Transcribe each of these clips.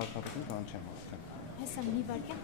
քաղաքապետին կանոն չեմ հաղթեմ։ Հեսա մի վարկյան։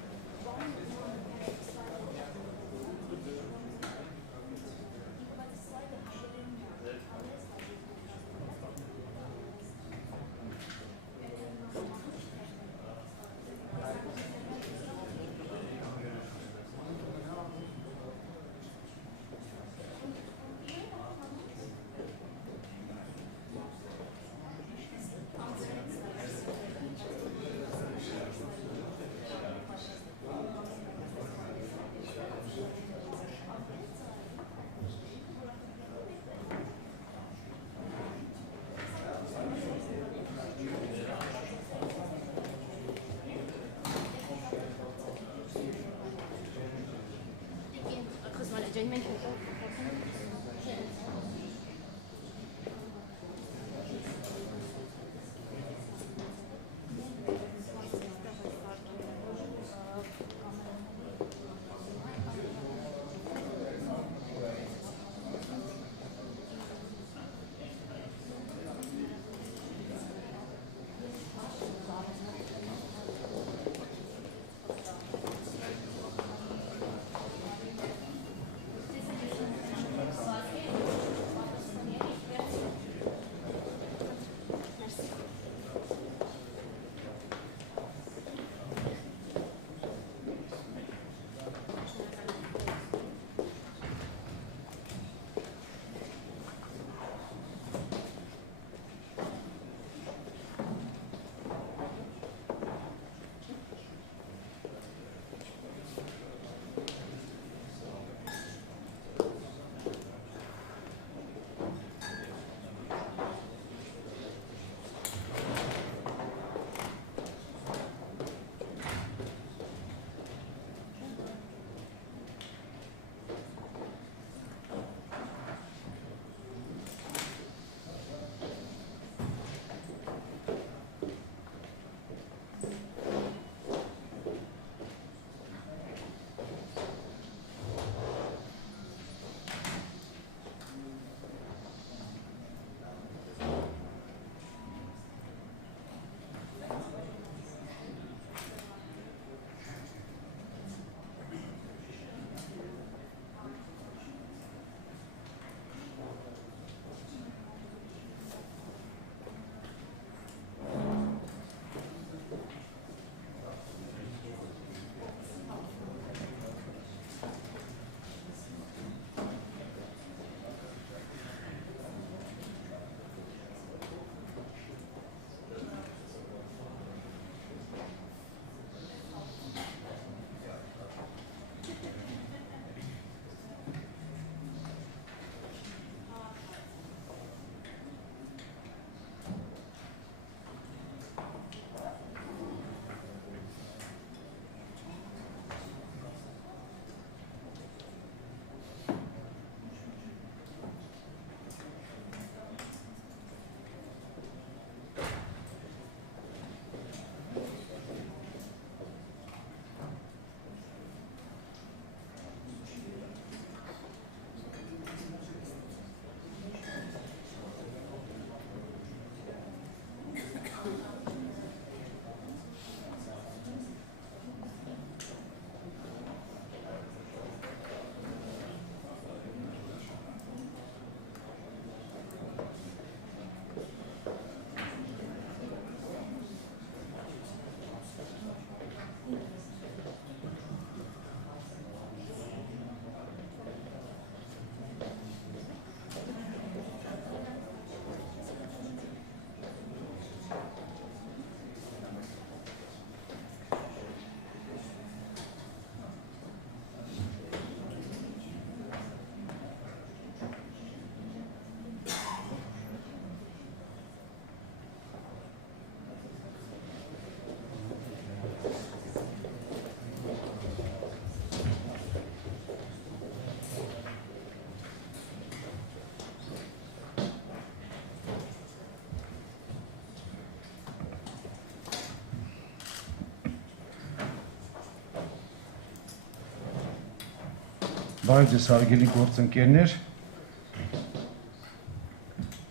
Բարև ձեզ հարգելի գործընկերներ,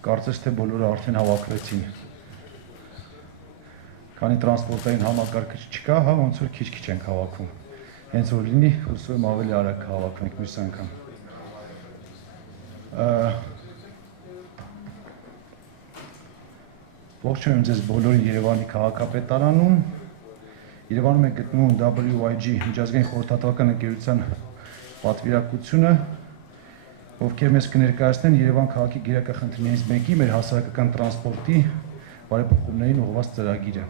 կարծես թե բոլորը արդեն հավաքվեցին, քանի տրանսպորտային համակարգը չկա, հա ոնց որ քիչ-քիչ ենք հավաքվում, հենց որ լինի, հուսում եմ ավելի արագ հավաքվենք մյուս անգամ։ Ողջունում եմ ձեզ բոլորին Երևանի քաղաքապետարանում, Երևանում է գտնվում WIG միջազգային խորհրդատվական ընկերության պատվիրակությունը, ովքեր մեզ կներկայացնեն Երևան քաղաքի գերակա խնդիրներից մեկի մեր հասարակական տրանսպորտի բարեփոխումներին ուղղված ծրագիրը։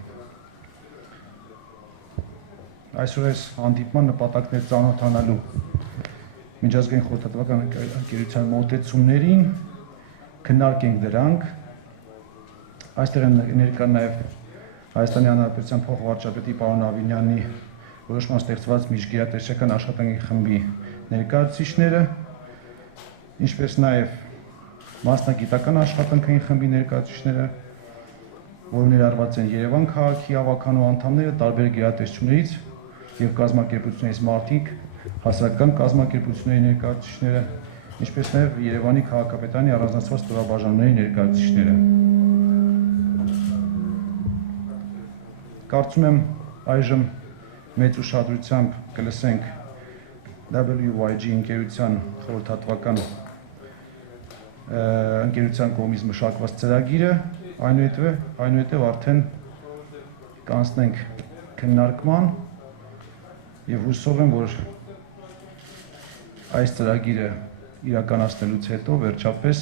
Այսօր այս հանդիպման նպատակն է ծանոթանալու միջազգային խորհրդատվական ընկերության մոտեցումներին, քննարկենք դրանք, այստեղ են ներկա նաև Հայաստանի Հանրապետության փոխվարչապետի պարոն Ավինյանի որոշման ստեղծված միջգերատեսչական աշխատանքային խմբի ներկայացուցիչները, ինչպես նաև մասնագիտական աշխատանքային խմբի ներկայացուցիչները, որ ներառված են Երևան քաղաքի ավագանու անդամները տարբեր գերատեսչություններից եւ կազմակերպություններից մարդիկ, հասարակական կազմակերպությունների ներկայացուցիչները, ինչպես նաև Երևանի քաղաքապետարանի առանձնացված ստորաբաժանումների ներկայացուցիչները։ Կարծում եմ այժմ մեծ ուշադրությամբ կլսենք WYG ընկերության խորհրդատվական ընկերության կողմից մշակված ծրագիրը, այնուհետև արդեն կանցնենք քննարկման եւ հուսով եմ, որ այս ծրագիրը իրականացնելուց հետո վերջապես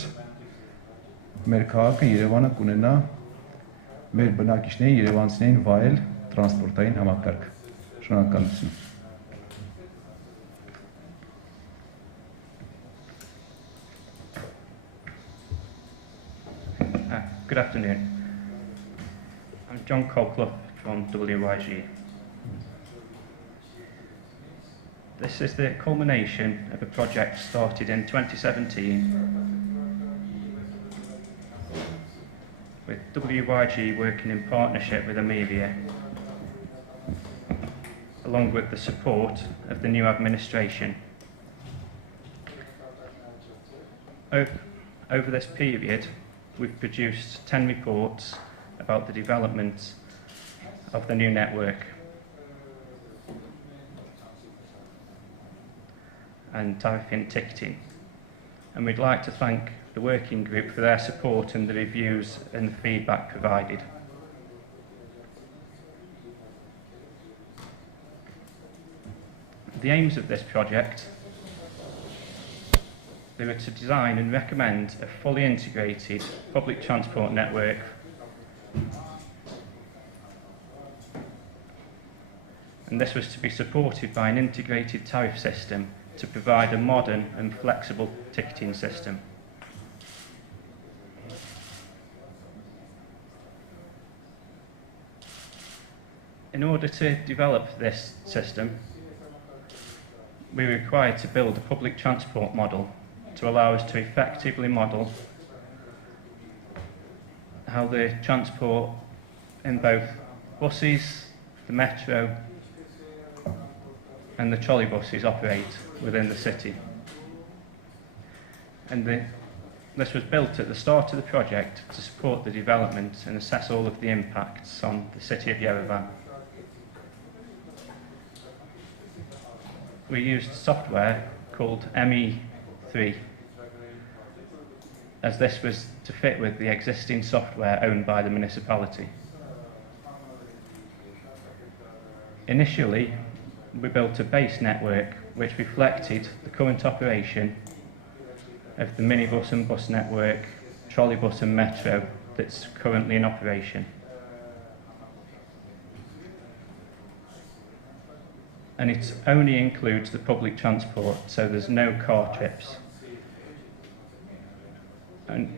մեր քաղաքը Երևանը կունենա մեր բնակիչներին, երևանցիներին վայել տրանսպորտային համակարգ։ Շնորհակալություն։ Good afternoon. I'm John Colclough from WYG. This is the culmination of a project started in 2017 with WYG working in partnership with Amelia, along with the support of the new administration. Over this period, we've produced 10 reports about the development of the new network and tariffing ticketing. And we'd like to thank the working group for their support and the reviews and the feedback provided. The aims of this project, they were to design and recommend a fully integrated public transport network and this was to be supported by an integrated tariff system to provide a modern and flexible ticketing system. In order to develop this system, we were required to build a public transport model to allow us to effectively model how the transport in both buses, the metro and the trolley buses operate within the city. And this was built at the start of the project to support the development and assess all of the impacts on the city of Yerevan. We used software called ME3, as this was to fit with the existing software owned by the municipality. Initially, we built a base network which reflected the current operation of the minibus and bus network, trolleybus and metro that's currently in operation. And it only includes the public transport, so there's no car trips. And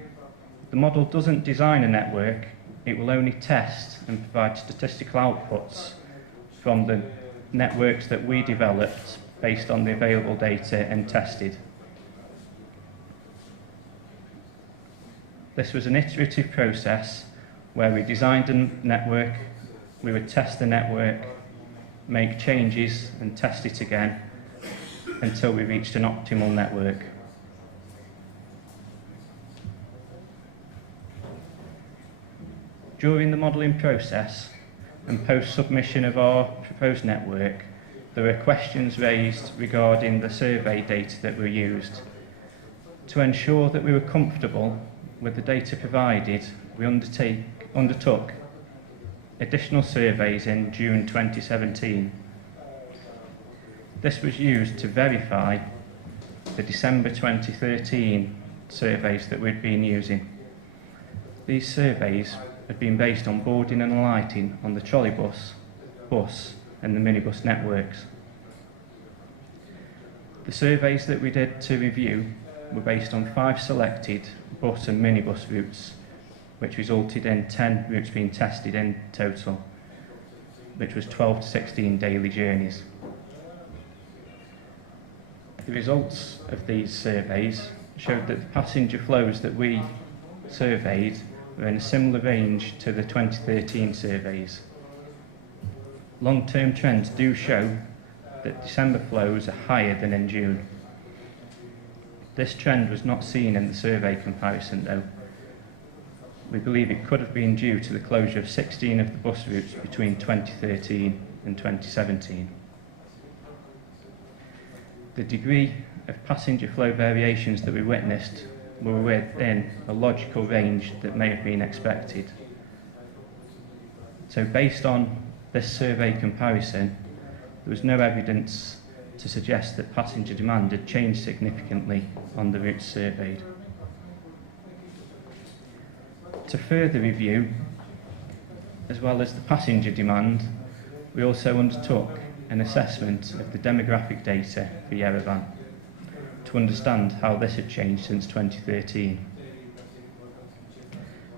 the model doesn't design a network, it will only test and provide statistical outputs from the networks that we developed based on the available data and tested. This was an iterative process where we designed a network, we would test the network, make changes and test it again until we reached an optimal network. During the modelling process and post-submission of our proposed network, there were questions raised regarding the survey data that were used. To ensure that we were comfortable with the data provided, we undertook additional surveys in June 2017. This was used to verify the December 2013 surveys that we'd been using. These surveys had been based on boarding and alighting on the trolleybus, bus and the minibus networks. The surveys that we did to review were based on 5 selected bus and minibus routes, which resulted in 10 routes being tested in total, which was 12 to 16 daily journeys. The results of these surveys showed that the passenger flows that we surveyed were in a similar range to the 2013 surveys. Long-term trends do show that December flows are higher than in June. This trend was not seen in the survey comparison though. We believe it could have been due to the closure of 16 of the bus routes between 2013 and 2017. The degree of passenger flow variations that we witnessed were within a logical range that may have been expected. So based on this survey comparison, there was no evidence to suggest that passenger demand had changed significantly on the routes surveyed. To further review, as well as the passenger demand, we also undertook an assessment of the demographic data for Yerevan to understand how this had changed since 2013.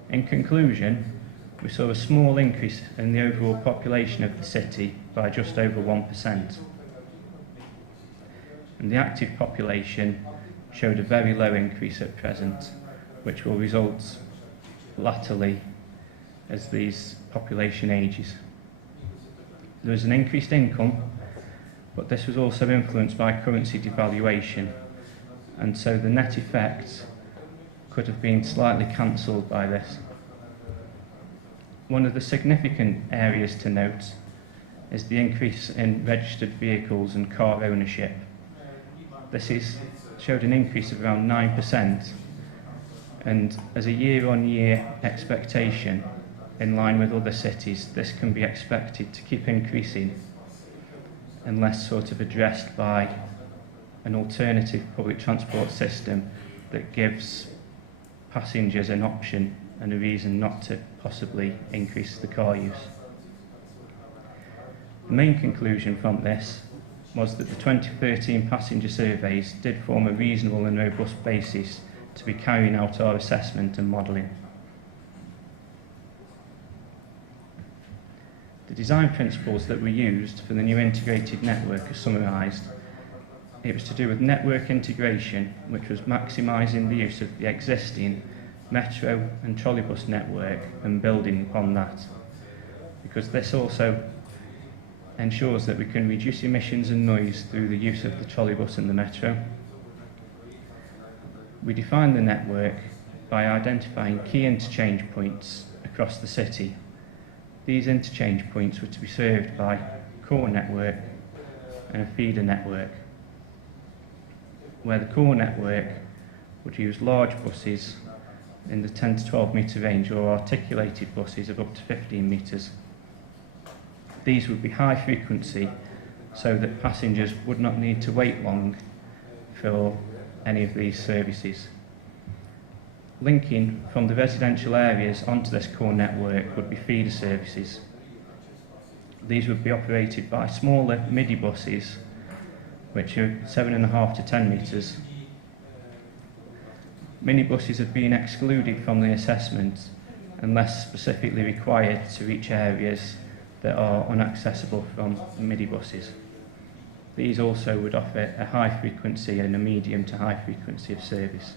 In conclusion, we saw a small increase in the overall population of the city by just over 1%. And the active population showed a very low increase at present, which will result latterly as these population ages. There was an increased income, but this was also influenced by currency devaluation, and so the net effect could have been slightly cancelled by this. One of the significant areas to note is the increase in registered vehicles and car ownership. This showed an increase of around 9%, and as a year-on-year expectation, in line with other cities, this can be expected to keep increasing unless sort of addressed by an alternative public transport system that gives passengers an option and a reason not to possibly increase the car use. The main conclusion from this was that the 2013 passenger surveys did form a reasonable and robust basis to be carrying out our assessment and modelling. The design principles that were used for the new integrated network are summarised. It was to do with network integration, which was maximising the use of the existing metro and trolleybus network and building upon that, because this also ensures that we can reduce emissions and noise through the use of the trolleybus and the metro. We defined the network by identifying key interchange points across the city. These interchange points were to be served by a core network and a feeder network, where the core network would use large buses in the 10 to 12 metre range or articulated buses of up to 15 metres. These would be high frequency so that passengers would not need to wait long for any of these services. Linking from the residential areas onto this core network would be feeder services. These would be operated by smaller midi buses, which are 7.5 to 10 metres. Minibuses have been excluded from the assessment unless specifically required to reach areas that are inaccessible from minibuses. These also would offer a high frequency and a medium to high frequency of service.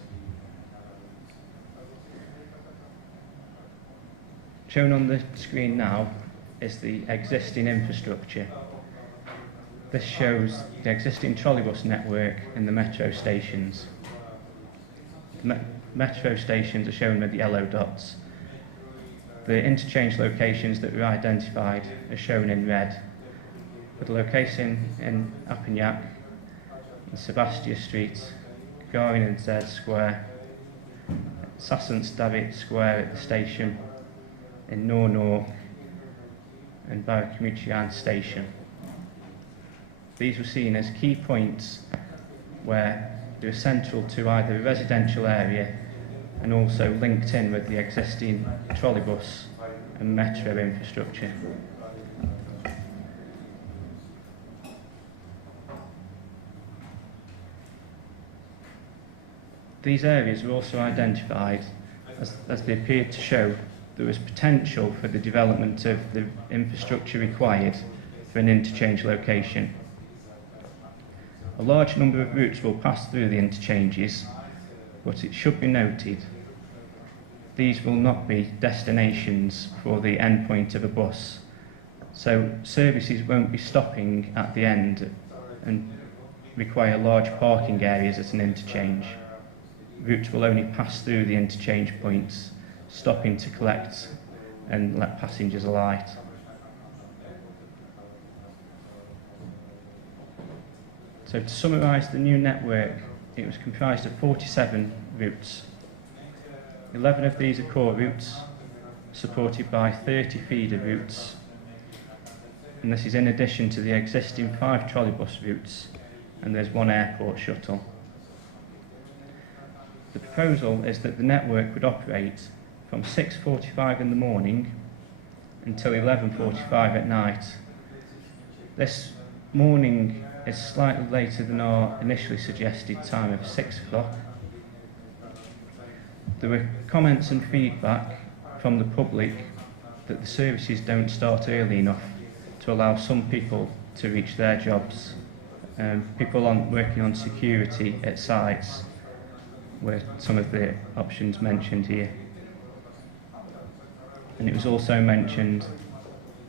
Shown on the screen now is the existing infrastructure. This shows the existing trolleybus network in the metro stations. The metro stations are shown with the yellow dots. The interchange locations that were identified are shown in red, with the location in Apignac, in Sebastia Street, Gagarin and Zed Square, Sassant David Square at the station, in Nor and Barracamuchian Station. These were seen as key points where they were central to either a residential area and also linked in with the existing trolleybus and metro infrastructure. These areas were also identified as they appeared to show there was potential for the development of the infrastructure required for an interchange location. A large number of routes will pass through the interchanges, but it should be noted these will not be destinations for the end point of a bus, so services won't be stopping at the end and require large parking areas at an interchange. Routes will only pass through the interchange points, stopping to collect and let passengers alight. So to summarise the new network, it was comprised of 47 routes. 11 of these are core routes, supported by 30 feeder routes, and this is in addition to the existing 5 trolleybus routes, and there's 1 airport shuttle. The proposal is that the network would operate from 6:45 in the morning until 11:45 at night. This morning is slightly later than our initially suggested time of 6 o'clock. There were comments and feedback from the public that the services don't start early enough to allow some people to reach their jobs. People working on security at sites were some of the options mentioned here. And it was also mentioned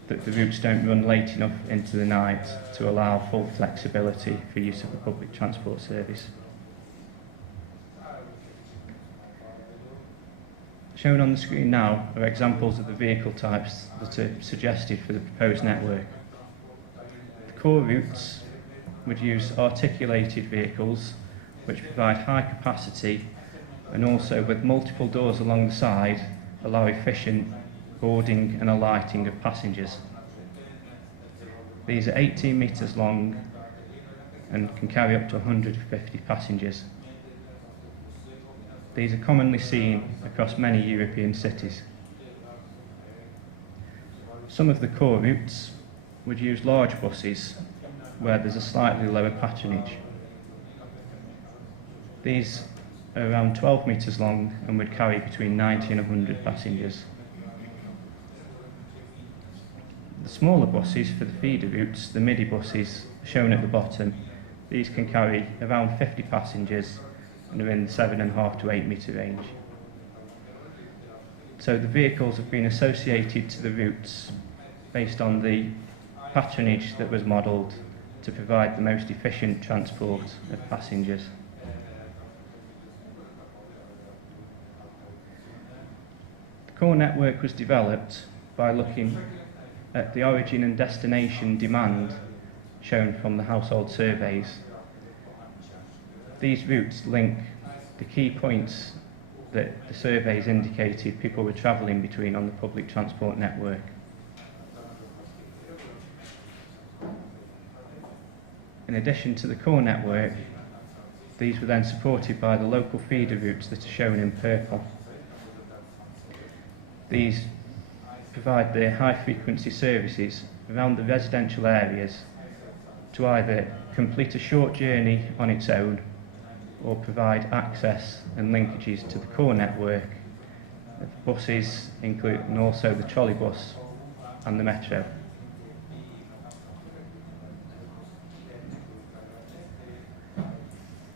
that the routes don't run late enough into the night to allow full flexibility for use of the public transport service. Shown on the screen now are examples of the vehicle types that are suggested for the proposed network. The core routes would use articulated vehicles which provide high capacity and also, with multiple doors along the side, allow efficient boarding and alighting of passengers. These are 18 metres long and can carry up to 150 passengers. These are commonly seen across many European cities. Some of the core routes would use large buses where there's a slightly lower patronage. These are around 12 metres long and would carry between 90 and 100 passengers. The smaller buses for the feeder routes, the midi buses shown at the bottom, these can carry around 50 passengers and are in the 7.5 to 8 metre range. So the vehicles have been associated to the routes based on the patronage that was modelled to provide the most efficient transport of passengers. The core network was developed by looking at the origin and destination demand shown from the household surveys. These routes link the key points that the surveys indicated people were travelling between on the public transport network. In addition to the core network, these were then supported by the local feeder routes that are shown in purple. These provide the high-frequency services around the residential areas to either complete a short journey on its own or provide access and linkages to the core network of buses, including also the trolleybus and the metro.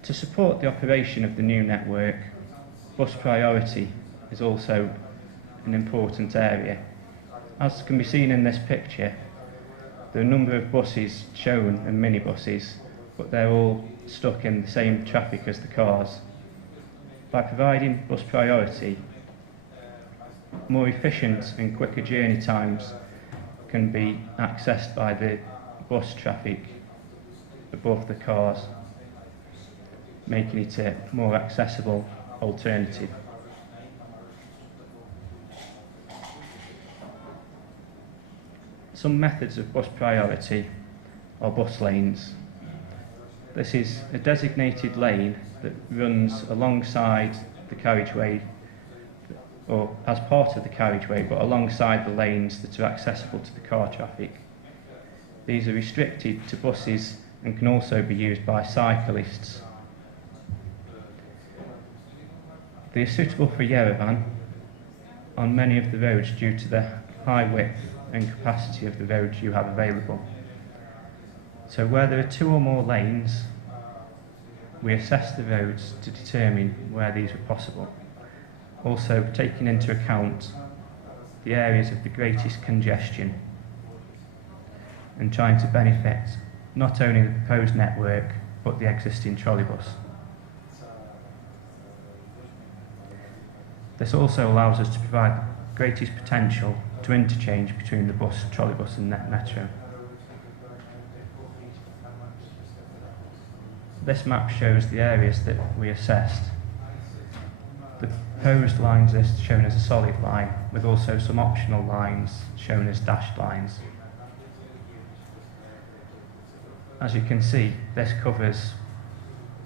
To support the operation of the new network, bus priority is also an important area. As can be seen in this picture, there are a number of buses shown and minibuses, but they're all stuck in the same traffic as the cars. By providing bus priority, more efficient and quicker journey times can be accessed by the bus traffic above the cars, making it a more accessible alternative. Some methods of bus priority are bus lanes. This is a designated lane that runs alongside the carriageway, or as part of the carriageway, but alongside the lanes that are accessible to the car traffic. These are restricted to buses and can also be used by cyclists. They are suitable for Yerevan on many of the roads due to the high width and capacity of the roads you have available. So where there are 2 or more lanes, we assessed the roads to determine where these were possible, also taking into account the areas of the greatest congestion and trying to benefit not only the proposed network but the existing trolleybus. This also allows us to provide the greatest potential to interchange between the bus, trolleybus and metro. This map shows the areas that we assessed. The proposed lines list shown as a solid line, with also some optional lines shown as dashed lines. As you can see, this covers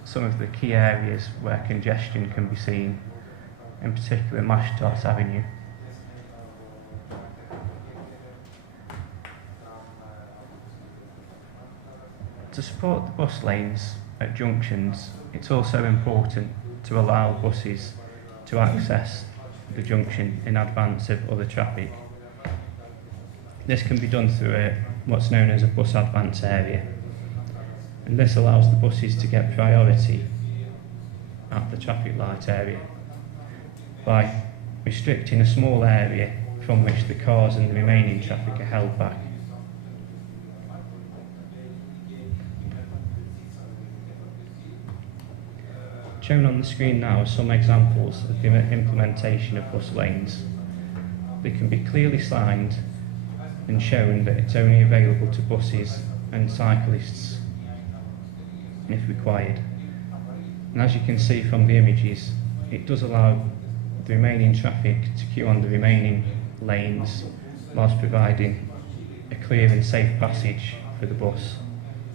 some of the key areas where congestion can be seen, in particular Mashtots Avenue. To support the bus lanes at junctions, it's also important to allow buses to access the junction in advance of other traffic. This can be done through what's known as a bus advance area, and this allows the buses to get priority at the traffic light area by restricting a small area from which the cars and the remaining traffic are held back. Shown on the screen now are some examples of the implementation of bus lanes. They can be clearly signed and shown that it's only available to buses and cyclists if required. And as you can see from the images, it does allow the remaining traffic to queue on the remaining lanes whilst providing a clear and safe passage for the bus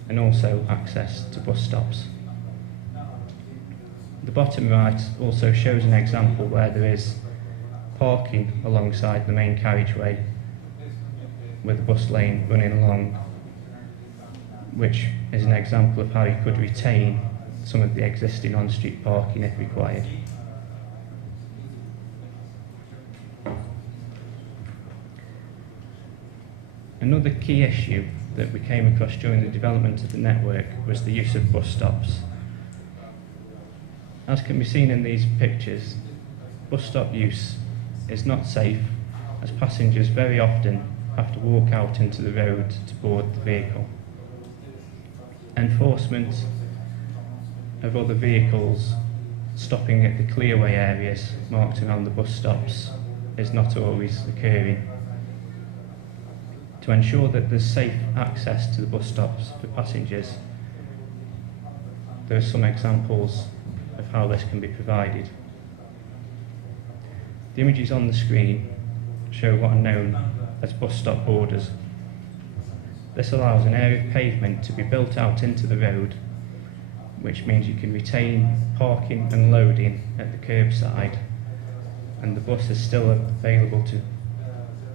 and also access to bus stops. The bottom right also shows an example where there is parking alongside the main carriageway with the bus lane running along, which is an example of how you could retain some of the existing on-street parking if required. Another key issue that we came across during the development of the network was the use of bus stops. As can be seen in these pictures, bus stop use is not safe, as passengers very often have to walk out into the road to board the vehicle. Enforcement of other vehicles stopping at the clearway areas marked around the bus stops is not always occurring. To ensure that there's safe access to the bus stops for passengers, there are some examples of how this can be provided. The images on the screen show what are known as bus stop borders. This allows an area of pavement to be built out into the road, which means you can retain parking and loading at the curbside, and the bus is still available to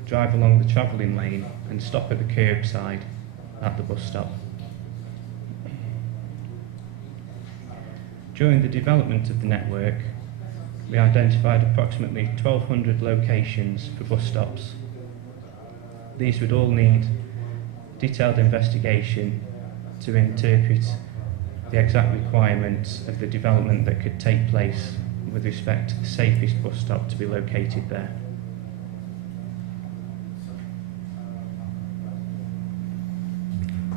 drive along the travelling lane and stop at the curbside at the bus stop. During the development of the network, we identified approximately 1,200 locations for bus stops. These would all need detailed investigation to interpret the exact requirements of the development that could take place with respect to the safest bus stop to be located there.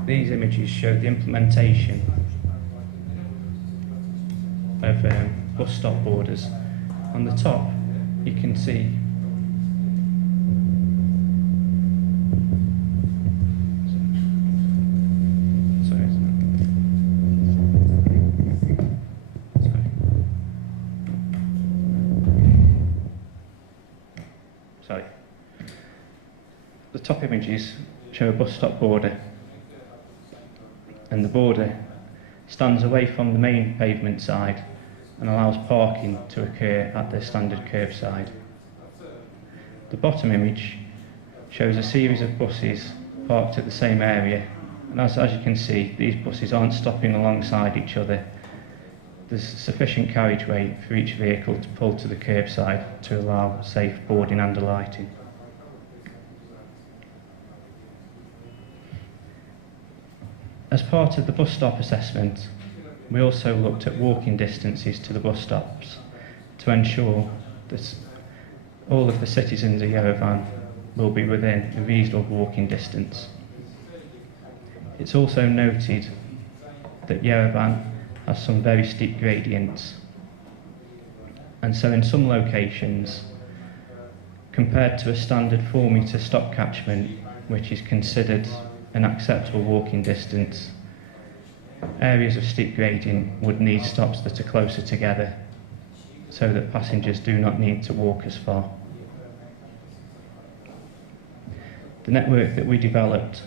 These images show the implementation of bus stop borders. On the top, you can see the top images show a bus stop border, and the border stands away from the main pavement side and allows parking to occur at the standard curbside. The bottom image shows a series of buses parked at the same area, and as you can see, these buses aren't stopping alongside each other. There's sufficient carriageway for each vehicle to pull to the curbside to allow safe boarding and alighting. As part of the bus stop assessment, We also looked at walking distances to the bus stops to ensure that all of the citizens of Yerevan will be within a reasonable walking distance. It's also noted that Yerevan has some very steep gradients, and so in some locations, compared to a standard 4-metre stop catchment, which is considered an acceptable walking distance, areas of steep gradient would need stops that are closer together so that passengers do not need to walk as far. The network that we developed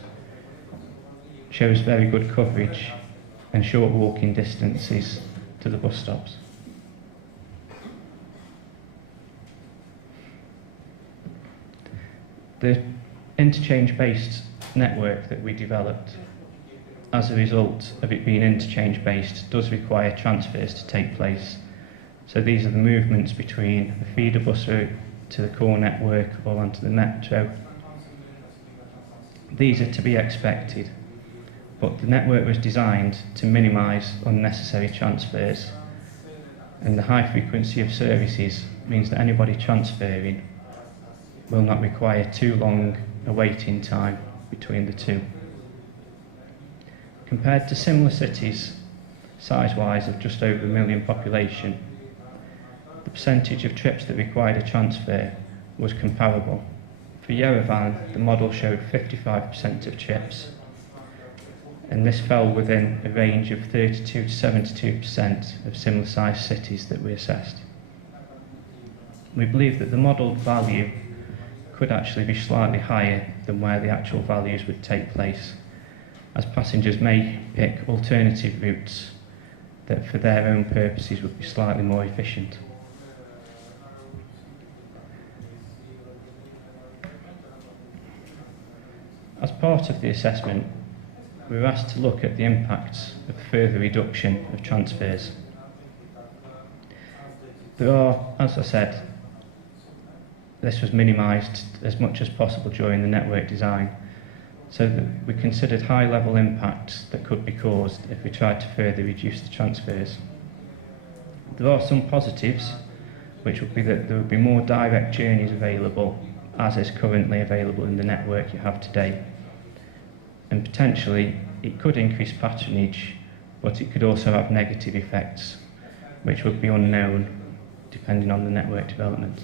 shows very good coverage and short walking distances to the bus stops. The interchange-based network that we developed, as a result of it being interchange-based, does require transfers to take place. So these are the movements between the feeder bus route to the core network or onto the metro. These are to be expected, but the network was designed to minimise unnecessary transfers, and the high frequency of services means that anybody transferring will not require too long a waiting time between the two. Compared to similar cities, size-wise of just over 1 million population, the percentage of trips that required a transfer was comparable. For Yerevan, the model showed 55% of trips, and this fell within a range of 32 to 72% of similar-sized cities that we assessed. We believe that the modelled value could actually be slightly higher than where the actual values would take place, as passengers may pick alternative routes that for their own purposes would be slightly more efficient. As part of the assessment, we were asked to look at the impacts of further reduction of transfers. There are, as I said, this was minimised as much as possible during the network design, so that we considered high-level impacts that could be caused if we tried to further reduce the transfers. There are some positives, which would be that there would be more direct journeys available, as is currently available in the network you have today. And potentially, it could increase patronage, but it could also have negative effects, which would be unknown depending on the network development.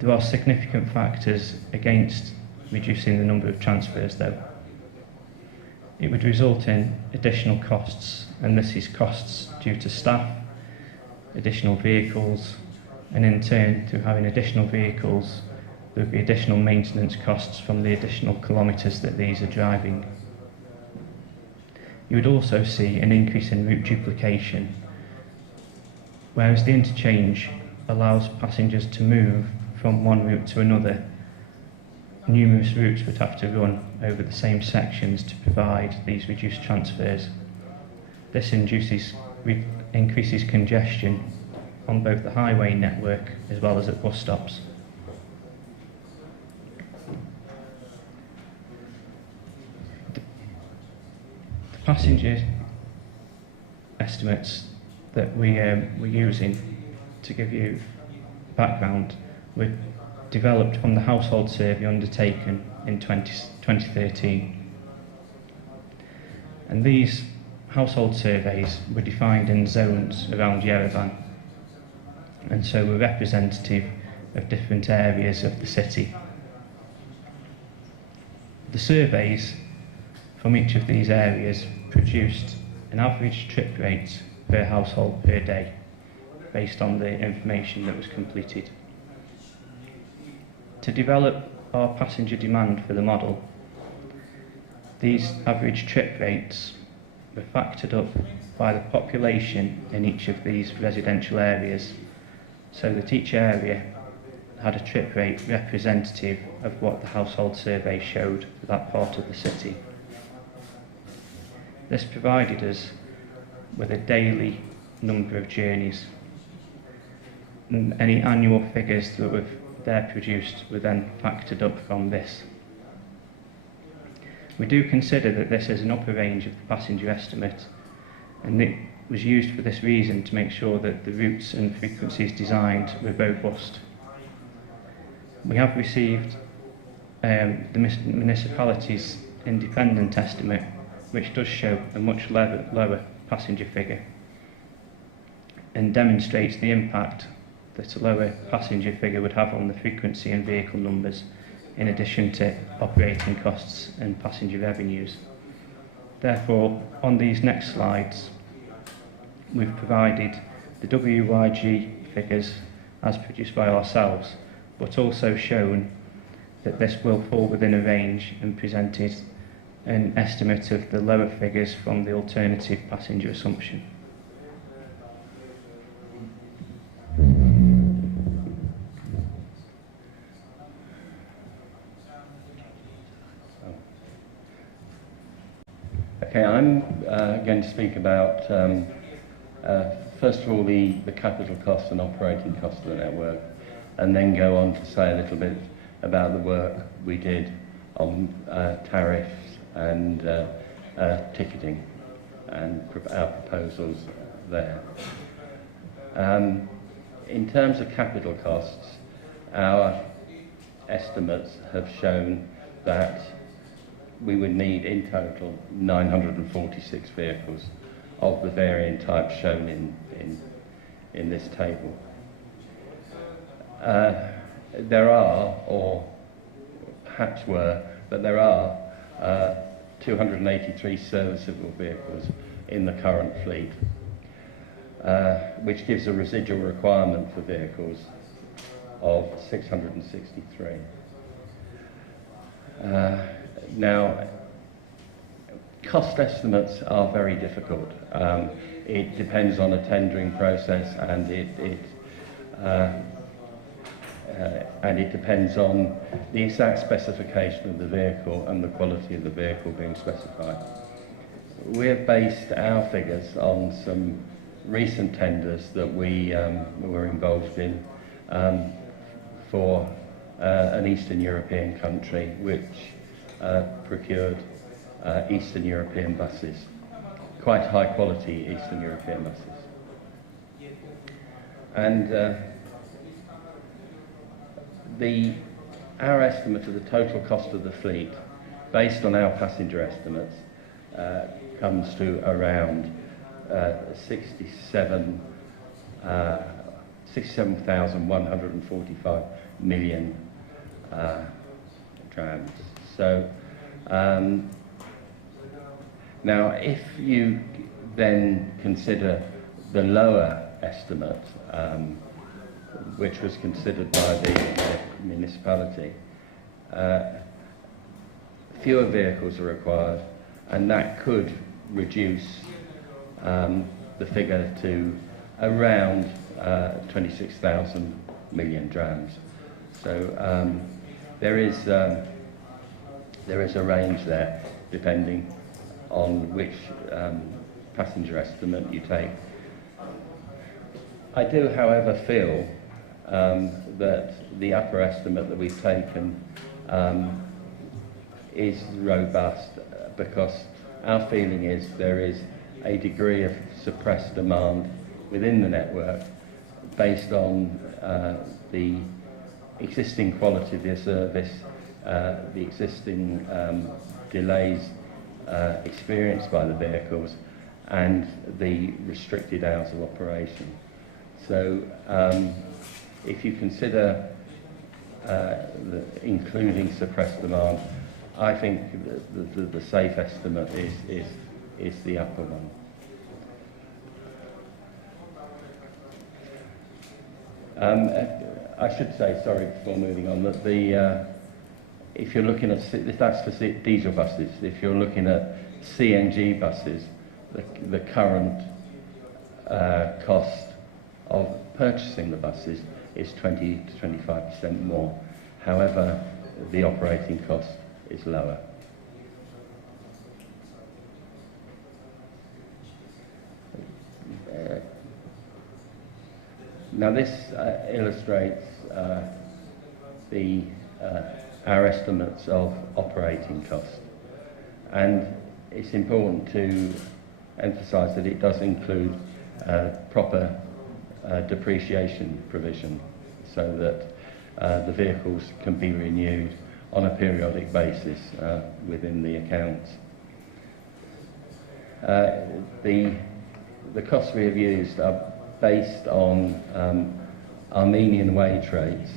There are significant factors against reducing the number of transfers, though. It would result in additional costs, and this is costs due to staff, additional vehicles, and in turn, through having additional vehicles, there would be additional maintenance costs from the additional kilometres that these are driving. You would also see an increase in route duplication, whereas the interchange allows passengers to move from one route to another. Numerous routes would have to run over the same sections to provide these reduced transfers. This increases congestion on both the highway network as well as at bus stops. The passenger estimates that we were using to give you background were developed from the household survey undertaken in 2013. And these household surveys were defined in zones around Yerevan, and so were representative of different areas of the city. The surveys from each of these areas produced an average trip rate per household per day, based on the information that was completed. To develop our passenger demand for the model, these average trip rates were factored up by the population in each of these residential areas, so that each area had a trip rate representative of what the household survey showed for that part of the city. This provided us with a daily number of journeys, and any annual figures that were there produced were then factored up from this. We do consider that this is an upper range of the passenger estimate, and it was used for this reason, to make sure that the routes and frequencies designed were robust. We have received the municipality's independent estimate, which does show a much lower passenger figure and demonstrates the impact that a lower passenger figure would have on the frequency and vehicle numbers, in addition to operating costs and passenger revenues. Therefore, on these next slides, we've provided the WYG figures as produced by ourselves, but also shown that this will fall within a range, and presented an estimate of the lower figures from the alternative passenger assumption. Okay, I'm going to speak about, first of all, the capital costs and operating costs of the network, and then go on to say a little bit about the work we did on tariffs and ticketing and our proposals there. In terms of capital costs, our estimates have shown that we would need in total 946 vehicles of the varying types shown in this table. There are, or perhaps were, but there are 283 serviceable vehicles in the current fleet, which gives a residual requirement for vehicles of 663. Now, cost estimates are very difficult. It depends on a tendering process, and it depends on the exact specification of the vehicle and the quality of the vehicle being specified. We have based our figures on some recent tenders that we were involved in for an Eastern European country which procured Eastern European buses, quite high quality Eastern European buses. And our estimate of the total cost of the fleet, based on our passenger estimates, comes to around 67,145 million drams. So now, if you then consider the lower estimate, which was considered by the municipality, fewer vehicles are required, and that could reduce the figure to around 26,000 million drams. So there is a range there, depending on which passenger estimate you take. I do, however, feel that the upper estimate that we've taken is robust, because our feeling is there is a degree of suppressed demand within the network based on the existing quality of the service, the existing delays experienced by the vehicles, and the restricted hours of operation. So if you consider including suppressed demand, I think the safe estimate is the upper one. I should say, sorry, before moving on, that if you're looking at, that's for diesel buses, if you're looking at CNG buses, the current cost of purchasing the buses is 20 to 25% more. However, the operating cost is lower. Now this illustrates our estimates of operating costs, and it's important to emphasise that it does include proper depreciation provision so that the vehicles can be renewed on a periodic basis within the accounts. The costs we have used are based on Armenian wage rates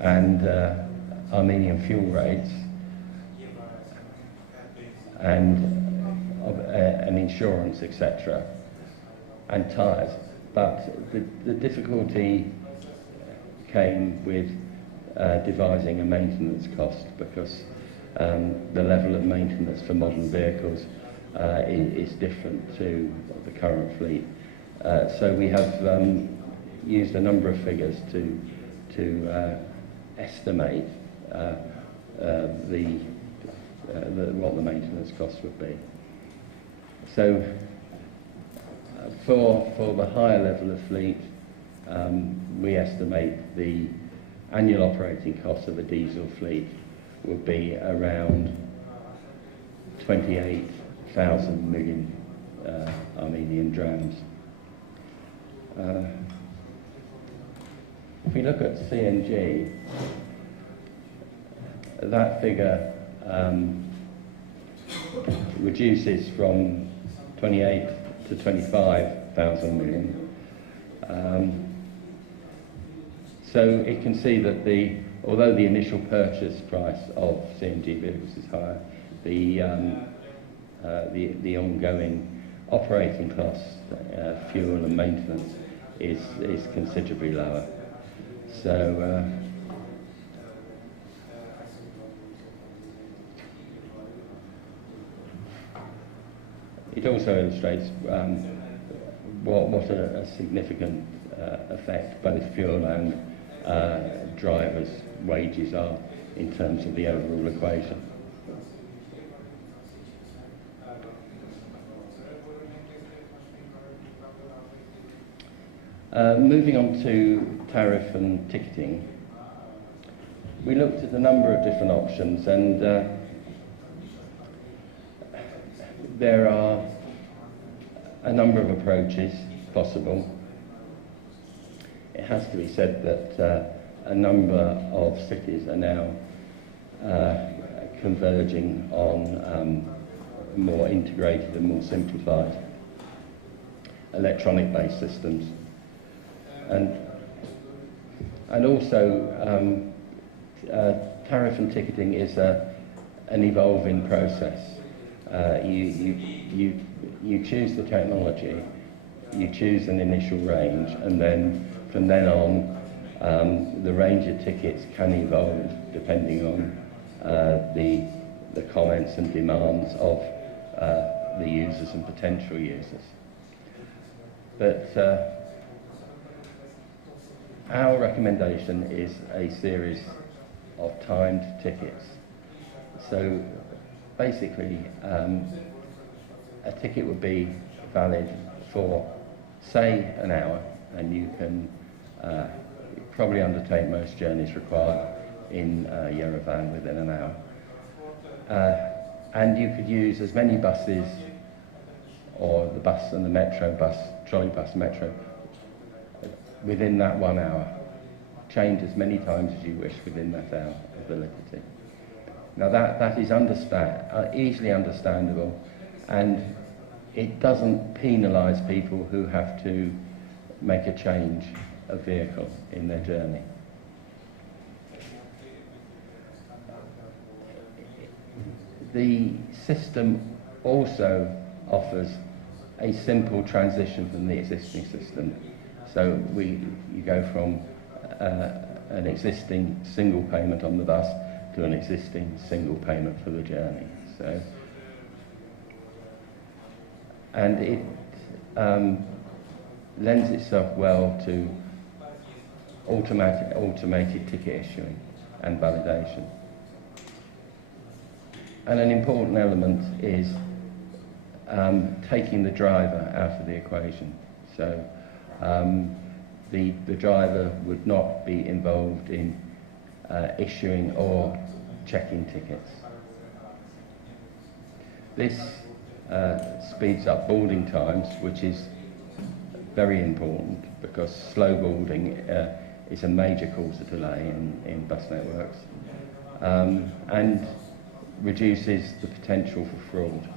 and Armenian fuel rates and insurance, etc., and tyres. But the difficulty came with devising a maintenance cost because the level of maintenance for modern vehicles is different to the current fleet. So we have used a number of figures to estimate what the maintenance costs would be. So for the higher level of fleet, we estimate the annual operating costs of a diesel fleet would be around 28,000 million Armenian drams. If we look at CNG, that figure reduces from 28 to 25,000 million. So it can see that although the initial purchase price of CNG vehicles is higher, the ongoing operating costs, fuel and maintenance, is considerably lower. So it also illustrates what a significant effect both fuel and drivers' wages are in terms of the overall equation. Moving on to tariff and ticketing, we looked at a number of different options, and there are a number of approaches possible. It has to be said that a number of cities are now converging on more integrated and more simplified electronic-based systems. And also tariff and ticketing is an evolving process. You choose the technology, you choose an initial range, and then from then on the range of tickets can evolve depending on the comments and demands of the users and potential users. But our recommendation is a series of timed tickets. So basically, a ticket would be valid for, say, an hour, and you can probably undertake most journeys required in Yerevan within an hour. And you could use as many buses, or the bus and the metro bus, trolley bus, metro, within that 1 hour. Change as many times as you wish within that hour of validity. Now that is easily understandable, and it doesn't penalise people who have to make a change of vehicle in their journey. The system also offers a simple transition from the existing system. So you go from an existing single payment on the bus to an existing single payment for the journey. So, and it lends itself well to automated ticket issuing and validation. And an important element is taking the driver out of the equation. So the driver would not be involved in issuing or checking tickets. This speeds up boarding times, which is very important because slow boarding is a major cause of delay in bus networks, and reduces the potential for fraud.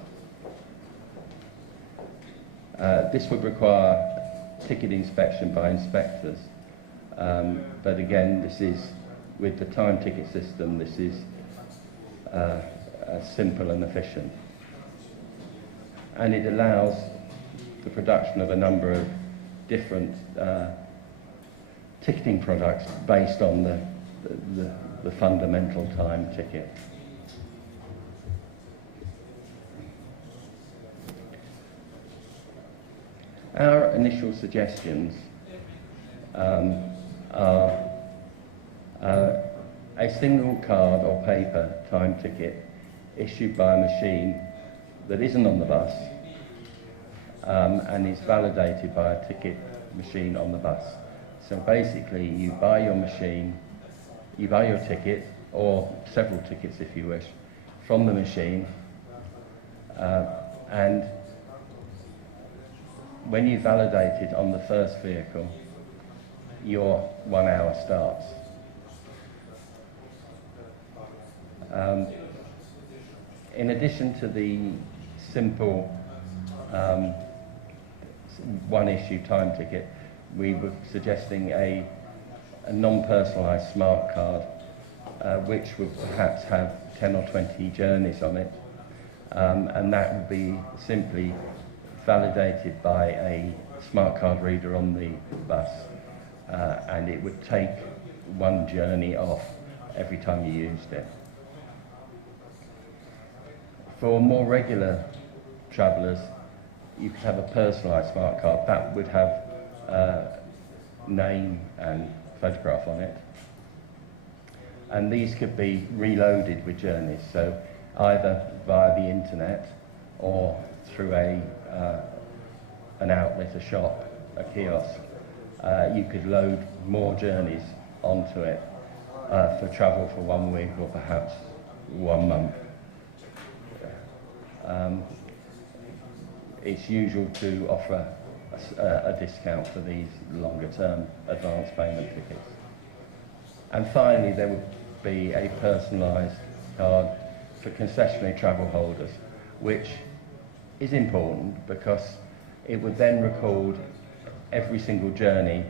This would require ticket inspection by inspectors, but again, this is, with the time ticket system, this is simple and efficient. And it allows the production of a number of different ticketing products based on the fundamental time ticket. Our initial suggestions are a single card or paper time ticket issued by a machine that isn't on the bus and is validated by a ticket machine on the bus. So basically you buy your machine, you buy your ticket, or several tickets if you wish, from the machine, and when you validate it on the first vehicle, your 1 hour starts. In addition to the simple one-issue time ticket, we were suggesting a non-personalised smart card, which would perhaps have 10 or 20 journeys on it, and that would be simply validated by a smart card reader on the bus, and it would take one journey off every time you used it. For more regular travellers, you could have a personalised smart card that would have name and photograph on it, and these could be reloaded with journeys, so either via the internet or through an outlet, a shop, a kiosk. You could load more journeys onto it for travel for 1 week or perhaps 1 month. It's usual to offer a discount for these longer term advance payment tickets. And finally, there would be a personalised card for concessionary travel holders, which is important because it would then record every single journey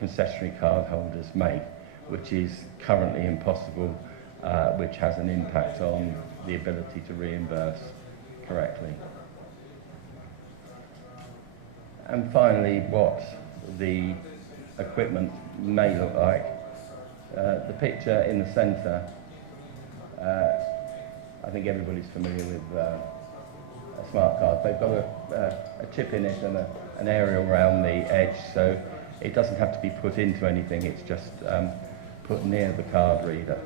concessionary card holders make, which is currently impossible, which has an impact on the ability to reimburse correctly. And finally, what the equipment may look like. The picture in the centre, I think everybody's familiar with a smart card. They've got a chip in it and an aerial around the edge, so it doesn't have to be put into anything, it's just put near the card reader.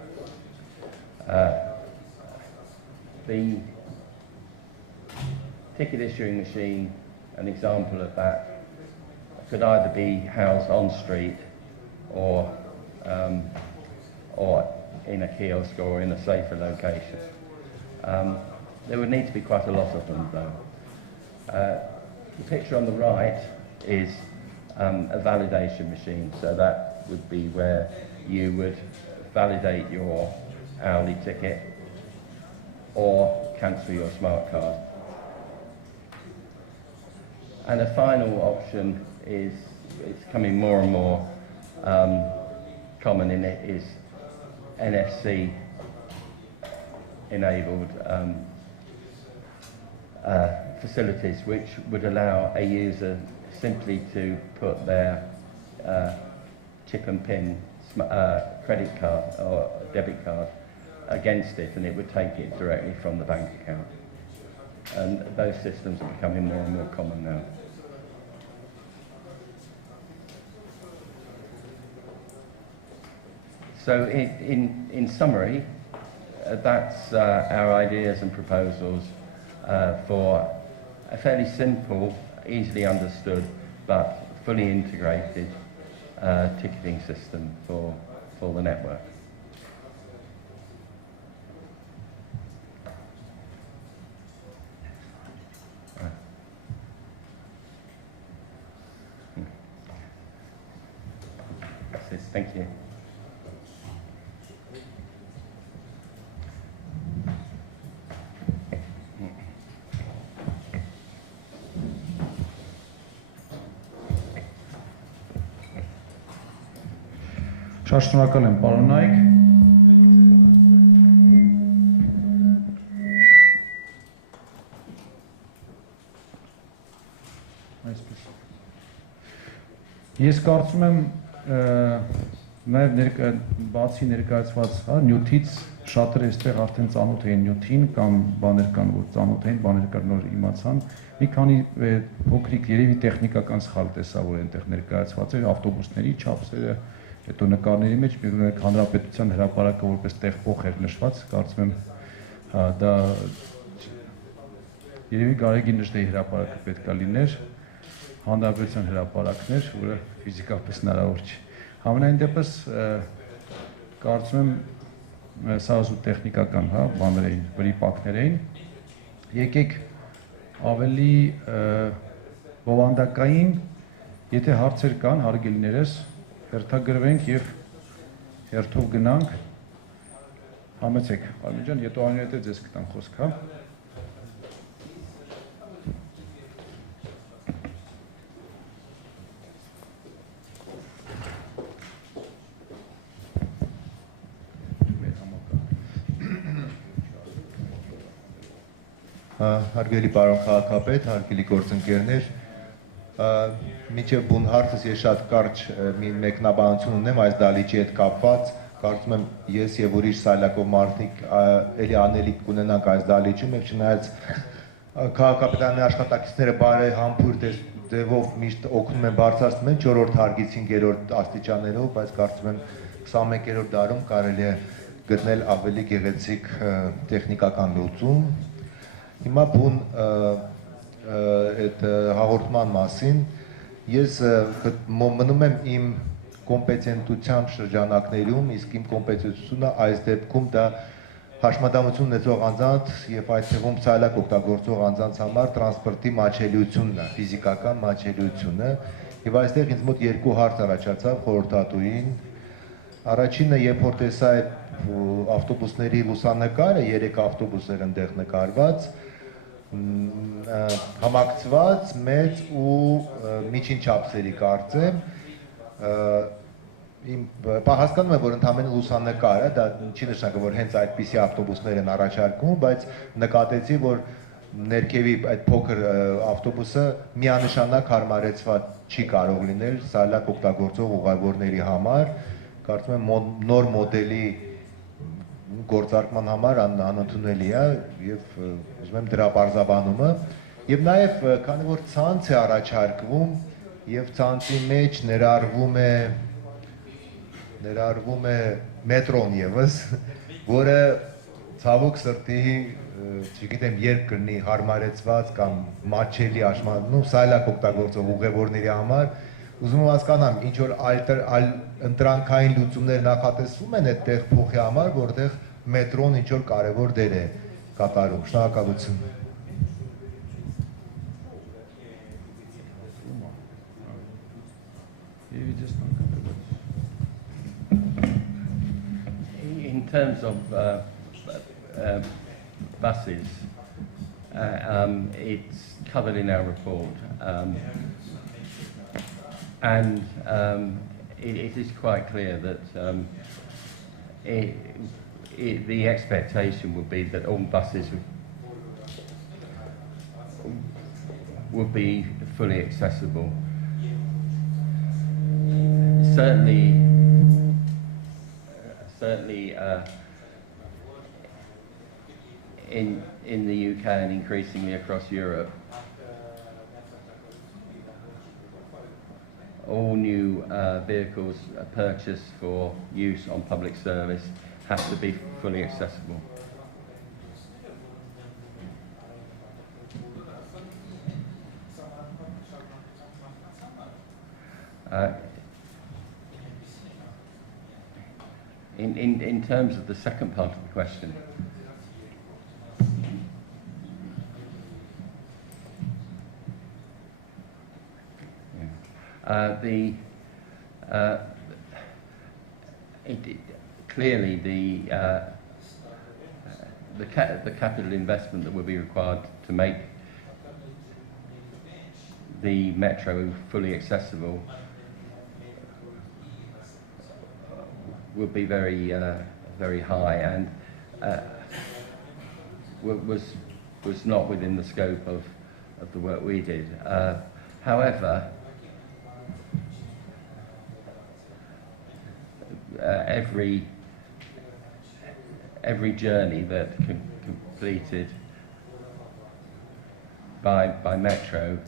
The ticket issuing machine, an example of that, could either be housed on street or in a kiosk or in a safer location. There would need to be quite a lot of them though. The picture on the right is a validation machine, so that would be where you would validate your hourly ticket or cancel your smart card. And a final option is, it's coming more and more common in it, is NFC enabled facilities, which would allow a user simply to put their chip and pin credit card or debit card against it, and it would take it directly from the bank account. And those systems are becoming more and more common now. So in summary, that's our ideas and proposals for a fairly simple, easily understood, but fully integrated ticketing system for the network. Thank you. Շատ շնորհակալ եմ, պարոն Հայկ։ Ես կարծում եմ նաև բացի ներկայացված նյութից շատերը այստեղ արդեն ծանոթ էին նյութին կամ բաներ կան, որ ծանոթ էին, բաներ կան, որ իմացան։ Մի քանի փոքրիկ երևի տեխնիկական սխալ տեսա, որ այնտեղ ներկայացված էր ավտոբուսների չափսերը, հետո նկարների մեջ հանրապետության հրապարակը որպես տեղփոխ էր նշված, կարծում եմ դա երևի Գարեգին Նժդեի հրապարակը պետք է լիներ, հանրապետության հրապարակներ, որը ֆիզիկապես հնարավոր չի։ Համենայն դեպս կարծում եմ սա ուզու տեխնիկական բաներ էին, վրիպակներ էին։ Եկեք ավելի բովանդակային, եթե հարցեր կան, հարգելիներս, հերթագրվենք և հերթով գնանք, համեցեք, Արմեն ջան, հետո այնուհետև ձեզ կտամ խոսք, հա։ Հարգելի պարոն քաղաքապետ, հարգելի գործընկերներ, մինչև բուն հարցս ես շատ կարճ մի մեկնաբանություն ունեմ այս դահլիճի հետ կապված, կարծում եմ ես եւ ուրիշ սայլակով մարդիկ էլի անելիք կունենանք այս դահլիճում եւ չնայած քաղաքապետարանի աշխատակիցները բարեհամբույր դեպով միշտ օգնում են բարձրացնում են 4-րդ հարգից 5-րդ աստիճաններով, բայց կարծում եմ 21-րդ դարում կարելի է գտնել ավելի գեղեցիկ տեխնիկական լուծում։ Հիմա բուն այդ հաղորդման մասին ես մնում եմ իմ կոմպետենտության շրջանակներում, իսկ իմ կոմպետենտությունը այս դեպքում դա հաշմանդամություն ունեցող անձանց եւ այդ թվում սայլակ օգտագործող անձանց համար տրանսպորտի մատչելիությունն է, ֆիզիկական մատչելիությունը եւ այստեղ ինձ մոտ երկու հարց առաջացավ խորհրդատուին։ Առաջինը, երբ որ տեսա այդ ավտոբուսների լուսանկարը, 3 ավտոբուսներ ընդեղ նկարված, համակցված մեծ ու միջին չափսերի կարծեմ, հասկանում եմ, որ ընդամենը լուսանկար է, դա չի նշանակում, որ հենց այդպիսի ավտոբուսներ են առաջարկում, բայց նկատեցի, որ ներքևի այդ փոքր ավտոբուսը միանշանակ հարմարեցված չի կարող լինել սայլակ օգտագործող ուղևորների համար, կարծում եմ նոր մոդելի գործարկման համար անընդունելի է եւ ուզում եմ դրա բարձաբանումը եւ նաեւ քանի որ ցանց է առաջարկվում եւ ցանցի մեջ ներառվում է մետրոն եւս, որը ցավոք սրտի չգիտեմ երբ կլինի հարմարեցված կամ մատչելի սայլակ օգտագործող ուղևորների համար, ուզում եմ հասկանամ ինչ որ ընտրանքային լուծումներ նախատեսվում են այդ տեղ փոխի համար, որտեղ մետրոն ինչ որ կարևոր դեր է կատարում։ Շնորհակալություն։ In terms of buses, it's covered in our report, and it is quite clear that the expectation would be that all buses would be fully accessible. Certainly in the UK and increasingly across Europe, all new vehicles purchased for use on public service have to be fully accessible. In terms of the second part of the question, Clearly the capital investment that will be required to make the metro fully accessible would be very high, and was not within the scope of the work we did. However, every journey that completed by metro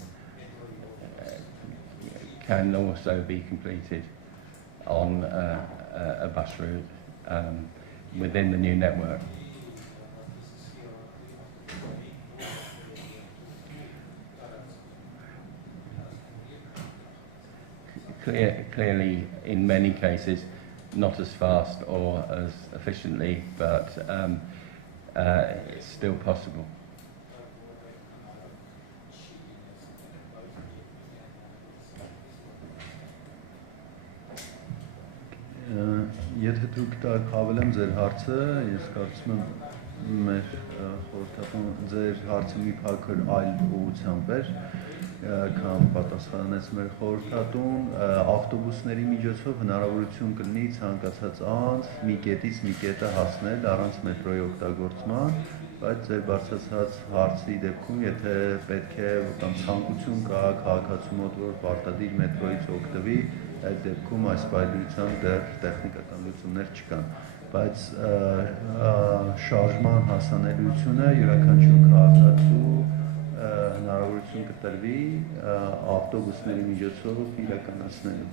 can also be completed on a bus route within the new network. Clearly, in many cases, not as fast or as efficiently, but it's still possible. Եթե դուք հավելեմ ձեր հարցը, ես կարծում եմ մեր խորհրդատուն ձեր հարցը մի փոքր այլ ուղղությամբ էր, քան պատասխանեց մեր խորհրդատուն, ավտոբուսների միջոցով հնարավորություն կլինի ցանկացած անձ մի կետից մի կետը հասնել առանց մետրոյի օգտագործման, բայց ձեր բարձրացած հարցի դեպքում, եթե պետք է կամ ցանկություն կա քաղաքացու մոտ, որ պարտադիր մետրոյից օգտվի, այդ դեպքում այս պայմանությամբ դեռ տեխնիկական լուծումներ չկան, բայց շարժման հասանելիությունը յուրաքանչյուր քաղաքացու հնարավորություն կտրվի ավտոբուսների միջոցով իրականացնելու։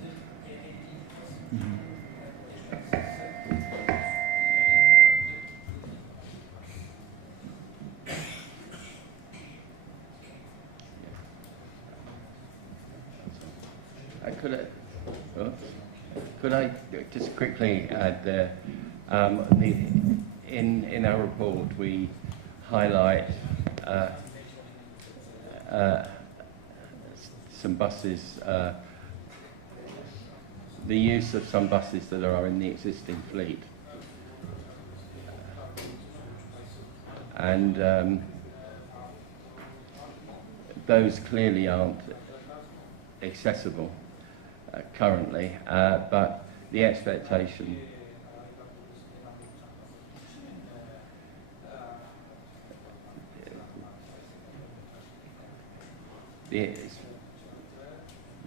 Could I just quickly add there, in our report we highlight some buses, the use of some buses that are in the existing fleet, and those clearly aren't accessible currently, but the expectation the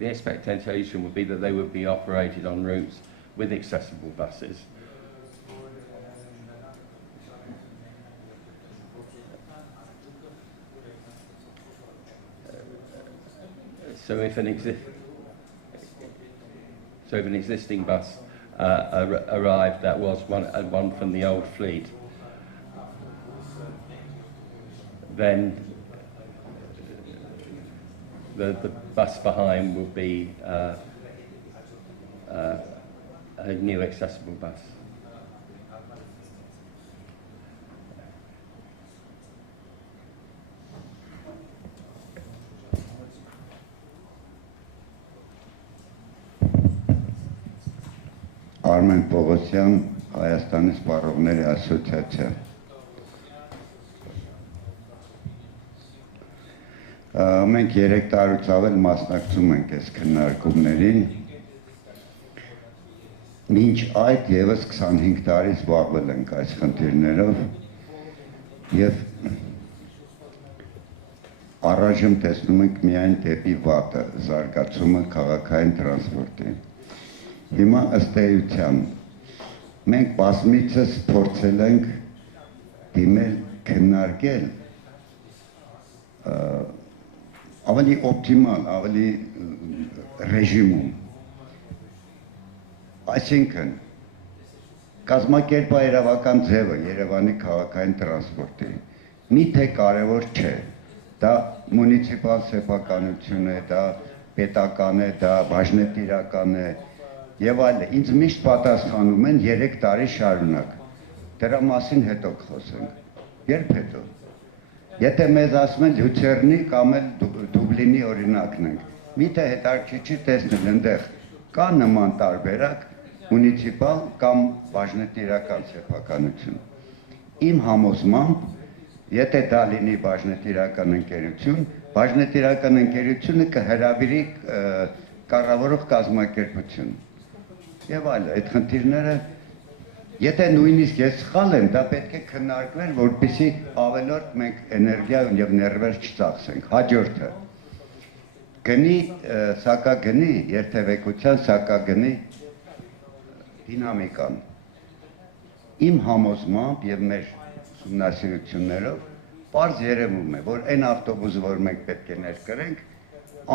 expectation would be that they would be operated on routes with accessible buses. So if an existing bus arrived that was one from the old fleet, then the bus behind will be a new accessible bus. Armen Պողոսյան, Հայաստանի Սպառողների ասոցիացիա։ Մենք 3 տարուց ավել մասնակցում ենք այս քննարկումներին։ Մինչ այդ եւս 25 տարի զբաղվել ենք այս խնդիրներով եւ առայժմ տեսնում ենք միայն դեպի վատը զարգացումը քաղաքային տրանսպորտի։ Հիմա ըստ էության մենք բազմիցս փորձել ենք դիմել քննարկել ավելի օպտիմալ, ավելի ռեժիմում, այսինքն կազմակերպահայրավական ձևը Երևանի քաղաքային տրանսպորտի միթե կարևոր չէ, դա մունիցիպալ սեփականություն է, դա պետական է, դա բաժնետիրական է եւ այլն, ինձ միշտ պատասխանում են 3 տարի շարունակ, դրա մասին հետո կխոսենք, երբ հետո, եթե մեզ ասում են Լյուցերնի կամ էլ Դուբլինի օրինակն ենք, միթե հետաքրքիր չի տեսնել ընդեղ կա նման տարբերակ, մունիցիպալ կամ բաժնետիրական սեփականություն։ Իմ համոզմամբ, եթե դա լինի բաժնետիրական ընկերություն, բաժնետիրական ընկերությունը կհրավիրի կառավարող կազմակերպություն։ Եվ այլ, այդ խնդիրները, եթե նույնիսկ ես սխալ եմ, դա պետք է քննարկվեր, որպեսզի ավելորդ մենք էներգիա եւ ներվեր չծախսենք։ Հաջորդը գնի, սակագնի, երթևեկության սակագնի դինամիկան։ Իմ համոզմամբ եւ մեր ուսումնասիրություններով պարզ երևում է, որ այն ավտոբուսը, որ մենք պետք է ներկրենք,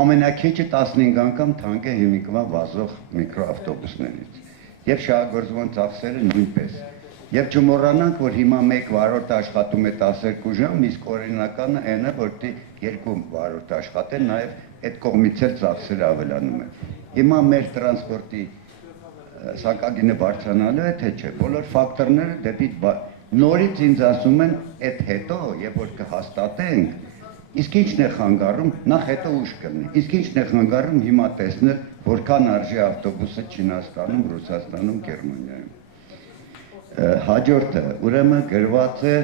ամենակիչը 15 անգամ թանկ է հիմիկվա վազող միկրոավտոբուսներից եւ շահագործման ծախսերը նույնպես։ Եվ չմոռանանք, որ հիմա 1 վարորդ աշխատում է 12 ժամ, իսկ օրինականը այն է, որ 2 վարորդ աշխատեն, նաեւ այդ կողմից էլ ծախսերը ավելանում են։ Հիմա մեր տրանսպորտի սակագինը բարձրանալու է, թե չէ, բոլոր ֆակտորները դեպի նորից ինձ ասում են, այդ հետո, երբ որ կհաստատենք, իսկ ինչն է խանգարում, նախ հետո ուշ կլինի, իսկ ինչն է խանգարում հիմա տեսնել, որքան արժի ավտոբուսը Չինաստանում, Ռուսաստանում, Գերմանիայում։ Հաջորդը, ուրեմն գրված է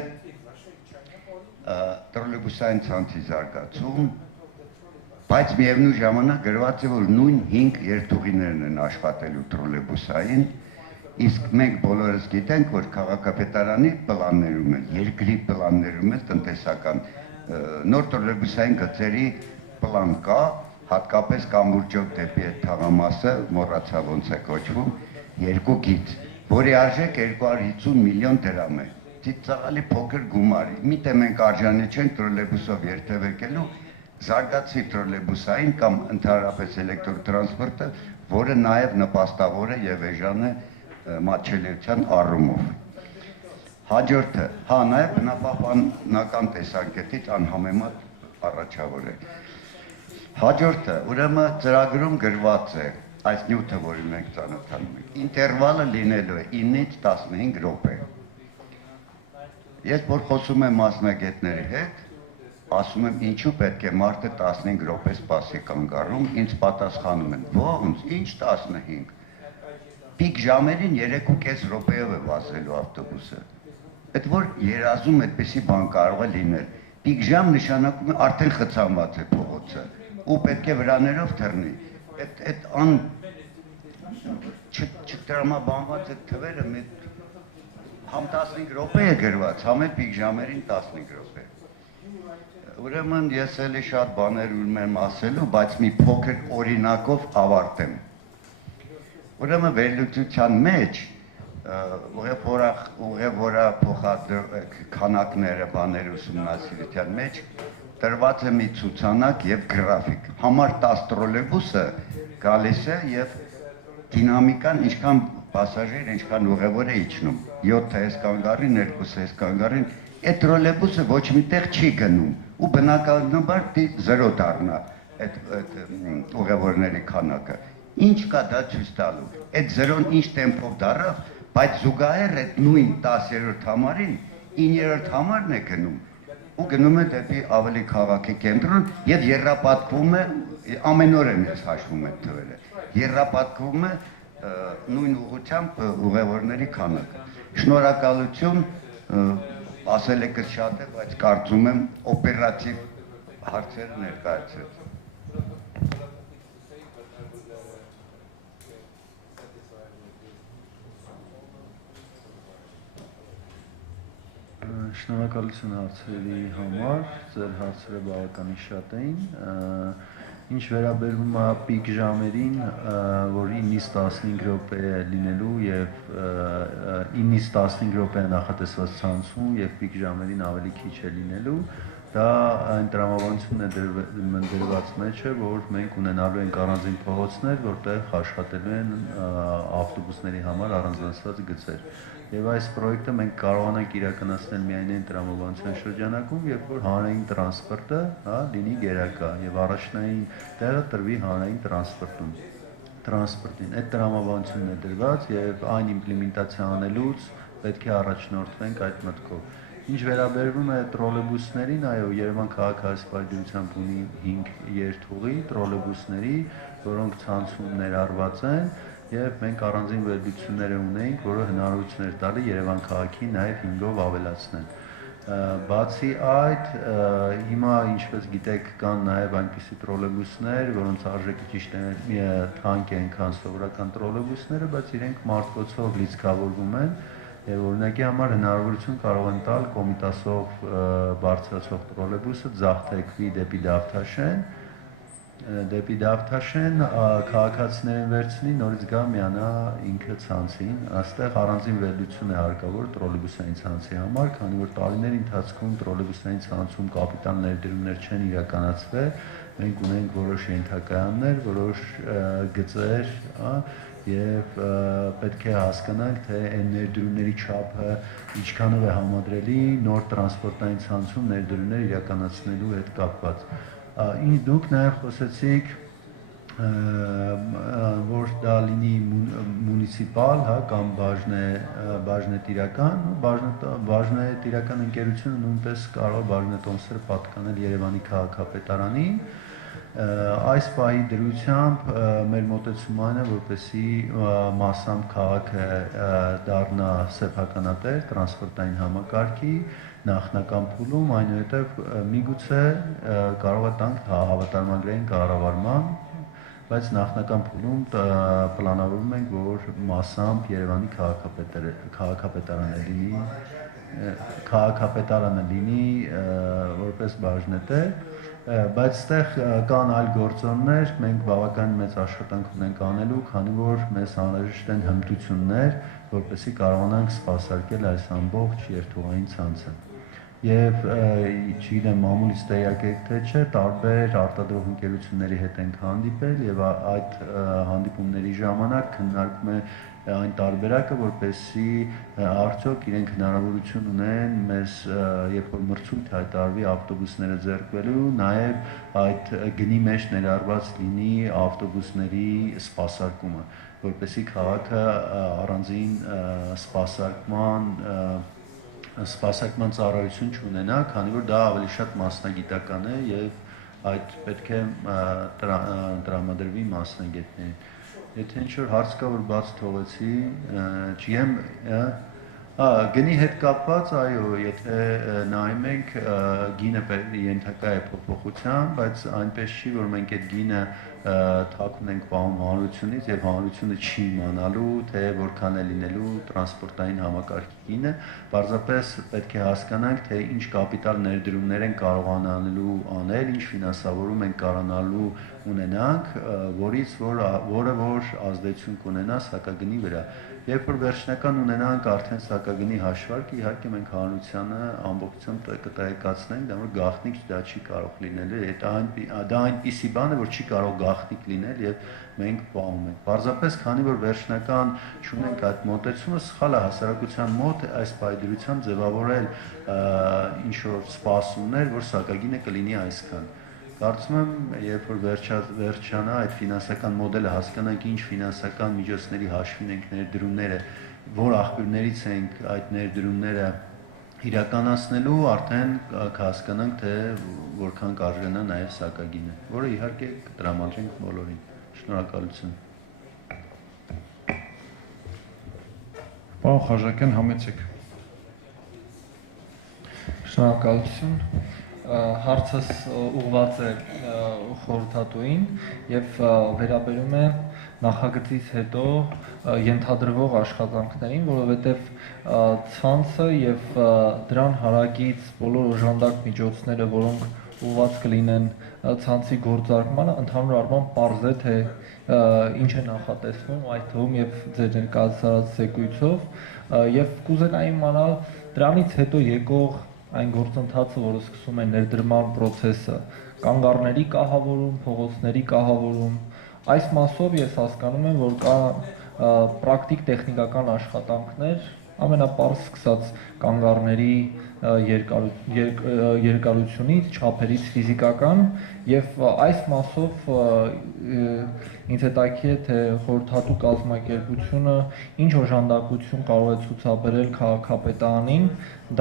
տրոլեյբուսային ցանցի զարգացում, բայց միևնույն ժամանակ գրված է, որ նույն 5 երթուղիներն են աշխատելու տրոլեյբուսային, իսկ մենք բոլորս գիտենք, որ քաղաքապետարանի պլաններում էլ, երկրի պլաններում էլ տնտեսական նոր տրոլեյբուսային գծերի պլան կա, հատկապես կամուրջով դեպի այդ թաղամասը, մոռացա ոնց է կոչվում, 2 գիծ, որի արժեք 250 միլիոն դրամ է։ Ծիծաղալի փոքր գումար։ Միտե մենք արժանի չենք տրոլեյբուսով երթևեկելու, զարգացի տրոլեյբուսային կամ ընդհանրապես էլեկտրոտրանսպորտը, որը նաև նպաստավոր է եւ էժան է մատչելիության առումով։ Հաջորդը, հա, նաև բնապահպանական տեսանկյունից անհամեմատ առաջավոր է։ Հաջորդը, ուրեմն ծրագրում գրված է այս նյութը, որի մենք ծանոթանում ենք, ինտերվալը լինելու է 9-ից 15 րոպե։ Ես որ խոսում եմ մասնագետների հետ, ասում եմ ինչու պետք է մարդը 15 րոպե սպասի կանգառում, ինձ պատասխանում են, ո՞նց, ինչ 15։ Պիկ ժամերին 3.5 րոպեով է վազելու ավտոբուսը։ Այդ որ երազում այդպեսի բան կարող է լինել։ Պիկ ժամ նշանակում է արդեն խցանված է փողոցը, ու պետք է վրաներով թռնի։ Այդ չտրամաբանված այդ թվերը համ 15 րոպե է գրված, համ է պիկ ժամերին 15 րոպե։ Ուրեմն ես էլի շատ բաներ ուզում եմ ասելու, բայց մի փոքր օրինակով ավարտեմ։ Ուրեմն վերլուծության մեջ ուղևորա քանակները բաներ ուսումնասիրության մեջ տրված է մի ցուցանակ եւ գրաֆիկ։ Համար 10 տրոլեյբուսը գալիս է եւ դինամիկան ինչքան պասաժիր, ինչքան ուղևոր է իջնում։ 7 էս կանգառին, 2 էս կանգառին, այդ տրոլեյբուսը ոչ միտեղ չի գնում ու բնականաբար 0 դառնա այդ ուղևորների քանակը։ Ինչ կա դա ցույց տալու։ Այդ 0-ն ինչ տեմպով դառավ, բայց զուգահեռ այդ նույն 10-րդ համարին 9-րդ համարն է գնում ու գնում է դեպի ավելի քաղաքի կենտրոն եւ երրապատկվում է, ամեն օր եմ ես հաշվում այդ թվերը, երրապատկվում է նույն ուղղությամբ ուղևորների քանակը։ Շնորհակալություն, ասել եք շատ է, բայց կարծում եմ օպերատիվ հարցերը ներկայացրեց։ Շնորհակալություն հարցերի համար, ձեր հարցերը բավականին շատ էին։ Ինչ վերաբերում է պիկ ժամերին, որ 9-ից 15 րոպե է լինելու եւ 9-ից 15 րոպե է նախատեսված ցանցում եւ պիկ ժամերին ավելի քիչ է լինելու, դա այն տրամաբանությունն է դրված մեջը, որ մենք ունենալու ենք առանձին փողոցներ, որտեղ աշխատելու են ավտոբուսների համար առանձնացված գծեր։ Եվ այս պրոյեկտը մենք կարողանանք իրականացնել միայն այն տրամաբանության շրջանակում, երբ որ հանրային տրանսպորտը լինի գերակա եւ առաջնային տեղը տրվի հանրային տրանսպորտին։ Այդ տրամաբանությունն է դրված եւ այն իմպլեմենտացիա անելուց պետք է առաջնորդվենք այդ մտքով։ Ինչ վերաբերվում է տրոլեյբուսներին, այո, Երևան քաղաքահասպետարությամբ ունի 5 երթուղի տրոլեյբուսների, որոնք ցանցում ներառված են եւ մենք առանձին վերլուծություններ ունեինք, որը հնարավորություն էր տալի Երևան քաղաքին նաեւ 5-ով ավելացնել։ Բացի այդ, հիմա ինչպես գիտեք, կան նաեւ այնպիսի տրոլեյբուսներ, որոնց արժեքը ճիշտ է թանկ է, քան սովորական տրոլեյբուսները, բայց իրենք մարդկոցով լիցքավորվում են եւ օրինակի համար հնարավորություն կարող են տալ կոմիտասով բարձրացող տրոլեյբուսը ձախթեքվի դեպի Դավթաշեն, քաղաքացիներին վերցնի, նորից գա միանա ինքը ցանցին, այստեղ առանձին վերլուծություն է հարկավոր տրոլեյբուսային ցանցի համար, քանի որ տարիների ընթացքում տրոլեյբուսային ցանցում կապիտալ ներդրումներ չեն իրականացվել, մենք ունենք որոշ ենթակայաններ, որոշ գծեր, եւ պետք է հասկանանք, թե այն ներդրումների չափը ինչքանով է համադրելի նոր տրանսպորտային ցանցում ներդրումներ իրականացնելու հետ կապված։ Դուք նաեւ խոսեցիք, որ դա լինի մունիցիպալ, կամ բաժնետիրական ընկերությունը նույնպես կարող է բաժնետոմսերը պատկանել Երևանի քաղաքապետարանին։ Այս պահի դրությամբ մեր մոտեցումը այն է, որպեսզի մասամբ քաղաքը դառնա սեփականատեր տրանսպորտային համակարգի նախնական փուլում, այնուհետև միգուցե կարող է տանք հավատարմագրային կառավարման, բայց նախնական փուլում պլանավորում ենք, որ մասամբ Երևանի քաղաքապետարանը լինի որպես բաժնետեր, բայց այստեղ կան այլ գործոններ, մենք բավական մեծ աշխատանք ունենք անելու, քանի որ մեզ անհրաժեշտ են հմտություններ, որպեսզի կարողանանք սպասարկել այս ամբողջ երթուղային ցանցը։ Եվ չգիտեմ, մամուլից տեղյակ եք թե չէ, տարբեր արտադրող ընկերությունների հետ ենք հանդիպել եւ այդ հանդիպումների ժամանակ քննարկում է այն տարբերակը, որպեսզի արդյոք իրենք հնարավորություն ունեն մեզ, երբ որ մրցույթ հայտարարվի ավտոբուսները ձեռքբերելու, նաեւ այդ գնի մեջ ներառված լինի ավտոբուսների սպասարկումը, որպեսզի քաղաքը առանձին սպասարկման ծառայություն չունենա, քանի որ դա ավելի շատ մասնագիտական է եւ այդ պետք է տրամադրվի մասնագետներին։ Եթե ինչ-որ հարց կա, որ բաց թողեցի, չգիտեմ, գնի հետ կապված, այո, եթե նայում ենք, գինը ենթակա է փոփոխության, բայց այնպես չի, որ մենք այդ գինը թաքուն ենք պահում հանրությունից եւ հանրությունը չի իմանալու, թե որքան է լինելու տրանսպորտային համակարգի գինը, պարզապես պետք է հասկանանք, թե ինչ կապիտալ ներդրումներ են կարողանալու անել, ինչ ֆինանսավորում են կարողանալու ունենանք, որը որ ազդեցություն կունենա սակագնի վրա։ Երբ որ վերջնական ունենանք արդեն սակագնի հաշվարկը, իհարկե մենք հանրությանը ամբողջությամբ կտեղեկացնենք, դա որ գաղտնիք դա չի կարող լինել, դա այնպիսի բան է, որ չի կարող գաղտնիք լինել եւ մենք պահում ենք։ Պարզապես քանի որ վերջնական չունենք այդ մոտեցումը, սխալ է հասարակության մոտ այս պայդրությամբ ձևավորել ինչ որ սպասումներ, որ սակագինը կլինի այսքան։ Կարծում եմ, երբ որ վերջանա այդ ֆինանսական մոդելը, հասկանանք ինչ ֆինանսական միջոցների հաշվին ենք ներդրումները, որ աղբյուրներից ենք այդ ներդրումները իրականացնելու, արդեն կհասկանանք, թե որքան կարժենա նաև սակագինը, որը իհարկե կտրամադրենք բոլորին։ Շնորհակալություն։ Պարոն Խաչատուրյան, համեցեք։ Շնորհակալություն։ Հարցս ուղղված է խորհրդատուին եւ վերաբերում է նախագծից հետո ենթադրվող աշխատանքներին, որովհետեւ ցանցը եւ դրան հարակից բոլոր օժանդակ միջոցները, որոնք ուղղված կլինեն ցանցի գործարկմանը, ընդհանուր առմամբ պարզ է, թե ինչ է նախատեսվում, այդ թվում եւ ձեր ներկայացրած զեկույցով եւ կուզենայի իմանալ դրանից հետո եկող այն գործընթացը, որը սկսում է ներդրման process-ը, կանգառների կահավորում, փողոցների կահավորում, այս մասով ես հասկանում եմ, որ կա պրակտիկ տեխնիկական աշխատանքներ, ամենապարզ սկսած կանգառների երկարությունից, չափերից ֆիզիկական եւ այս մասով ինձ հետաքրքիր է, թե խորհրդատու կազմակերպությունը ինչ օժանդակություն կարող է ցուցաբերել քաղաքապետարանին,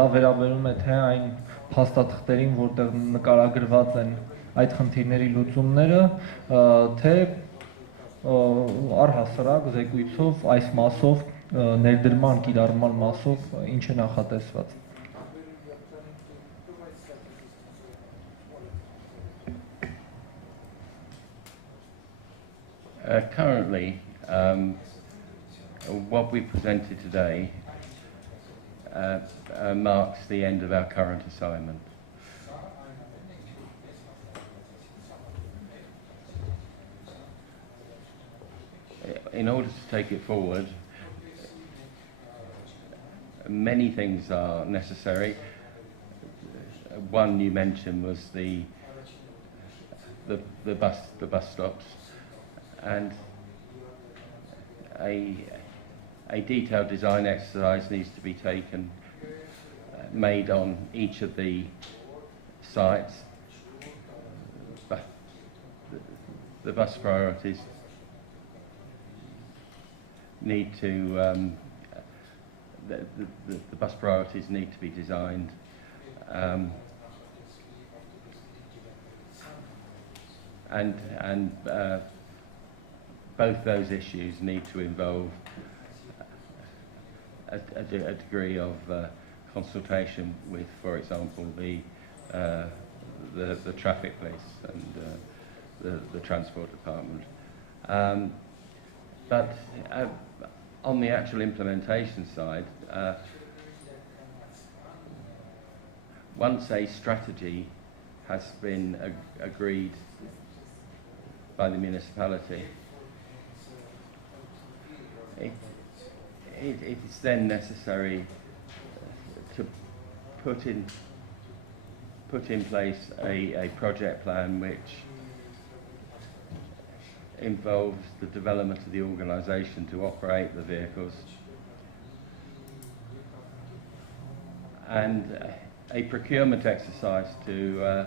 դա վերաբերում է թե այն փաստաթղթերին, որտեղ նկարագրված են այդ խնդիրների լուծումները, թե առհասարակ զեկույցով այս մասով ներդրման կիրառման մասով ինչ է նախատեսված։ Currently, what we presented today marks the end of our current assignment. In order to take it forward, many things are necessary. One you mentioned was the bus stops, and a detailed design exercise needs to be taken, made on each of the sites. The bus priorities need to the bus priorities need to be designed, and both those issues need to involve a degree of consultation with, for example, the traffic police and the transport department. But on the actual implementation side, once a strategy has been agreed by the municipality, it is then necessary to put in place a project plan which involves the development of the organisation to operate the vehicles, and a procurement exercise to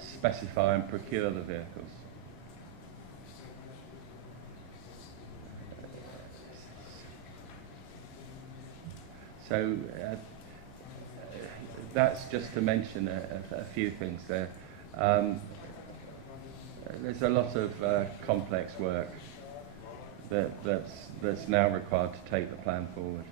specify and procure the vehicles. So that's just to mention a few things there. There's a lot of complex work that's now required to take the plan forward.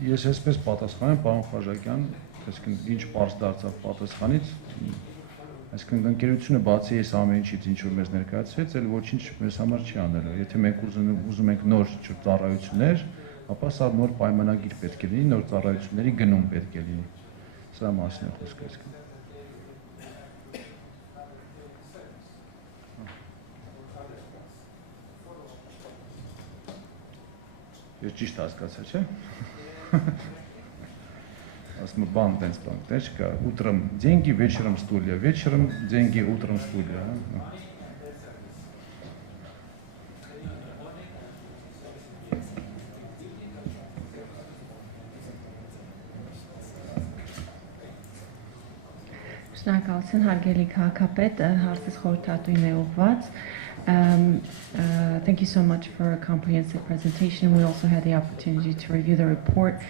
Ես այսպես պատասխանեմ, պարոն Խաչակյան, այսինքն ինչ պարզ դարձավ պատասխանից, այսինքն ընկերությունը բացի այս ամեն ինչից ինչ որ մեզ ներկայացրեց, էլ ոչինչ մեզ համար չի անելու։ Եթե մենք ուզում ենք նոր ծառայություններ, ապա սա նոր պայմանագիր պետք է լինի, նոր ծառայությունների գնում պետք է լինի։ Սա մասին է խոսքը այսինքն։ Ես ճիշտ հասկացա, չէ՞։ Ասում եմ, բան տենց չկա, утром деньги, вечером стулья, вечером деньги, утром стулья. Շնորհակալություն հարգելի քաղաքապետ, հարցս խորհրդատուին է ուղղված։ Thank you so much for a comprehensive presentation. We also had the opportunity to review the report.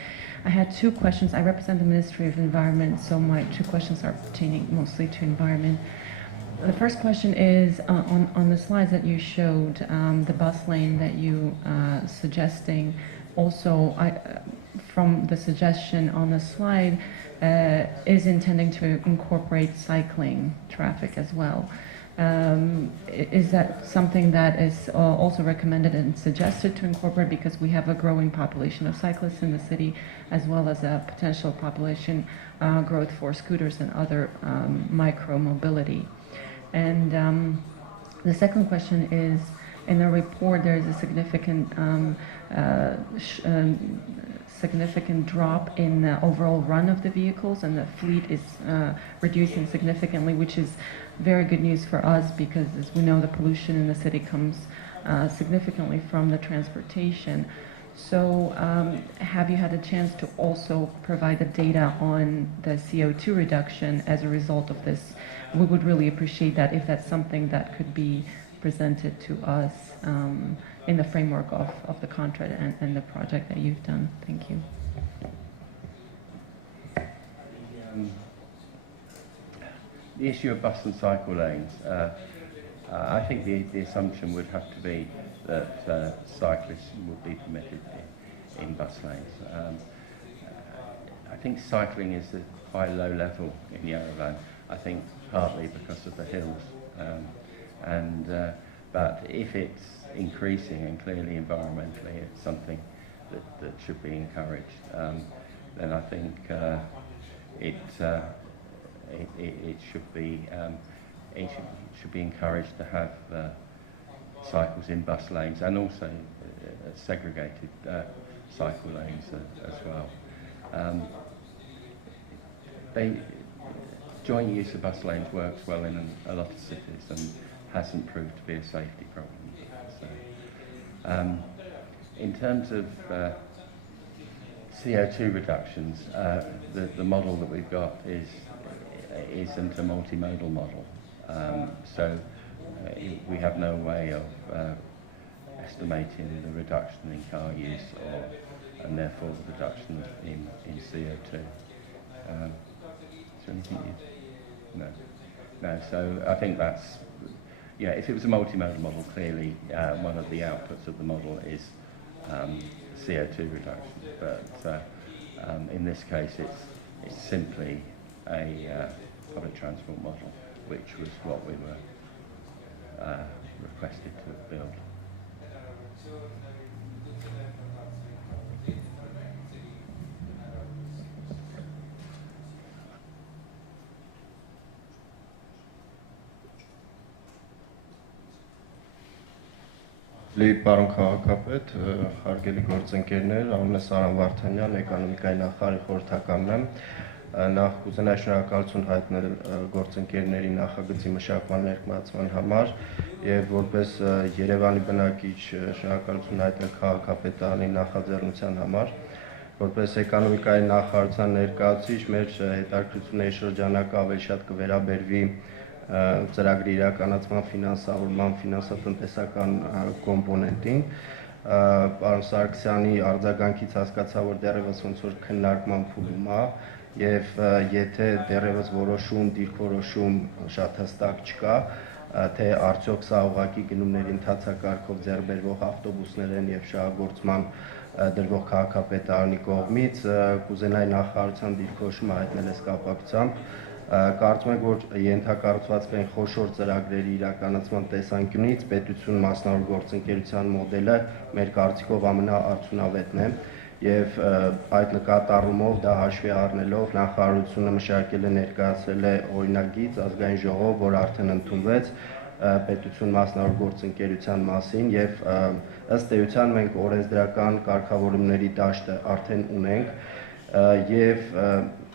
I had two questions. I represent the Ministry of Environment, so my two questions are pertaining mostly to environment. The first question is on the slides that you showed, the bus lane that you suggesting. Also, from the suggestion on the slide, is intending to incorporate cycling traffic as well. Is that something that is also recommended and suggested to incorporate, because we have a growing population of cyclists in the city, as well as a potential population growth for scooters and other micro-mobility? And the second question is, in the report there is a significant drop in the overall run of the vehicles, and the fleet is reducing significantly, which is very good news for us, because as we know, the pollution in the city comes significantly from the transportation. So have you had a chance to also provide the data on the CO2 reduction as a result of this? We would really appreciate that if that's something that could be presented to us in the framework of the contract and the project that you've done. Thank you. The issue of bus and cycle lanes, I think the assumption would have to be that cyclists would be permitted in bus lanes. I think cycling is at quite a low level in Yerevan, I think partly because of the hills. But if it's increasing and clearly environmentally it's something that should be encouraged, then I think it should be encouraged to have cycles in bus lanes and also segregated cycle lanes as well. Joint use of bus lanes works well in a lot of cities and hasn't proved to be a safety problem. So, in terms of CO2 reductions, the model that we've got isn't a multimodal model. So we have no way of estimating the reduction in car use and therefore the reduction in CO2. Is there anything No. So I think that's, if it was a multimodal model, clearly one of the outputs of the model is CO2 reduction. But in this case, it's simply a public transport model, which was what we were requested to build. Պարոն քաղաքապետ, հարգելի գործընկերներ, անունս Արամ Վարդանյան, էկոնոմիկայի նախարարի խորհրդականն եմ, նախ կուզենայի շնորհակալություն հայտնել գործընկերների նախագծի մշակման ներկայացման համար եւ որպես Երևանի բնակիչ շնորհակալություն հայտնել քաղաքապետարանի նախաձեռնության համար, որպես էկոնոմիկայի նախարարության ներկայացուցիչ մեր հետաքրքրությունների շրջանակը ավելի շատ կվերաբերվի ծրագրի իրականացման ֆինանսավորման ֆինանսատնտեսական կոմպոնենտին, պարոն Սարգսյանի արձագանքից հասկացա, որ դեռևս ոնց որ քննարկման փուլում է եւ եթե դեռևս որոշում, դիրքորոշում շատ հստակ չկա, թե արդյոք սա ուղղակի գնումների ընթացակարգով ձեռբերվող ավտոբուսներ են եւ շահագործման դրվող քաղաքապետարանի կողմից, կուզենայի նախարարության դիրքորոշումը հայտնել այս կապակցությամբ. Կարծում եմ, որ ենթակառուցվածքային խոշոր ծրագրերի իրականացման տեսանկյունից պետություն մասնավոր գործընկերության մոդելը մեր կարծիքով ամենաարդյունավետն է եւ այդ նկատառումով դա հաշվի առնելով նախարարությունը մշակել է ներկայացրել է օրինագիծ ազգային ժողով, որ արդեն ընդունվեց պետություն մասնավոր գործընկերության մասին եւ ըստ էության մենք օրենսդրական կարգավորումների դաշտը արդեն ունենք եւ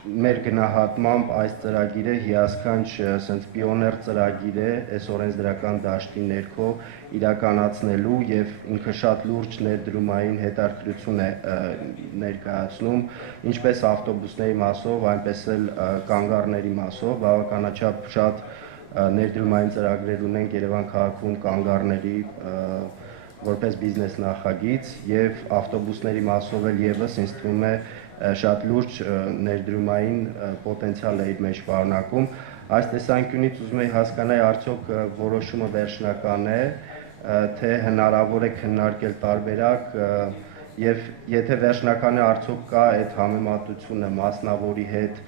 մեր գնահատմամբ այս ծրագիրը հիասքանչ sense պիոներ ծրագիր է այս օրենսդրական դաշտի ներքո իրականացնելու եւ ինքը շատ լուրջ ներդրումային հետաքրքրություն է ներկայացնում ինչպես ավտոբուսների մասով, այնպես էլ կանգառների մասով, բավականաչափ շատ ներդրումային ծրագրեր ունենք Երևան քաղաքում կանգառների որպես բիզնես նախագիծ եւ ավտոբուսների մասով էլ եւս ինձ թվում է շատ լուրջ ներդրումային պոտենցիալ է իր մեջ պարունակում։ Այս տեսանկյունից ուզում եի հասկանալ արդյոք որոշումը վերջնական է, թե հնարավոր է քննարկել տարբերակ եւ եթե վերջնական է արդյոք կա այդ համեմատությունը մասնավորի հետ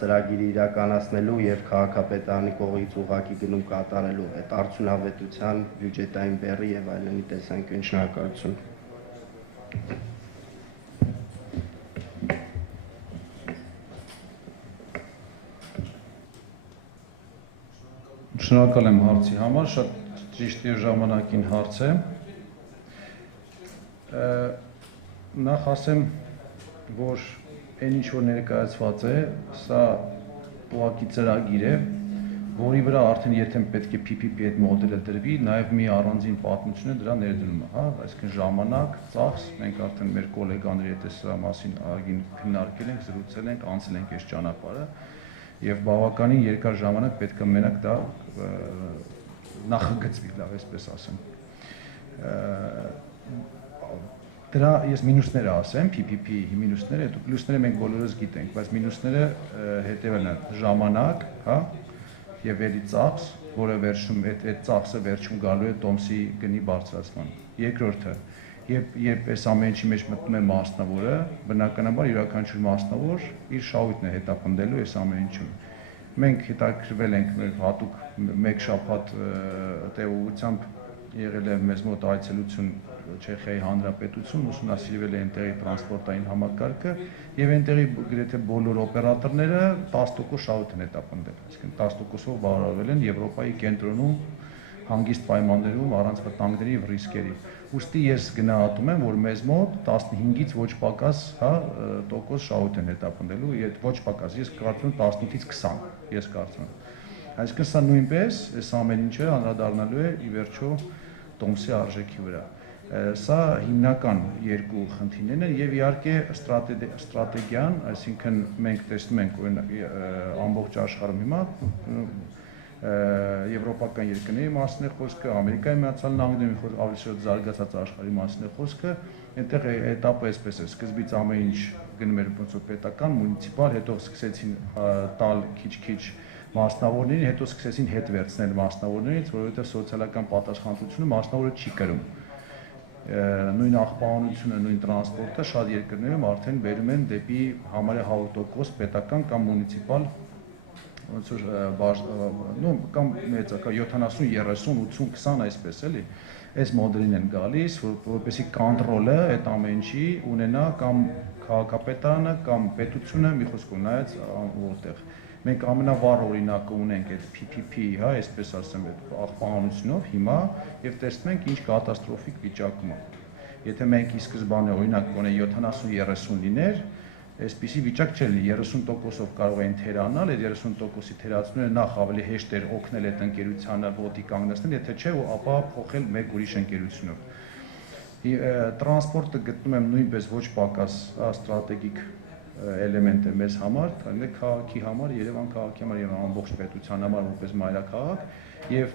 ծրագիրը իրականացնելու եւ քաղաքապետարանի կողմից ուղղակի գնում կատարելու այդ արդյունավետության բյուջետային բեռի եւ այլնի տեսանկյունից շնորհակալություն։ Շնորհակալ եմ հարցի համար, շատ ճիշտ եւ ժամանակին հարց է։ Նախ ասեմ, որ այն ինչ որ ներկայացված է, սա ուղղակի ծրագիր է, որի վրա արդեն եթե պետք է PPP այդ մոդելը դրվի, նաեւ մի առանձին պատմություն է դրա ներդրումը, հա, այսինքն ժամանակ, ծախս, մենք արդեն մեր գոլեգաների հետ սրա մասին ագին քննարկել ենք, զրուցել ենք, անցել ենք այս ճանապարհը եւ բավականին երկար ժամանակ պետք է մենակ դա նախագծվի, լավ այսպես ասեմ։ Դրա ես մինուսները ասեմ, PPP մինուսները, հետո պլյուսները մենք բոլորս գիտենք, բայց մինուսները հետևելն է ժամանակ, հա, եւ ելի ծախս, որը վերջում այդ ծախսը վերջում գալու է տոմսի գնի բարձրացման։ Երկրորդը, երբ այս ամեն ինչի մեջ մտնում է մասնավորը, բնականաբար յուրաքանչյուր մասնավոր իր շահույթն է հետապնդելու այս ամեն ինչում։ Մենք հետաքրքրվել ենք հատուկ մեկ շաբաթ տևողությամբ եղել է մեզ մոտ այցելություն Չեխիայի Հանրապետություն, ուսումնասիրվել է այնտեղի տրանսպորտային համակարգը եւ այնտեղի գրեթե բոլոր օպերատորները 10% շահույթ են հետապնդել, այսինքն 10%-ով բավարարվել են Եվրոպայի կենտրոնում հանգիստ պայմաններում առանց վտանգների եւ ռիսկերի։ Ուստի ես գնահատում եմ, որ մեզ մոտ 15-ից ոչ պակաս, հա, տոկոս շահույթ են հետապնդելու, եւ ոչ պակաս, ես կարծում եմ 18-ից 20, ես կարծում եմ։ Այսինքն սա նույնպես այս ամեն ինչը անդրադառնալու է ի վերջո տոմսի արժեքի վրա։ Սա հիմնական երկու խնդիրներն են եւ իհարկե ստրատեգիան, այսինքն մենք տեսնում ենք օրինակ ամբողջ աշխարհում հիմա եվրոպական երկրների մասին է խոսքը, Ամերիկայի Միացյալ Նահանգների ավելի շատ զարգացած աշխարհի մասին է խոսքը, այնտեղ этаպը այսպես է, սկզբից ամեն ինչ գնում էր ոնց որ պետական, մունիցիպալ, հետո սկսեցին տալ քիչ-քիչ մասնավորներին, հետո սկսեցին հետ վերցնել մասնավորներից, որովհետեւ սոցիալական պատասխանատվությունը մասնավորը չի կրում։ Նույն աղբանությունը, նույն տրանսպորտը շատ երկրներում արդեն բերում են դեպի համարյա 100% պետական կամ մունիցիպալ ոնց որ կամ մեծակա 70, 30, 80, 20 այսպես էլի, այս մոդելին են գալիս, որպեսզի կոնտրոլը այդ ամեն ինչի ունենա կամ քաղաքապետարանը կամ պետությունը, մի խոսքով նայած որտեղ։ Մենք ամենավառ օրինակը ունենք այդ PPP, հա, այսպես ասեմ, այդ աղբանությունով հիմա եւ տեսնում ենք ինչ կատաստրոֆիկ վիճակում է։ Եթե մենք ի սկզբանե օրինակ գոնե 70-30 լիներ, այսպիսի վիճակ չէր լինի, 30%-ով կարող էին թերանալ, այդ 30%-ի թերացնումը նախ ավելի հեշտ էր օգնել այդ ընկերությանը ոտի կանգնեցնել, եթե չէ, ապա փոխել մեկ ուրիշ ընկերությունով։ Տրանսպորտը գտնում եմ նույնպես ոչ պակաս ստրատեգիկ էլեմենտ է մեզ համար, քանի քաղաքի համար, Երևան քաղաքի համար եւ ամբողջ պետության համար որպես մայրաքաղաք եւ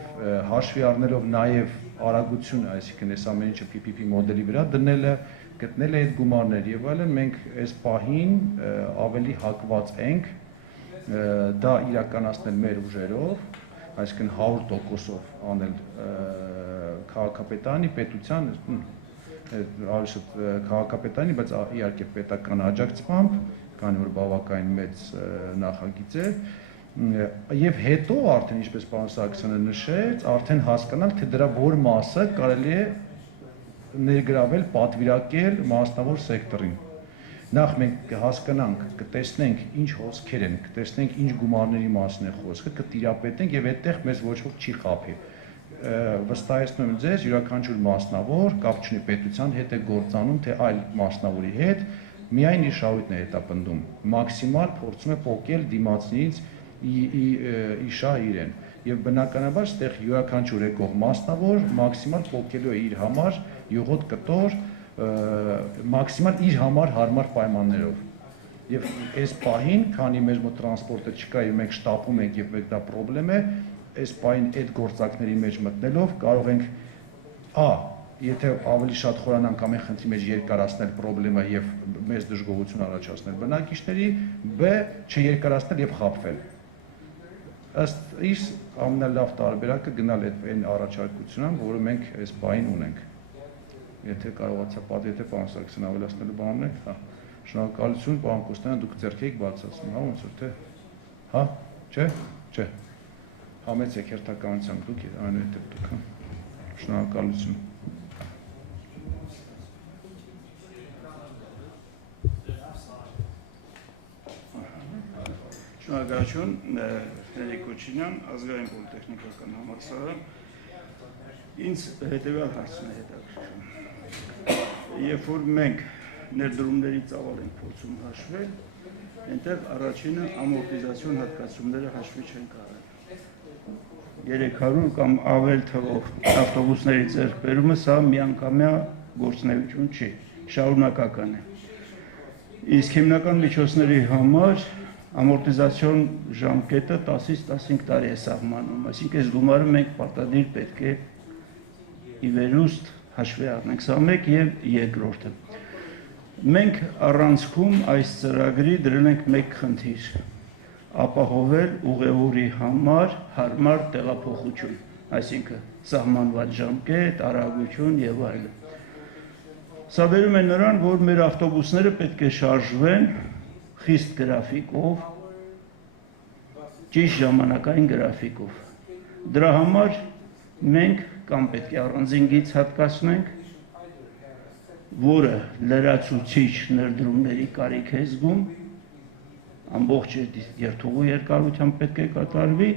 հաշվի առնելով նաեւ արագություն, այսինքն այս ամեն ինչը PPP մոդելի վրա դնելը, գտնել է այդ գումարներ եւ այլն, մենք այս պահին ավելի հակված ենք դա իրականացնել մեր ուժերով, այսինքն 100%-ով անել քաղաքապետարանի, պետության արժեշտ քաղաքապետարանի, բայց իհարկե պետական աջակցությամբ, քանի որ բավականին մեծ նախագիծ է, եւ հետո արդեն ինչպես պարոն Սարգսյանը նշեց, արդեն հասկանալ, թե դրա որ մասը կարելի է ներգրավել, պատվիրակել մասնավոր սեկտորին։ Նախ մենք կհասկանանք, կտեսնենք ինչ հոսքեր են, կտեսնենք ինչ գումարների մասին է խոսքը, կտիրապետենք եւ այդտեղ մեզ ոչ ոք չի խաբի։ Վստահեցնում եմ ձեզ, յուրաքանչյուր մասնավոր կապ չունի պետության հետ է գործանում, թե այլ մասնավորի հետ, միայն իր շահույթն է հետապնդում, մաքսիմալ փորձում է պոկել դիմացնից իշահ իրեն։ Եվ բնականաբար ստեղ յուրաքանչյուր եկող մասնավոր մաքսիմալ պոկելու է իր համար յուղոտ կտոր, մաքսիմալ իր համար հարմար պայմաններով։ Եվ այս պահին, քանի մեր մոտ տրանսպորտը չկա եւ մենք շտապում ենք եւ դա խնդրեմ է, այս պահին այդ գործակների մեջ մտնելով կարող ենք եթե ավելի շատ խորանանք ամեն խնդրի մեջ երկարացնել խնդրեմը եւ մեծ դժգոհություն առաջացնել բնակիչների, բ չերկարացնել եւ խաբվել։ Ըստ իս ամենալավ տարբերակը գնալ այն առաջարկությունն, որը մենք այս պահին ունենք։ Եթե կարողացա պատվիրել պարոն Սարգսյան ավելացնելու բան ունեք, հա։ Շնորհակալություն, պարոն Կոստանյան, դուք ձեռքեք բացացնում, հա, ոնց որ թե, հա, չէ։ Համեցեք հերթականությամբ դուք, այնուհետև դուք, հա։ Շնորհակալություն։ Շնորհակալություն, Հայկ Մարությանը, ազգային պոլիտեխնիկական համալսարան։ Ինձ հետևյալ հարցն է հետաքրքրում։ Երբ որ մենք ներդրումների ծավալ ենք փորձում հաշվել, այնտեղ առաջինը ամորտիզացիոն հատկացումները հաշվի չեն կարել։ 300 կամ ավել թվով ավտոբուսների ձեռքբերումը սա միանգամյա գործունեություն չի, շարունակական է։ Իսկ հիմնական միջոցների համար ամորտիզացիոն ժամկետը 10-ից 15 տարի է սահմանում, այսինքն այս գումարը մենք պարտադիր պետք է ի վերուստ հաշվի առնենք, սա մեկ եւ երկրորդը։ Մենք առանցքում այս ծրագրի դրել ենք մեկ խնդիր, ապահովել ուղևորի համար հարմար տեղափոխություն, այսինքն սահմանված ժամկետ, արագություն եւ այլն։ Սա վերում է նրան, որ մեր ավտոբուսները պետք է շարժվեն խիստ գրաֆիկով, ճիշտ ժամանակային գրաֆիկով։ Դրա համար մենք կամ պետք է առանձին գիծ հատկացնենք, որը լրացուցիչ ներդրումների կարիք է զգում, ամբողջ երթուղու երկարությամբ պետք է կատարվի,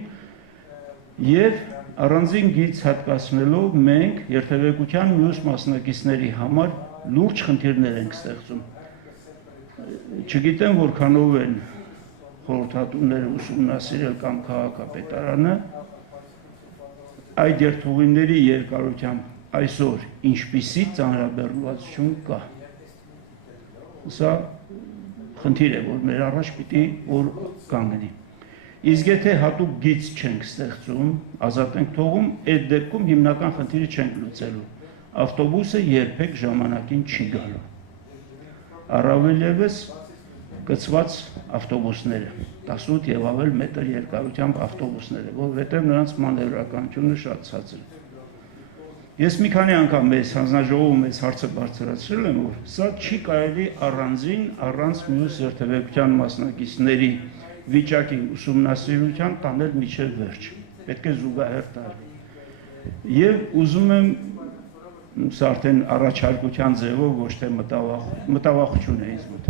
եւ առանձին գիծ հատկացնելով մենք երթևեկության մյուս մասնակիցների համար լուրջ խնդիրներ ենք ստեղծում։ Չգիտեմ որքանով են խորհրդատուները ուսումնասիրել կամ քաղաքապետարանը այդ երթուղիների երկարությամբ այսօր ինչպիսի ծանրաբեռնվածություն կա։ Սա խնդիր է, որ մեր առաջ պիտի որ կանգնի։ Իսկ եթե հատուկ գիծ չենք ստեղծում, ազատ ենք թողում, այդ դեպքում հիմնական խնդիրը չենք լուծելու։ Ավտոբուսը երբեք ժամանակին չի գալու։ Առավել ևս կցված ավտոբուսները, 18 եւ ավել մետր երկարությամբ ավտոբուսները, որովհետեւ նրանց մանևրականությունը շատ ցածր է։ Ես մի քանի անգամ այս հանձնաժողովում այս հարցը բարձրացրել եմ, որ սա չի կարելի առանձին առանց մյուս երթևեկության մասնակիցների վիճակի ուսումնասիրության տանել միջև վերջ։ Պետք է զուգահեռ տարվի։ Եվ ուզում եմ սա արդեն առաջարկության ձևով ոչ թե մտավախություն է ինձ մոտ։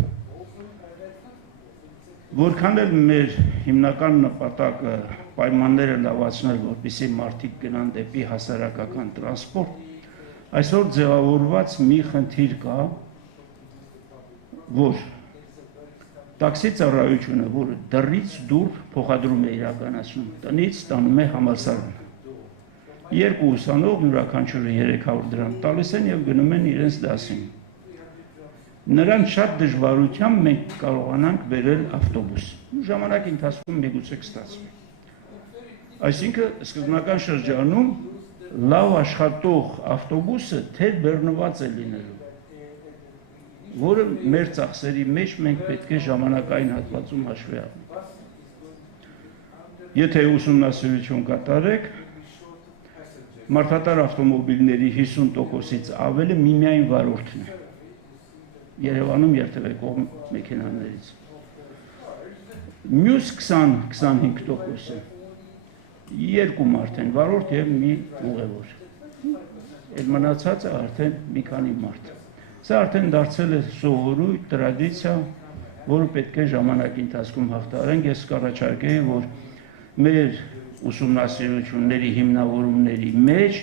Որքան էլ մեր հիմնական նպատակը պայմանները լավացնել, որպեսզի մարդիկ գնան դեպի հասարակական տրանսպորտ, այսօր ձևավորված մի խնդիր կա, որ տաքսի ծառայությունը, որը դռից դուր փոխադրում է իրականացնում, տնից տանում է համալսարան։ Երկու ուսանող յուրաքանչյուրը 300 դրամ տալիս են եւ գնում են իրենց դասին։ Նրան շատ դժվարությամբ մենք կարողանանք բերել ավտոբուս։ Ժամանակի ընթացքում միգուցե կստացվի։ Այսինքն սկզբնական շրջանում լավ աշխատող ավտոբուսը թեր բեռնված է լինելու, որը մեր ծախսերի մեջ մենք պետք է ժամանակային հատվածում հաշվի առնենք։ Եթե ուսումնասիրություն կատարեք, մարդատար ավտոմոբիլների 50%-ից ավելը միմիայն վարորդն է Երևանում երթևեկող մեքենաներից։ Մյուս 20-25%-ը երկու մարդ են վարորդ եւ մի ուղևոր։ Այդ մնացածը արդեն մի քանի մարդ։ Սա արդեն դարձել է սովորույթ, տրադիցիա, որը պետք է ժամանակի ընթացքում հաղթահարենք։ Ես կառաջարկեի, որ մեր ուսումնասիրությունների հիմնավորումների մեջ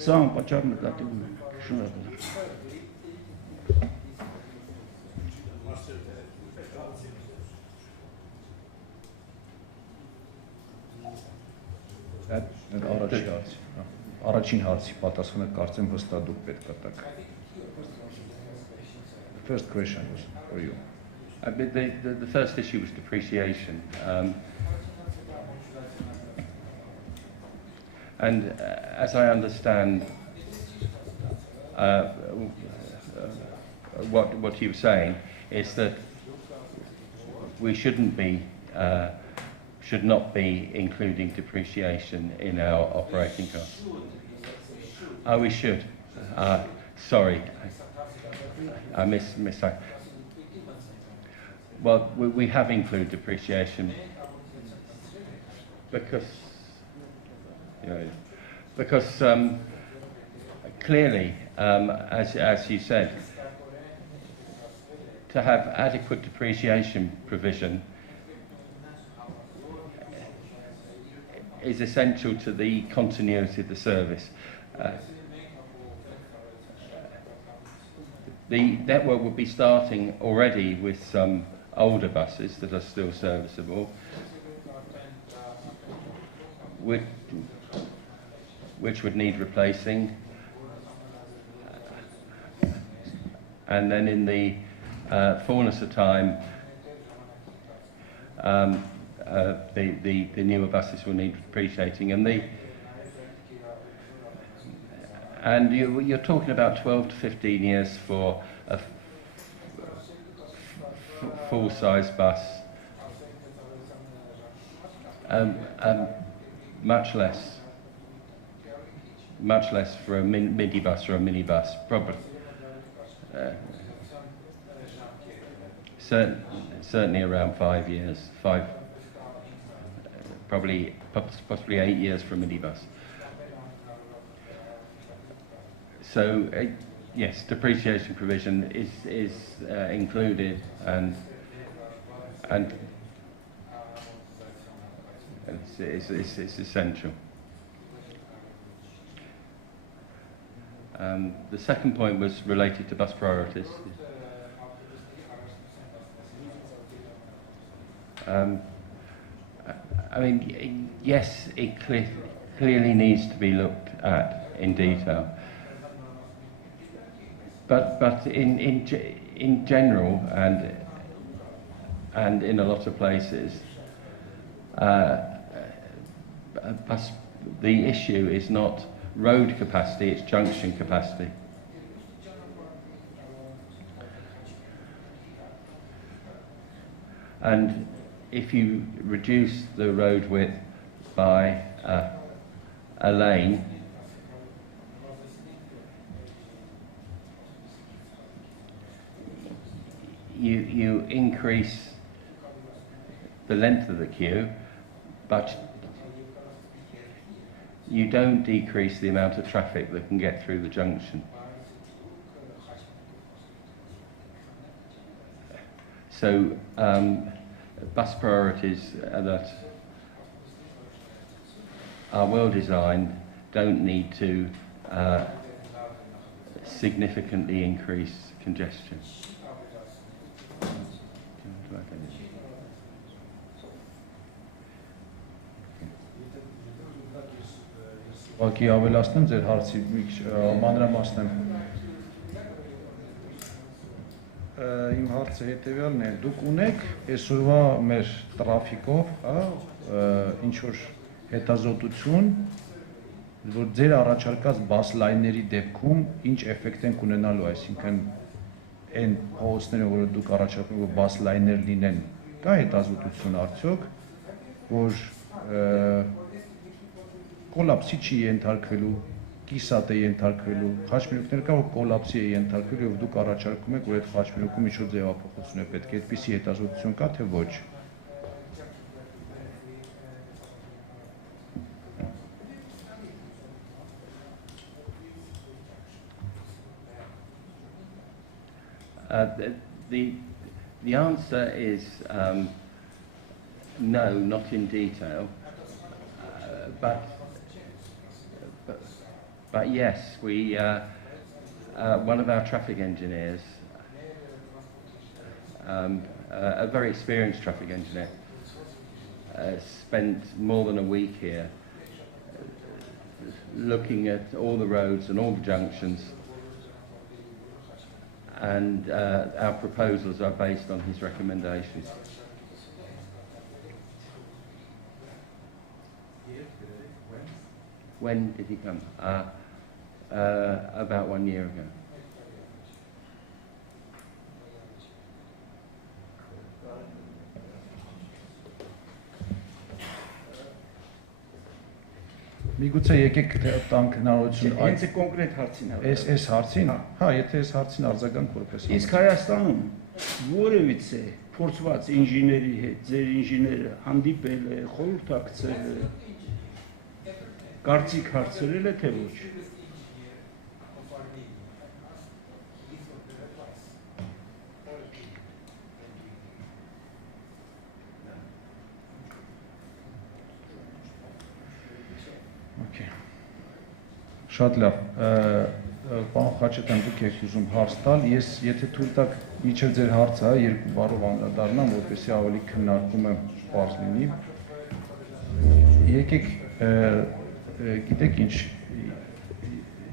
սա անպատճառ նկատի ունենանք։ Շնորհակալ եմ։ Առաջին հարցի պատասխանը կարծեմ հստակ դուք պետք է տաք։ First question was for you. The first issue was depreciation. And as I understand what you were saying is that we should not be including depreciation in our operating costs. Oh, we should. Sorry, I missed. Well, we have included depreciation because clearly, as you said, to have adequate depreciation provision is essential to the continuity of the service. The network will be starting already with some older buses that are still serviceable, which would need replacing, and then in the fullness of time the newer buses will need depreciating, and you're talking about 12 to 15 years for a full-size bus, much less for a minibus or a minibus, probably. Certainly around 5 years, possibly 8 years for a minibus. So yes, depreciation provision is included, and it's essential. The second point was related to bus priorities. I mean, yes, it clearly needs to be looked at in detail, but in general and in a lot of places, the issue is not road capacity, it's junction capacity. And if you reduce the road width by a lane, you increase the length of the queue, but you don't decrease the amount of traffic that can get through the junction. So bus priorities that are well designed don't need to significantly increase congestion. Ուղղակի ավելացնեմ ձեր հարցի մի քիչ մանրամասնեմ։ Իմ հարցը հետևյալն է, դուք ունեք այսօրվա մեր տրաֆիկով, ինչ որ հետազոտություն, որ ձեր առաջարկած բաս լայնների դեպքում ինչ էֆեկտ են ունենալու, այսինքն այն փողոցները, որ դուք առաջարկում եք, որ բաս լայներ լինեն, կա հետազոտություն արդյոք, որ կոլապսի չի ենթարկվելու, կիսատ է ենթարկվելու, խաչմերուկներ կա, որ կոլապսի է ենթարկվելու, եւ դուք առաջարկում եք, որ այդ խաչմերուկում ինչ-որ ձևափոխություն է պետք է, այդպիսի հետազոտություն կա, թե ոչ։ The answer is no, not in detail, but yes, we one of our traffic engineers, a very experienced traffic engineer, spent more than a week here looking at all the roads and all the junctions, and our proposals are based on his recommendations. When did he come? About 1 year ago. Միգուցե եկեք տանք հնարավորություն Հենց է կոնկրետ հարցին այս հարցին, հա, եթե այս հարցին արձագանք որպես Իսկ Հայաստանում որևիցե փորձված ինժեների հետ ձեր ինժեները հանդիպել է, խորհրդակցել է, կարծիք հարցրել է, թե ոչ։ Շատ լավ, պարոն Խաչատյան, դուք եք ուզում հարց տալ, ես եթե թույլ տաք միջև ձեր հարցը երկու բառով անդրադառնամ, որպեսզի ավելի քննարկումը պարզ լինի։ Եկեք, գիտեք ինչ,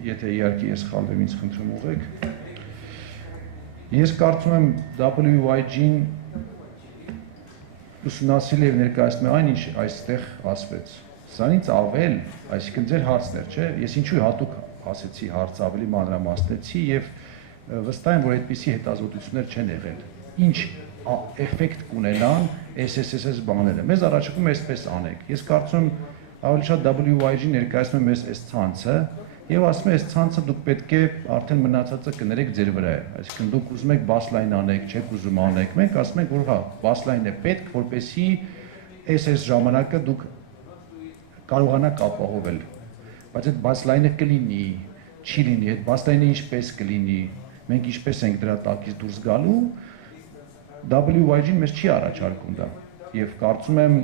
եթե իհարկե ես խալվեմ, ինձ խնդրում ուղղեք։ Ես կարծում եմ WYG-ն ուսումնասիրել եւ ներկայացնում այն ինչ այստեղ ասվեց։ Սրանից ավել, այսինքն ձեր հարցն էր, չէ՞։ Ես ինչու հատուկ ասեցի հարցը ավելի մանրամասնեցի եւ վստահ եմ, որ այդպիսի հետազոտություններ չեն եղել։ Ինչ էֆեկտ կունենան SSS բաները։ Մեզ առաջարկում է այսպես անեք։ Ես կարծում եմ ավելի շատ WIG ներկայացնում է մեզ այս ցանցը եւ ասում է այս ցանցը դուք պետք է արդեն մնացածը կներեք ձեր վրա է։ Այսինքն դուք ուզում եք բասլայն անեք, չեք ուզում անեք։ Մենք ասում ենք, որ հա, բասլայնն է պետք, որպեսզի այս ժամանակը դուք կարողանաք ապահովել։ Բայց այդ բասլայնը կլինի, չի լինի, այդ բասլայնը ինչպես կլինի, մենք ինչպես ենք դրա տակից դուրս գալու, WIG-ն մեզ չի առաջարկում դա։ Եվ կարծում եմ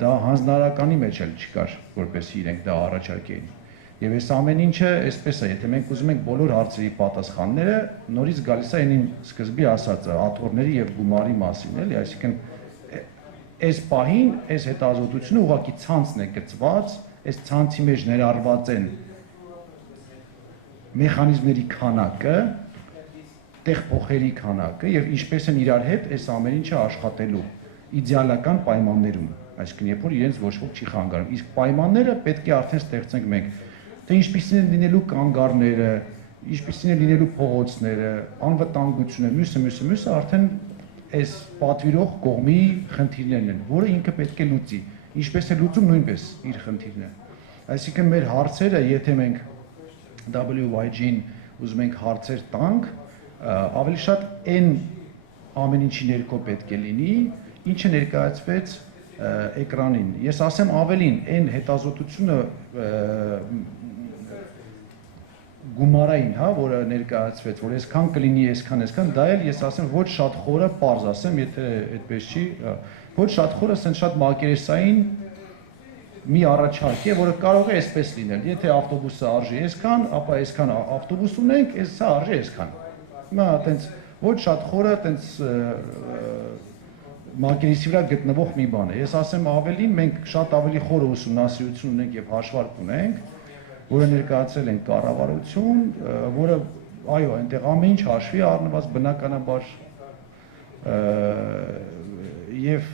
դա հանձնարարականի մեջ էլ չկար, որպեսզի իրենք դա առաջարկեին։ Եվ այս ամեն ինչը այսպես է, եթե մենք ուզում ենք բոլոր հարցերի պատասխանները, նորից գալիս է այն սկզբի ասածը, աթոռների եւ գումարի մասին, էլի, այսինքն այս պահին, այս հետազոտությունը ուղղակի ցանցն է գծված, այս ցանցի մեջ ներառված են մեխանիզմների քանակը, տեղփոխերի քանակը եւ ինչպես են իրար հետ այս ամեն ինչը աշխատելու իդեալական պայմաններում, այսինքն երբ որ իրենց ոչ ոք չի խանգարում, իսկ պայմանները պետք է արդեն ստեղծենք մենք, թե ինչպիսին են լինելու կանգառները, ինչպիսին են լինելու փողոցները, անվտանգությունը, մյուսը արդեն այս պատվիրող կողմի խնդիրներն են, որը ինքը պետք է լուծի, ինչպես է լուծում նույնպես իր խնդիրն է։ Այսինքն մեր հարցերը, եթե մենք WIG-ին ուզում ենք հարցեր տանք, ավելի շատ այն ամեն ինչի ներքո պետք է լինի, ինչը ներկայացվեց էկրանին։ Ես ասեմ ավելին, այն հետազոտությունը գումարային, հա, որը ներկայացվեց, որ այսքան կլինի, այսքան, դա էլ ես ասեմ ոչ շատ խորը, պարզ ասեմ, եթե այդպես չի, ոչ շատ խորը, ասեն շատ մակերեսային մի առաջարկ է, որը կարող է այսպես լինել։ Եթե ավտոբուսը արժի այսքան, ապա այսքան ավտոբուս ունենք, սա արժի այսքան։ Հիմա այտենց ոչ շատ խորը, այտենց մակերեսի վրա գտնվող մի բան է։ Ես ասեմ ավելին, մենք շատ ավելի խորը ուսումնասիրություն ունենք եւ հաշվարկ ունենք, որը ներկայացրել են կառավարություն, որը այո, այնտեղ ամեն ինչ հաշվի առնված բնականաբար եւ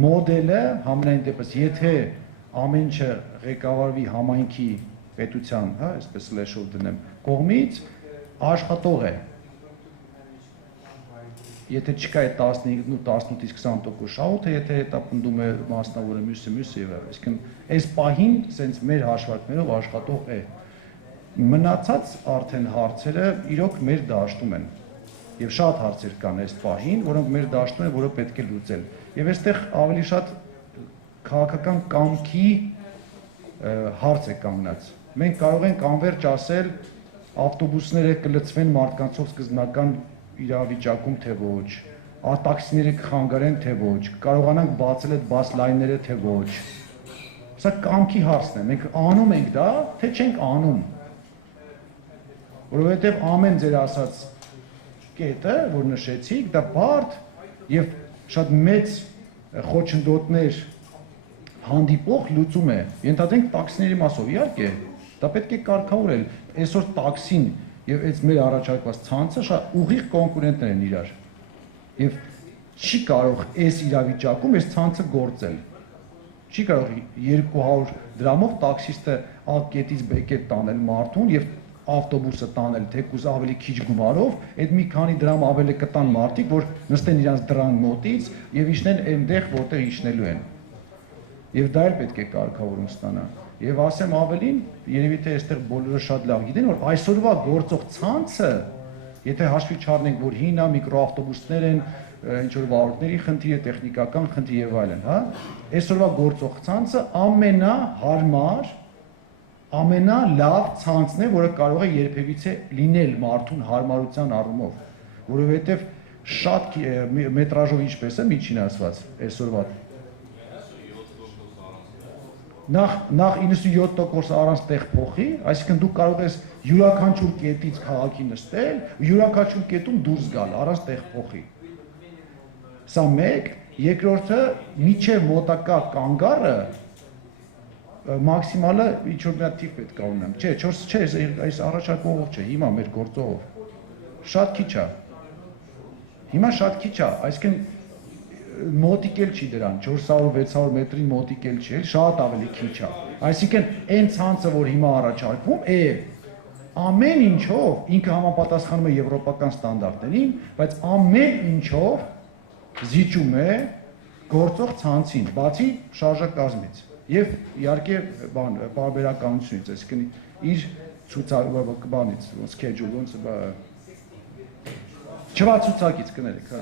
մոդելը համենայն դեպս, եթե ամեն ինչը ղեկավարվի համայնքի պետության, հա, այսպես սլեշով դնեմ, կողմից աշխատող է։ Եթե չկա այդ 18-ից 20% շահութը, եթե հետապնդում է մասնավորը մյուսը եւ այլն, այսինքն այս պահին սենց մեր հաշվարկներով աշխատող է։ Մնացած արդեն հարցերը իրոք մեր դաշտում են։ Եվ շատ հարցեր կան այս պահին, որոնք մեր դաշտում են, որը պետք է լուծել։ Եվ այստեղ ավելի շատ քաղաքական կամքի հարց է կանգնած։ Մենք կարող ենք անվերջ ասել ավտոբուսները կլցվեն մարդկանցով սկզբնական իրավիճակում թե ոչ, տաքսիները կխանգարեն թե ոչ, կարողանանք բացել այդ բաս լայնները թե ոչ։ Սա կամքի հարցն է, մենք անում ենք դա, թե չենք անում։ Որովհետև ամեն ձեր ասած կետը, որ նշեցիք, դա բարդ եւ շատ մեծ խոչընդոտներ հանդիպող լուծում է։ Ենթադրենք տաքսիների մասով, իհարկե, դա պետք է կարգավորել։ Այսօր տաքսին եւ այս մեր առաջարկված ցանցը շատ ուղիղ կոնկուրենտներ են իրար։ Եվ չի կարող այս իրավիճակում այս ցանցը գործել։ Չի կարող 200 դրամով տաքսիստը A կետից B կետ տանել մարդուն եւ ավտոբուսը տանել թեկուզ ավելի քիչ գումարով, այդ մի քանի դրամ ավելի կտան մարդիկ, որ նստեն իրանց դրան մոտից եւ իջնեն այնտեղ, որտեղ իջնելու են։ Եվ դա էլ պետք է կարգավորում ստանա։ Եվ ասեմ ավելին, երևի թե այստեղ բոլորը շատ լավ գիտեն, որ այսօրվա գործող ցանցը, եթե հաշվի չառնենք, որ հինա միկրոավտոբուսներ են, ինչ որ վարորդների խնդիր է, տեխնիկական խնդիր եւ այլն, հա, այսօրվա գործող ցանցը ամենահարմար, ամենալավ ցանցն է, որը կարող է երբևիցե լինել մարդուն հարմարության առումով, որովհետեւ շատ մետրաժով ինչպես է միջին ասված այսօրվա Նախ 97% առանց տեղ փոխի, այսինքն դու կարող ես յուրաքանչյուր կետից քաղաքի նստել, յուրաքանչյուր կետում դուրս գալ առանց տեղ փոխի։ Սա մեկ, երկրորդը միջև մոտակա կանգառը մաքսիմալը ինչ որ մի հատ թիվ պետք է ունենամ։ Չէ, 4 չէ, այս առաջարկողով չէ, հիմա մեր գործողով։ Շատ քիչ է։ Հիմա շատ քիչ է, այսինքն մոտիկ էլ չի դրան, 400-600 մետրին մոտիկ էլ չի, շատ ավելի քիչ է։ Այսինքն այն ցանցը, որ հիմա առաջարկվում է, ամեն ինչով ինքը համապատասխանում է եվրոպական ստանդարտներին, բայց ամեն ինչով զիջում է գործող ցանցին, բացի շարժակազմից եւ իհարկե պարբերականությունից, այսինքն իր ցուցակից, schedule, չվացուցակից կներեք, հա։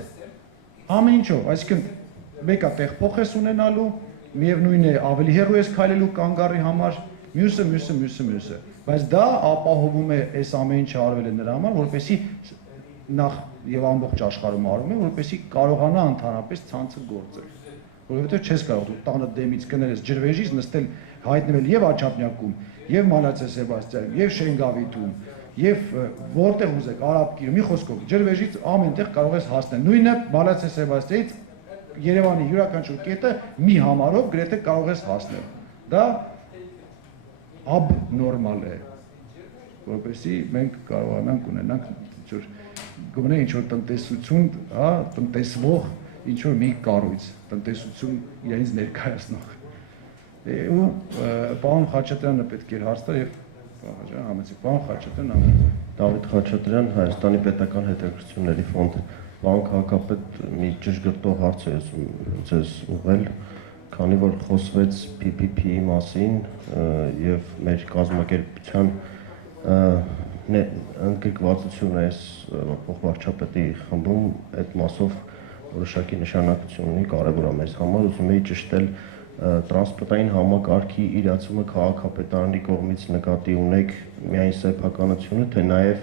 Ամեն ինչով, այսինքն մեկը տեղ փոխես ունենալու, միևնույն է ավելի հեռու ես քայլելու կանգառի համար, մյուսը, բայց դա ապահովում է այս ամեն ինչը արվել է նրա համար, որպեսզի նախ եւ ամբողջ աշխարհում արվում է, որպեսզի կարողանա ընդհանրապես ցանցը գործել, որովհետեւ չես կարող դու տանը դեմից կներես ջրվեժից նստել հայտնվել եւ Աչափնյակում, եւ Մանացե Սեբաստիանում, եւ Շենգավիթում, եւ որտեղ ուզեք Արաբկիրում, մի խոսքով ջրվեժից ամենտեղ կարող ես հասնել։ Նույնը Մանացե Սեբաստիայից Երևանի յուրաքանչյուր կետը մի համարով գրեթե կարող ես հասնել։ Դա abnormal է, որովհետեւ մենք կարողանանք ունենանք ինչ-որ գոնե ինչ-որ տնտեսություն, հա, տնտեսվող ինչ-որ մի կառույց, տնտեսություն իրենից ներկայացնող։ Ու պարոն Խաչատրյանը պետք էր հարց տալ եւ համեցեք, պարոն Խաչատրյան, Դավիթ Խաչատրյան, Հայաստանի պետական հետաքրքրությունների ֆոնդ։ Պարոն քաղաքապետ, մի ճշգրտող հարց է ձեզ ուղղել, քանի որ խոսվեց PPP-ի մասին եւ մեր կազմակերպության ընդգրկվածությունը այս փոխվարչապետի խմբում այդ մասով որոշակի նշանակություն ունի, կարևոր է մեզ համար, ուզում էի ճշտել տրանսպորտային համակարգի իրացումը քաղաքապետարանի կողմից նկատի ունեք միայն սեփականությունը, թե նաև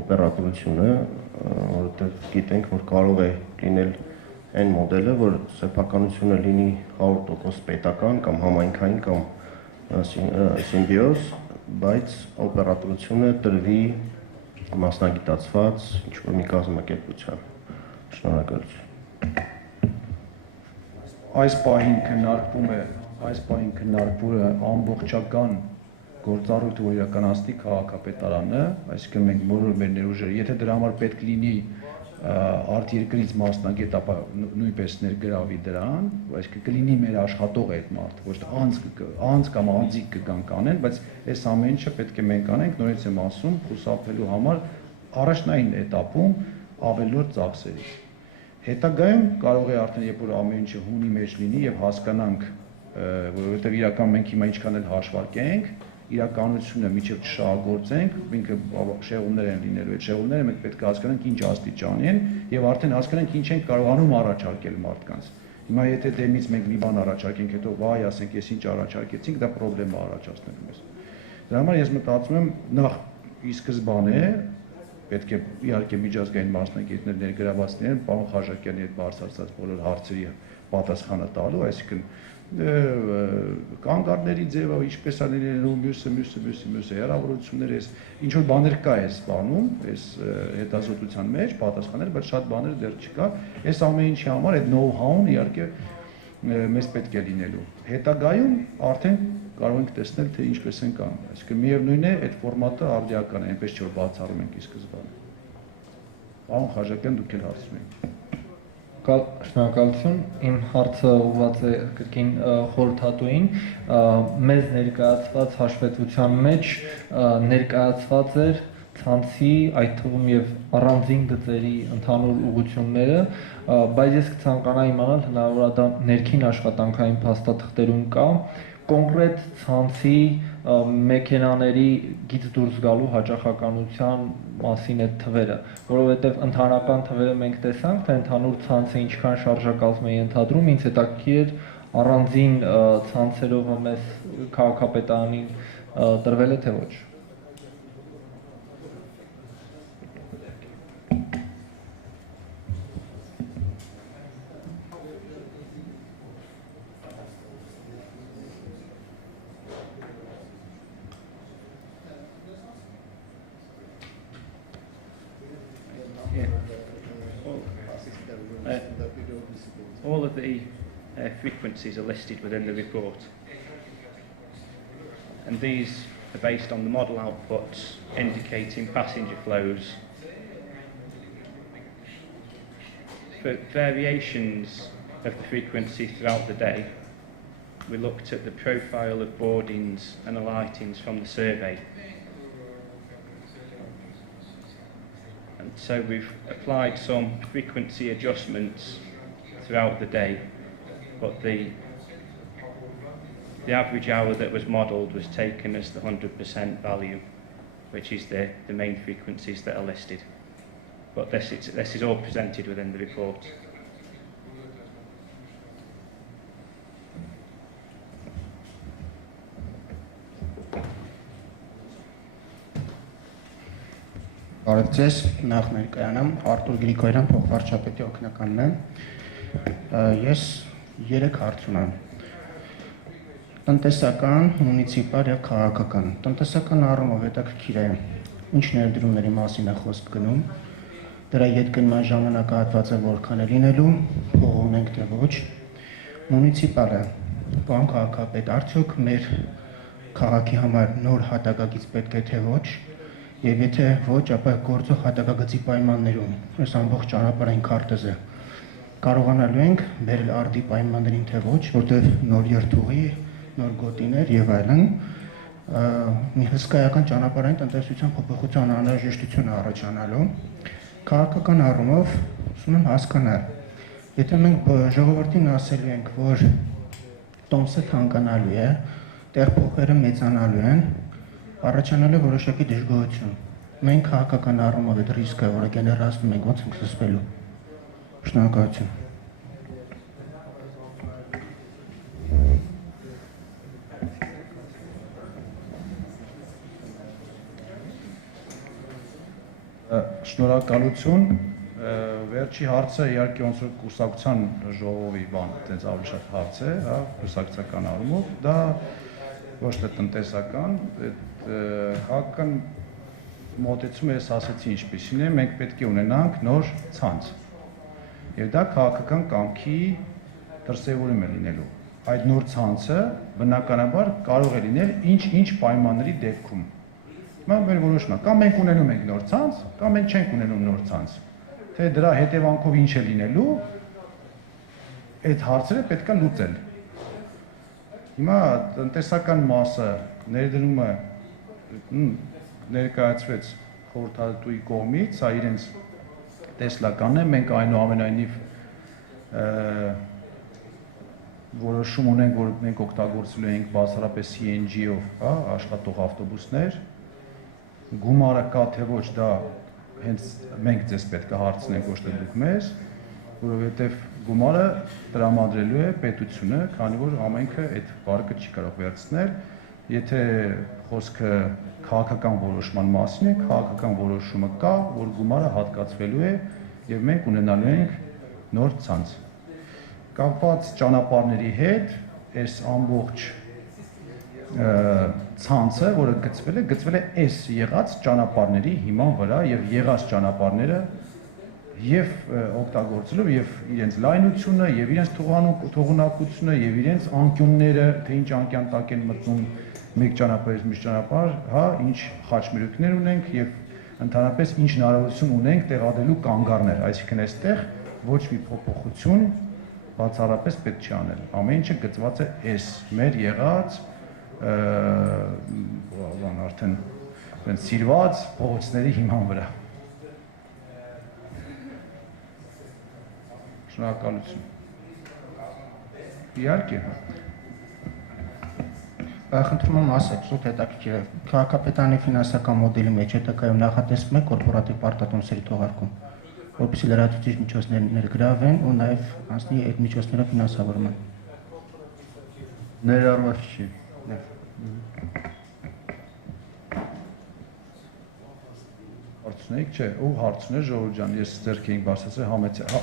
օպերատորությունը, որովհետև գիտենք, որ կարող է լինել այն մոդելը, որ սեփականությունը լինի 100% պետական կամ համայնքային կամ սիմբիոզ, բայց օպերատորությունը տրվի մասնագիտացված ինչ-որ մի կազմակերպության։ Շնորհակալություն։ Այս պահին քննարկվում է ամբողջական գործառույթը, որ իրականացնի քաղաքապետարանը, այսինքն մենք բոլոր մեր ներուժերը, եթե դրա համար պետք լինի արտերկրից մասնագետ, ապա նույնպես ներգրավի դրան, այսինքն կլինի մեր աշխատող այդ մարդը, ոչ թե անձ կամ անձիկ կգան կանեն, բայց այս ամեն ինչը պետք է մենք անենք, նորից եմ ասում, խուսափելու համար առաջնային էտապում ավելորդ ծախսերից։ Հետագայում կարող է արդեն երբ որ ամեն ինչը հունի մեջ լինի եւ հասկանանք, որովհետեւ իրական մենք հիմա ինչքան էլ հաշվարկենք, իրականությունը միջև չշահագործենք, ինքը շեղումներ են լինելու, այդ շեղումները մենք պետք է հասկանանք ինչ աստիճանի են եւ արդեն հասկանանք ինչ ենք կարողանում առաջարկել մարդկանց։ Հիմա եթե դեմից մենք մի բան առաջարկենք, հետո վայ ասենք, ես ինչ առաջարկեցինք, դա խնդրեմ է առաջացնելու մեզ։ Դրա համար ես մտածում եմ նախ ի սկզբանե պետք է իհարկե միջազգային մասնագետներ ներգրաված լինեն, պարոն Խաչատրյանի հետ բարձրացած բոլոր հարցերի պատասխանը տալու, այսինքն կանգառների ձևը, ինչպես է լինելու, մյուսը հեռավորությունները, ինչ որ բաներ կա այս բանում, այս հետազոտության մեջ, պատասխաններ, բայց շատ բաներ դեռ չկա, այս ամեն ինչի համար այդ know-how-ն իհարկե մեզ պետք է լինելու։ Հետագայում արդեն կարող ենք տեսնել, թե ինչպես են կանում, այսինքն միևնույն է, այդ ֆորմատը արդիական է, այնպես չէ որ բացառում ենք ի սկզբանե։ Պարոն Խաչատրյան, դուք էլ հարցում եք։ Շնորհակալություն, իմ հարցը ուղղված է կրկին խորհրդատուին, մեզ ներկայացված հաշվետվության մեջ ներկայացված էր ցանցի, այդ թվում եւ առանձին գծերի ընդհանուր ուղղությունները, բայց ես կցանկանայի իմանալ, հնարավոր է դա ներքին աշխատանքային փաստաթղթերում կա, կոնկրետ ցանցի մեքենաների գից դուրս գալու հաճախականության մասին այդ թվերը, որովհետև ընդհանրական թվերը մենք տեսանք, թե ընդհանուր ցանցը ինչքան շարժակազմ է ենթադրում, ինձ հետաքրքիր էր առանձին ցանցերով մեզ քաղաքապետարանին տրվել է թե ոչ։ All of the frequencies are listed within the report, and these are based on the model outputs indicating passenger flows. For variations of the frequency throughout the day. We looked at the profile of boardings and alightings from the survey. And so we've applied some frequency adjustments throughout the day, but the average hour that was modelled was taken as the 100% value, which is the main frequencies that are listed. But this is all presented within the report. Բարևձեզ, նախ ներկայանամ, Արտուր Գրիգորյան, փոխվարչապետի օգնականն եմ։ Ես 3 հարց ունեմ։ Տնտեսական, մունիցիպալ եւ քաղաքական։ Տնտեսական առումով հետաքրքիր է, ինչ ներդրումների մասին է խոսք գնում, դրա ետգնման ժամանակահատվածը որքան է լինելու, փող ունենք թե ոչ։ Մունիցիպալը, պարոն քաղաքապետ, արդյոք մեր քաղաքի համար նոր հատակագիծ պետք է թե ոչ։ Եվ եթե ոչ, ապա գործող հատակագծի պայմաններում, այս ամբողջ ճանապարհային քարտեզը կարողանալու ենք բերել արդի պայմաններին թե ոչ, որտեղ նոր երթուղի, նոր գոտիներ եւ այլն, մի հսկայական ճանապարհային տնտեսության փոփոխության անհրաժեշտություն առաջանալու, քաղաքական առումով ուզում եմ հասկանալ, եթե մենք ժողովրդին ասելու ենք, որ տոմսը թանկանալու է, տեղփոխերը մեծանալու են, առաջանալու է որոշակի դժգոհություն։ Մենք քաղաքական առումով այդ ռիսկը, որը գեներացնում ենք, ոնց ենք զսպելու։ Շնորհակալություն։ Շնորհակալություն։ Վերջի հարցը իհարկե ոնց որ կուսակցության ժողովի բան, այդպես ավելի շատ հարց է, հա, կուսակցական առումով, դա ոչ թե տնտեսական, քաղաքական մոտեցումը ես ասացի ինչպիսին է, մենք պետք է ունենանք նոր ցանց։ Եվ դա քաղաքական կամքի դրսևորում է լինելու։ Այդ նոր ցանցը բնականաբար կարող է լինել ինչ-ինչ պայմանների դեպքում։ Հիմա մեր որոշումն է, կամ մենք ունենում ենք նոր ցանց, կամ մենք չենք ունենում նոր ցանց։ Թե դրա հետևանքով ինչ է լինելու, այդ հարցերը պետք է լուծել։ Հիմա տնտեսական մասը ներդրումը ներկայացվեց խորհրդատուի կողմից, սա իրենց տեսլականն է, մենք այնուամենայնիվ որոշում ունենք, որ մենք օգտագործելու ենք բացառապես CNG-ով, հա, աշխատող ավտոբուսներ, գումարը կա թե ոչ, դա հենց մենք ձեզ պետք է հարցնենք, ոչ թե դուք մեզ, որովհետև գումարը տրամադրելու է պետությունը, քանի որ ամենքը այդ վարկը չի կարող վերցնել, եթե խոսքը քաղաքական որոշման մասին է, քաղաքական որոշումը կա, որ գումարը հատկացվելու է եւ մենք ունենալու ենք նոր ցանց։ Կապված ճանապարհների հետ, այս ամբողջ ցանցը, որը գծվել է այս եղած ճանապարհների հիման վրա եւ եղած ճանապարհները եւ օգտագործելով եւ իրենց լայնությունը եւ իրենց թողունակությունը եւ իրենց անկյունները, թե ինչ անկյան տակ են մտնում մեկ ճանապարհից մյուս ճանապարհ, հա, ինչ խաչմերուկներ ունենք եւ ընդհանրապես ինչ հնարավորություն ունենք տեղադրելու կանգառներ, այսինքն այստեղ ոչ մի փոփոխություն բացառապես պետք չի անել։ Ամեն ինչը գծված է այս մեր եղած արդեն սիրված փողոցների հիման վրա։ Շնորհակալություն։ Իհարկե։ Խնդրում եմ ասեք, շուտ հետաքրքիր է, քաղաքապետարանի ֆինանսական մոդելի մեջ հետագայում նախատեսվում է կորպորատիվ պարտատոմսերի թողարկում, որպեսզի լրացուցիչ միջոցներ ներգրավեն ու նաև անցնի այդ միջոցները ֆինանսավորման։ Ներառված չի։ Հարցնեք, չէ, ով հարցն է Ժողովուրդ ջան, ես ձեռք էինք բարձրացրել համեցա։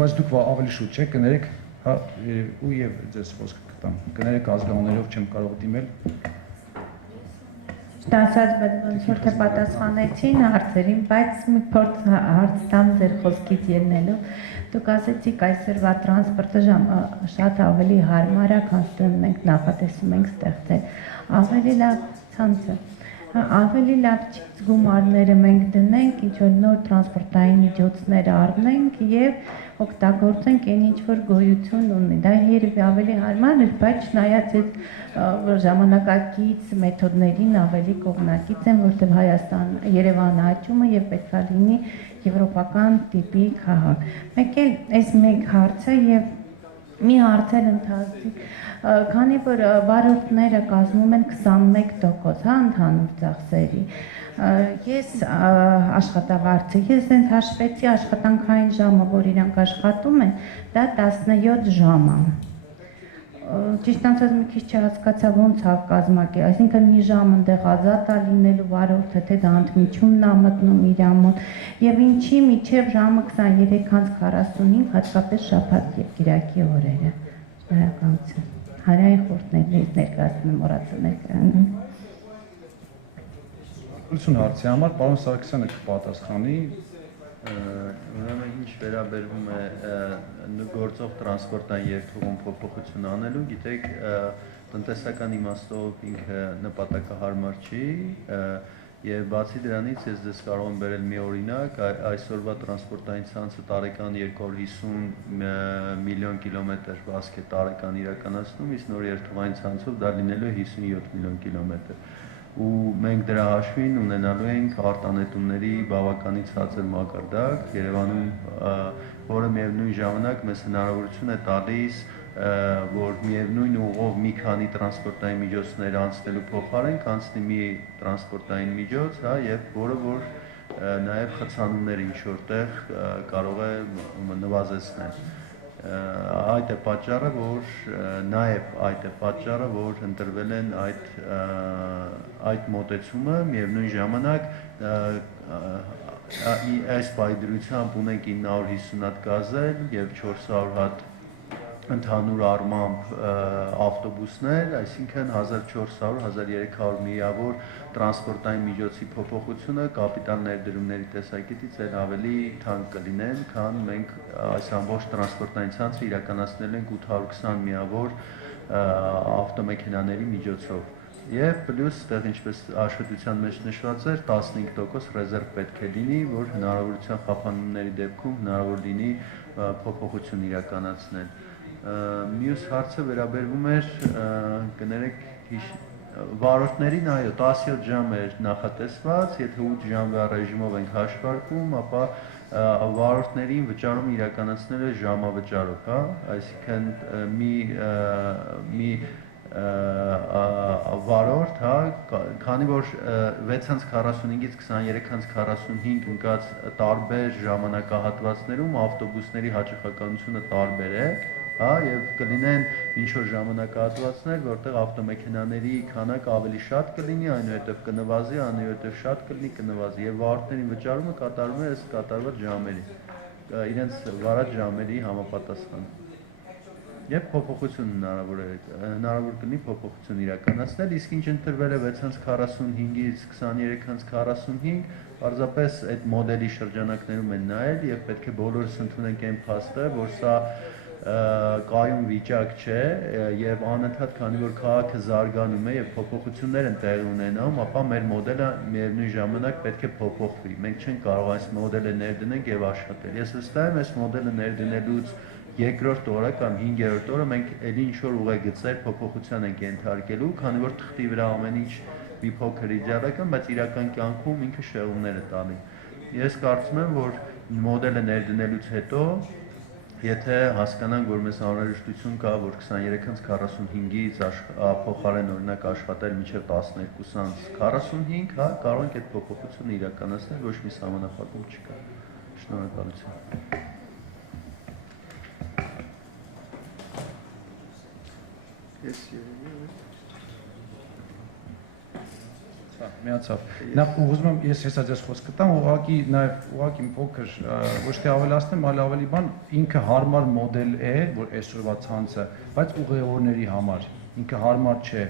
Բայց դուք ավելի շուտ չէ, կներեք, հա, ու եւ ձեզ խոսքը կտամ։ Կներեք ազգանուններով չեմ կարող դիմել։ Ստացած ոնց որ թե պատասխանեցին հարցերին, բայց մի փորձ հարց տամ ձեր խոսքից ելնելու։ Դուք ասեցիք այսօրվա տրանսպորտը շատ ավելի հարմար է, քան մենք նախատեսում ենք ստեղծել։ Ավելի լավ ցանցը։ Ավելի լավ չի գումարները մենք դնենք, ինչ որ նոր տրանսպորտային միջոցներ առնենք եւ օգտագործենք այն ինչ որ գոյություն ունի։ Դա երևի ավելի հարմար է, բայց չնայած այդ ժամանակակից մեթոդներին ավելի կողմնակից եմ, որտեղ Հայաստան, Երևանը աճում է եւ պետք է լինի եվրոպական տիպի քաղաք։ Մեկ էլ այս մեկ հարցը եւ մի հարցեր ընթացիկ, քանի որ վարորդները կազմում են 21%, հա, ընդհանուր ծախսերի։ Ես աշխատավարձը, ես դենց հաշվեցի աշխատանքային ժամը, որ իրանք աշխատում են, դա 17 ժամ է։ Ճիշտ ասած մի քիչ չհասկացա ոնց է կազմակերպել, այսինքն մի ժամ այնտեղ ազատ է լինելու վարորդը, թե դա ընդմիջումն է մտնում իր մոտ, եւ ինչի միջև ժամը 23:45, հատկապես շաբաթ եւ կիրակի օրերը։ Շնորհակալություն։ Հանրային խորհուրդներից ներկայացնում եմ մոռացումներ։ Ուրցուն հարցի համար պարոն Սարգսյանը կպատասխանի։ Ուրեմն ինչ վերաբերվում է գործող տրանսպորտային երթուղում փոփոխություն անելու, գիտեք, տնտեսական իմաստով ինքը նպատակահարմար չի, եւ բացի դրանից ես դες կարող եմ բերել մի օրինակ, այսօրվա տրանսպորտային ցանցը տարեկան 250 միլիոն կիլոմետր վազք է տարեկան իրականացնում, իսկ նոր երթուղային ցանցով դա լինելու է 57 միլիոն կիլոմետր։ Ու մենք դրա հաշվին ունենալու ենք արտանետումների բավականին ցածր մակարդակ Երևանում, որը միևնույն ժամանակ մեզ հնարավորություն է տալիս, որ միևնույն ուղով մի քանի տրանսպորտային միջոցներ անցնելու փոխարեն կանցնի մի տրանսպորտային միջոց, հա, եւ որը որ նաեւ խցանումները ինչ որտեղ կարող է նվազեցնել։ Այդ է պատճառը, որ ընտրվել են այդ մոտեցումը, միևնույն ժամանակ այս պայդրությամբ ունենք 950 հատ գազել եւ 400 հատ ընդհանուր առմամբ ավտոբուսներ, այսինքն 1400-1300 միավոր տրանսպորտային միջոցի փոփոխությունը կապիտալ ներդրումների տեսակետից էլ ավելի թանկ կլինեն, քան մենք այս ամբողջ տրանսպորտային ցանցը իրականացնել ենք 820 միավոր ավտոմեքենաների միջոցով։ Եվ պլյուս այդտեղ ինչպես աշխատության մեջ նշված էր 15% ռեզերվ պետք է լինի, որ հնարավորության խափանումների դեպքում հնարավոր լինի փոփոխություն իրականացնել։ Մյուս հարցը վերաբերվում էր, կներեք, վարորդներին, այո, 17 ժամ էր նախատեսված, եթե 8 ժամվա ռեժիմով ենք հաշվարկում, ապա վարորդներին վճարում իրականացնել է ժամավճարով, հա, այսինքն մի վարորդ, հա, քանի որ 6:45-ից 23:45 ընկած տարբեր ժամանակահատվածներում ավտոբուսների հաճախականությունը տարբեր է, հա, եւ կլինեն ինչ որ ժամանակահատվածներ, որտեղ ավտոմեքենաների քանակը ավելի շատ կլինի, այնուհետեւ կնվազի, այնուհետեւ շատ կլինի, կնվազի եւ վարորդներին վճարումը կատարվում է այս կատարված ժամերի, իրենց վարած ժամերի համապատասխան։ Եվ փոփոխություն հնարավոր կլինի փոփոխություն իրականացնել, իսկ ինչ ընտրվել է 6:45-ից 23:45, պարզապես այդ մոդելի շրջանակներում են նայել եւ պետք է բոլորս ընդունենք այն փաստը, որ սա կայուն վիճակ չէ եւ անընդհատ, քանի որ քաղաքը զարգանում է եւ փոփոխություններ են տեղի ունենում, ապա մեր մոդելը միևնույն ժամանակ պետք է փոփոխվի։ Մենք չենք կարող այս մոդելը ներդնենք եւ աշխատել։ Ես վստահ եմ, այս մոդելը ներդնելուց երկրորդ օրը կամ 5-րդ օրը մենք ելի ինչ-որ ուղեգծեր փոփոխության ենք ենթարկելու, քանի որ թղթի վրա ամեն ինչ մի փոքր իդեալական, բայց իրական կյանքում ինքը շեղումներ է տալի։ Ես կարծում եմ, որ մոդելը ներդնելուց հետո, եթե հասկանանք, որ մեզ անհրաժեշտություն կա, որ 23:45-ից փոխարեն օրինակ աշխատել մինչև 12:45, հա, կարող ենք այդ փոփոխությունը իրականացնել, ոչ մի սահմանափակում չկա։ Շնորհակալություն։ Միացավ։ Նախ ուզում եմ ես հեսա ձեզ խոսքը տամ, ուղղակի մի փոքր ոչ թե ավելացնեմ, այլ ավելի բան, ինքը հարմար մոդել է, որ այսօրվա ցանցը, բայց ուղևորների համար ինքը հարմար չէ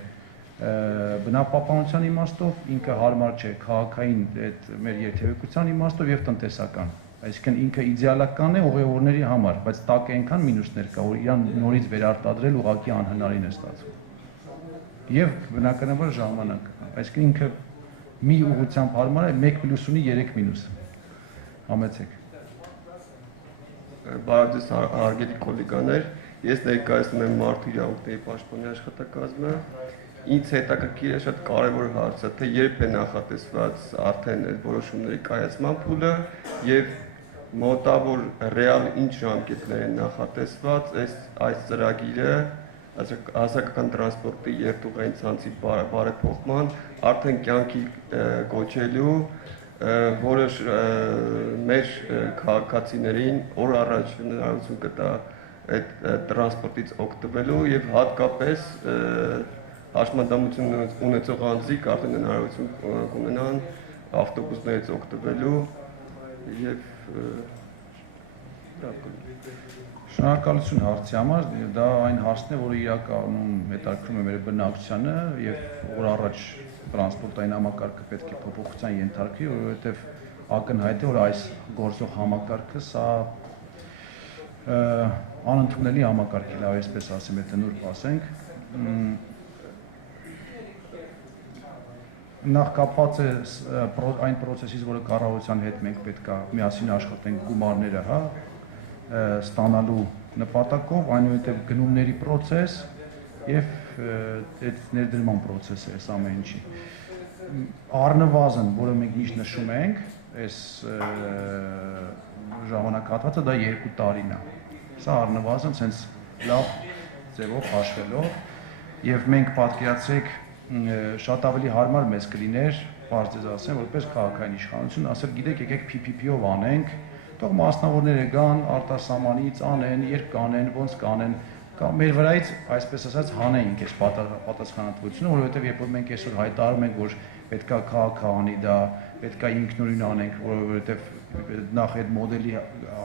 բնապահպանության իմաստով, ինքը հարմար չէ քաղաքային այդ մեր երթևեկության իմաստով եւ տնտեսական։ Այսինքն ինքը իդեալական է ուղևորների համար, բայց տակ է այնքան մինուսներ կա, որ իրան նորից վերարտադրել ուղղակի անհնարին է ստացվում։ Եվ բնականաբար ժամանակ, այսինքն ինքը մի ուղղությամբ հարմար է 1 + ունի 3 մինուս։ Համեցեք։ Բարոյցս հարգելի գոլեգաներ, ես ներկայացնում եմ մարդու իրավունքների պաշտպանի աշխատակազմը։ Ինձ հետաքրքիր է շատ կարևոր հարցը, թե երբ է նախատեսված արդեն որոշումների կայացման փուլը եւ մոտավոր ռեալ ինչ ժամկետներ են նախատեսված այս ծրագիրը հասարակական տրանսպորտի երթուղային ցանցի բարեփոխման արդեն կյանքի կոչելու, որը մեր քաղաքացիներին օր առաջ հնարավորություն կտա այդ տրանսպորտից օգտվելու եւ հատկապես հաշմանդամություն ունեցող անձիկ արդեն հնարավորություն կունենան ավտոբուսներից օգտվելու եւ Շնորհակալություն հարցի համար, դա այն հարցն է, որը իրականում հետաքրքրում է մեր բնակչությանը եւ օր առաջ տրանսպորտային համակարգը պետք է փոփոխության ենթարկվի, որովհետեւ ակնհայտ է, որ այս գործող համակարգը սա անընդունելի համակարգ է, լավ այսպես ասեմ, եթե նուրբ ասենք։ Նախ կապված է այն process-ից, որը կառավարության հետ մենք պետք է միասին աշխատենք գումարները, հա, ստանալու նպատակով, այնուհետև գնումների process եւ այդ ներդրման process-ը այս ամեն ինչի։ Առնվազն, որը մենք միշտ նշում ենք, այս ժամանակահատվածը դա 2 տարին է։ Սա առնվազն sense լավ ձևով հաշվելով եւ մենք պատկերացրեք շատ ավելի հարմար մեզ կլիներ, բարձր ասեմ, որպես քաղաքային իշխանություն, ասել գիտեք, եկեք PPP-ով անենք, թող մասնավորները գան, արտասահմանից անեն, երբ կանեն, ոնց կանեն, կամ մեր վրայից, այսպես ասած, հանեինք այս պատասխանատվությունը, որովհետև երբ որ մենք այսօր հայտարարում ենք, որ պետքա քաղաքը անի դա, պետքա ինքնուրույն անենք, որովհետև նախ այդ մոդելի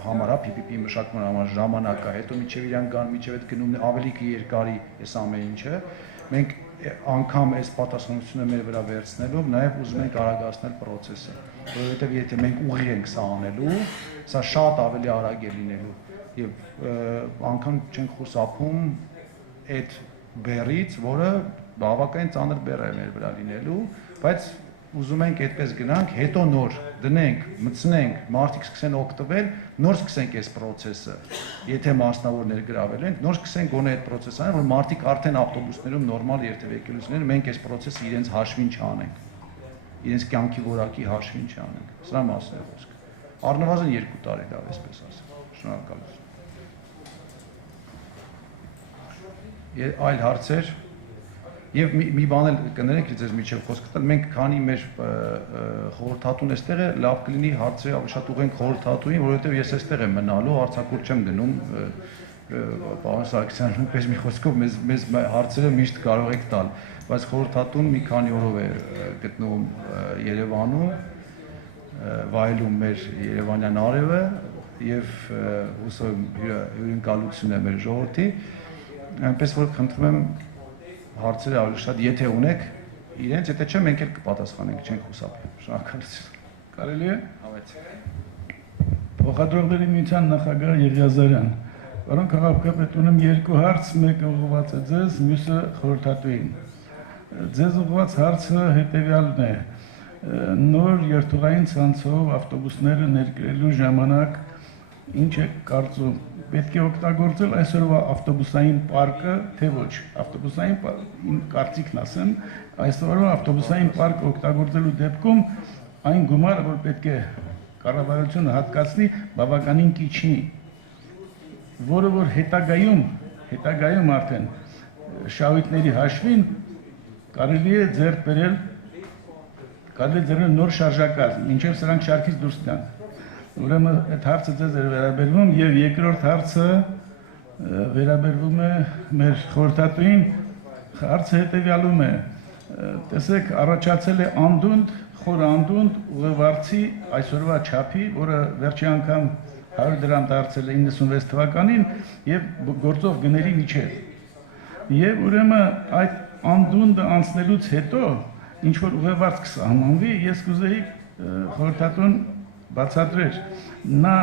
համար, PPP-ի մշակման համար ժամանակ է, հետո միջև իրան գան, միջև այդ գնումն ավելի կերկարի այս ամեն ինչը, մենք անգամ այս պատասխանատվությունը մեր վրա վերցնելով նաև ուզում ենք արագացնել process-ը, որովհետև եթե մենք ուղիղ ենք սա անելու, սա շատ ավելի արագ է լինելու եւ անգամ չենք խուսափում այդ բեռից, որը բավականին ծանր բեռ է մեր վրա լինելու, բայց ուզում ենք այդպես գնանք, հետո նոր դնենք, մտցնենք, մարդիկ սկսեն օգտվել, նոր սկսենք այս process-ը, եթե մասնավոր գրավել ենք, նոր սկսենք գոնե այդ process-ը, որ մարդիկ արդեն ավտոբուսներում նորմալ երթևեկելություններ, մենք այս process-ը իրենց հաշվին չանենք, իրենց կյանքի որակի հաշվին չանենք, սրա մասին է խոսքը, առնվազն 2 տարի լավ այսպես ասեմ, շնորհակալություն։ Այլ հարցեր Եվ մի բան էլ կներեք ձեզ միջև խոսքը տալ, մենք քանի մեր խորհրդատուն էստեղ է, լավ կլինի հարցերը ավելի շատ ուղենք խորհրդատուին, որովհետև ես էստեղ եմ մնալու, արձակուրդ չեմ գնում, պարոն Սարգսյան, նույնպես մի խոսքով մեզ հարցերը միշտ կարող եք տալ, բայց խորհրդատուն մի քանի օրով է գտնվում Երևանում, վայելում մեր երևանյան արևը եւ հուսով հյուրընկալություն է մեր ժողովրդի, այնպես որ խնդրում եմ հարցերը ավելի շատ, եթե ունեք իրենց, եթե չէ մենք էլ կպատասխանենք, չենք խուսափի։ Շնորհակալություն։ Կարելի է։ Փոխադրողների միության նախագահ Եղիազարյան։ Պարոն քաղաքապետ, ունեմ 2 հարց, մեկը ուղղված է ձեզ, մյուսը խորհրդատուին։ Ձեզ ուղղված հարցը հետևյալն է. նոր երթուղային ցանցով ավտոբուսները ներկրելու ժամանակ ինչ է կարծում, պետք է օգտագործել այսօրվա ավտոբուսային պարկը, թե ոչ, ավտոբուսային կարծիքն ասեմ, այսօրվա ավտոբուսային պարկը օգտագործելու դեպքում այն գումարը, որ պետք է կառավարությունը հատկացնի, բավականին քիչ, որը որ հետագայում արդեն շահույթների հաշվին կարելի է ձեռք բերել նոր շարժակազմ, մինչև սրանք շարքից դուրս գան։ Ուրեմն այդ հարցը ձեզ է վերաբերվում եւ երկրորդ հարցը վերաբերվում է մեր խորհրդատուին, հարցը հետեւյալում է, տեսեք, առաջացել է անդունդ, խոր անդունդ ուղևորցի այսօրվա չափի, որը վերջի անգամ 100 դրամ դարձել է 96 թվականին եւ գործող գների միջև։ Եվ ուրեմն այդ անդունդը անցնելուց հետո ինչ որ ուղևորց կսահմանվի, ես կուզեի խորհրդատուն բացատրեր, նա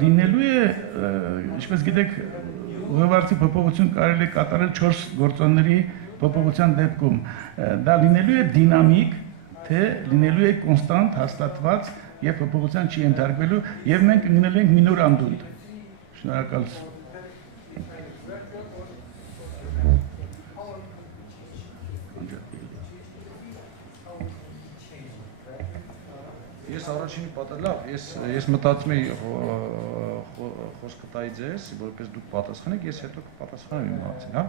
լինելու է, ինչպես գիտեք, ուղևորցի փոփոխություն կարելի է կատարել 4 գործոնների փոփոխության դեպքում, դա լինելու է դինամիկ, թե լինելու է կոնստանտ հաստատված եւ փոփոխության չի ենթարկվելու եւ մենք գնել ենք մի նոր անդունդ։ Շնորհակալություն։ Ես առաջինի պատասխան, ես մտածում էի խոսքը տայի ձեզ, որպես դուք պատասխանեք, ես հետո կպատասխանեմ իմ հարցին, հա?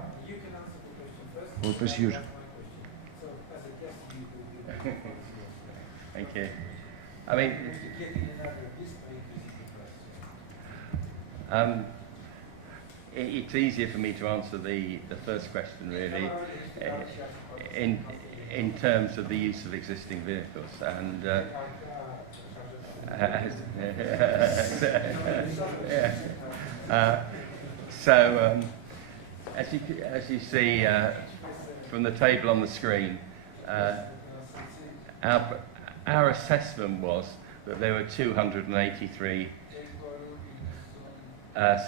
Որպես հյուր։ Thank you. I mean, it's easier for me to answer the first question really, in terms of the use of existing vehicles and. As you see from the table on the screen, our assessment was that there were 283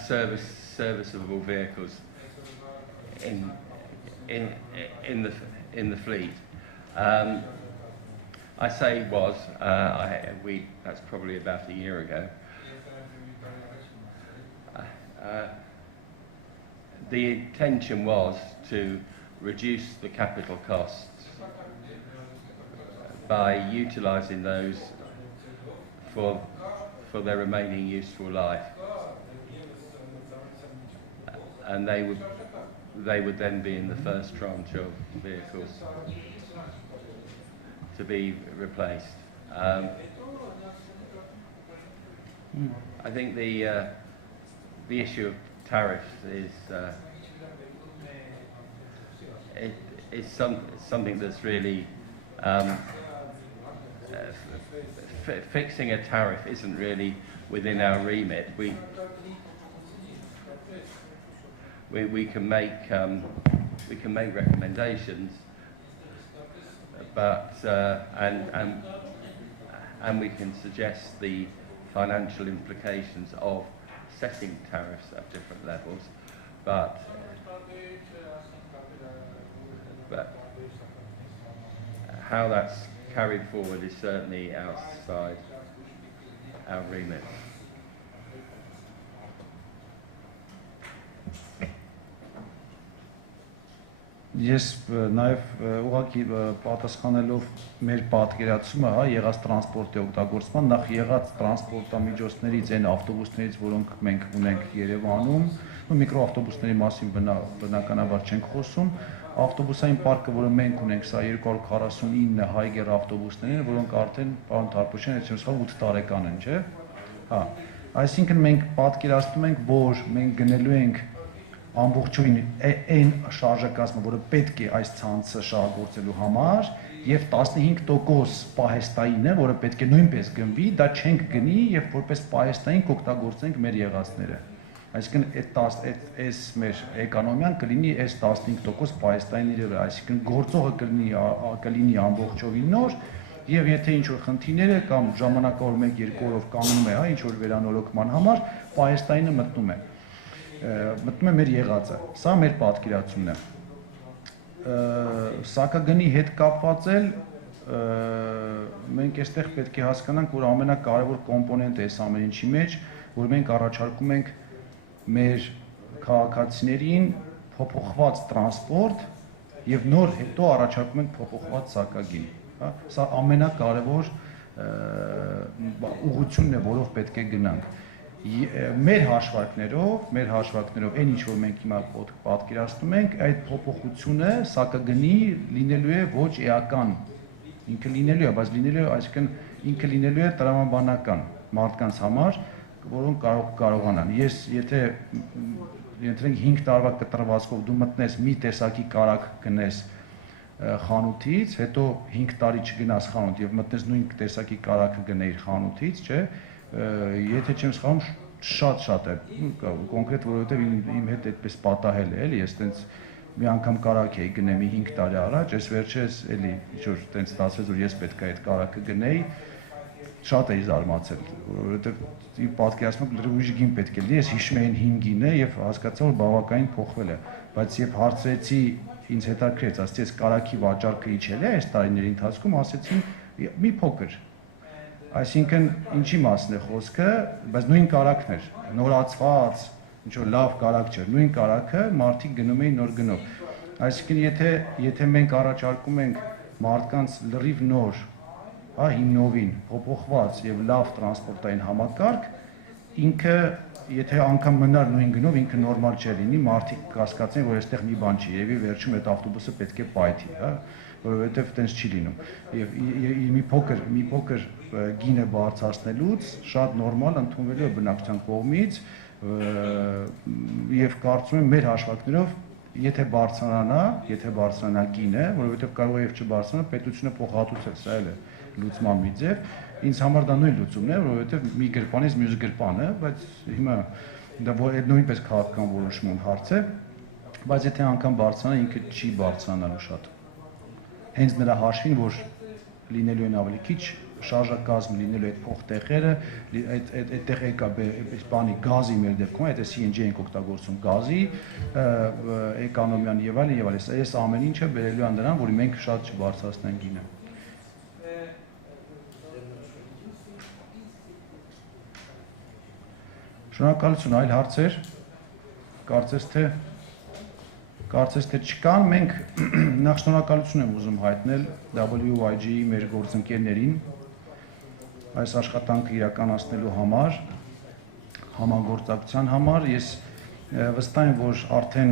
serviceable vehicles in the fleet. I say was, that's probably about a year ago. The intention was to reduce the capital costs by utilising those for their remaining useful life, and they would then be in the first tranche of vehicles to be replaced. I think the issue of tariffs is something that's really fixing a tariff isn't really within our remit. We can make recommendations, but and we can suggest the financial implications of setting tariffs at different levels, but how that's carried forward is certainly outside our remit. Ես նաև ուղղակի պատասխանելով մեր պատկերացումը, հա, եղած տրանսպորտի օգտագործման, նախ եղած տրանսպորտամիջոցներից, այն ավտոբուսներից, որոնք մենք ունենք Երևանում, միկրոավտոբուսների մասին բնականաբար չենք խոսում, ավտոբուսային պարկը, որը մենք ունենք, սա 249 Հայգեր ավտոբուսներ են, որոնք արդեն, պարոն Թարփուշյան, եթե չեմ սխալվում, 8 տարեկան են, չէ՞։ Հա, այսինքն մենք պատկերացնում ենք, որ մենք գնելու ենք ամբողջովին այն շարժակազմը, որը պետք է այս ցանցը շահագործելու համար, եւ 15% պահեստային է, որը պետք է նույնպես գնվի, դա չենք գնի եւ որպես պահեստային կօգտագործենք մեր եղածները։ Այսինքն այս մեր էկոնոմիան կլինի այս 15% պահեստայինների վրա, այսինքն գործողը կլինի ամբողջովին նոր, եւ եթե ինչ որ խնդիրներ է կամ ժամանակավոր 1-2 օրով կանգնում է, հա, ինչ որ վերանորոգման համար, պահեստայինը մտնում է մեր եղածը, սա մեր պատկերացումն է, սակագնի հետ կապված էլ մենք այստեղ պետք է հասկանանք, որ ամենակարևոր կոմպոնենտը այս ամեն ինչի մեջ, որ մենք առաջարկում ենք մեր քաղաքացիներին փոփոխված տրանսպորտ եւ նոր հետո առաջարկում ենք փոփոխված սակագին, հա, սա ամենակարևոր ուղղությունն է, որով պետք է գնանք։ Մեր հաշվարկներով, այն ինչ որ մենք հիմա պատկերացնում ենք, այդ փոփոխությունը սակագնի լինելու է ոչ էական, ինքը լինելու է, բայց լինելու է, այսինքն ինքը լինելու է տրամաբանական մարդկանց համար, որոնք կարողանան։ Ես եթե ենթենք 5 տարվա կտրվածքով դու մտնես մի տեսակի կարակ գնես խանութից, հետո 5 տարի չգնաս խանութ եւ մտնես նույն տեսակի կարակը գնեիր խանութից, չէ՞, եթե չեմ սխալվում, շատ է, կոնկրետ որովհետև իմ հետ այդպես պատահել է, էլի, ես տենց մի անգամ կարակ էի գնեմ 5 տարի առաջ, այս վերջերս էլի ինչ-որ տենց ստացվեց, որ ես պետք է այդ կարակը գնեի, շատ էի զարմացել, որովհետև իմ պատկերացմամբ լրիվ ուրիշ գին պետք է լինի, ես հիշում եմ 5-ին է եւ հասկացա, որ բավականին փոխվել է, բայց երբ հարցրեցի, ինձ հետաքրքրեց, ասեցի, այս կարակի վաճառքը իջել է այս տարիների ընթացքում, ասեցին մի փոքր, այսինքն ինչի մասն է խոսքը, բայց նույն կարակն էր, նորացված, ինչ-որ լավ կարակ չէր, նույն կարակը մարդիկ գնում էին նոր գնով, այսինքն եթե մենք առաջարկում ենք մարդկանց լրիվ նոր, հիմնովին, փոփոխված եւ լավ տրանսպորտային համակարգ, ինքը եթե անգամ մնար նույն գնով, ինքը նորմալ չէ լինի, մարդիկ կասկածեն, որ այստեղ մի բան չի, երևի վերջում այդ ավտոբուսը պետք է պայթի, որովհետեւ այտենց չի լինում։ Եվ մի փոքր գինը բարձրացնելուց շատ նորմալ ընդունվելու է բնակչության կողմից եւ կարծում եմ մեր հաշվարկներով եթե բարձրանա գինը, որովհետեւ կարող է եւ չբարձրանա, պետությունը փոխհատուցել, սա էլ է լուծման մի ձև, ինձ համար դա նույն լուծումն է, որովհետև մի գրպանից մյուս գրպանը, բայց հիմա դա նույնպես քաղաքական որոշման հարց է, բայց եթե անգամ բարձրանա, ինքը չի բարձրանալու շատ։ Հենց նրա հաշվին, որ լինելու են ավելի քիչ շարժակազմ, լինելու այդ փոխտեղերը, այդտեղ եկա բանի գազի մեր դեպքում, այդ CNG ենք օգտագործում գազի, էկոնոմիան եւ այլն, այս ամեն ինչը բերելու է նրան, որ մենք շատ չբարձրացնենք գինը։ Շնորհակալություն, այլ հարցեր, կարծես թե չկան, մենք նախ շնորհակալություն եմ ուզում հայտնել WYG-ի մեր գործընկերներին այս աշխատանքը իրականացնելու համար, համագործակցության համար, ես վստահ եմ, որ արդեն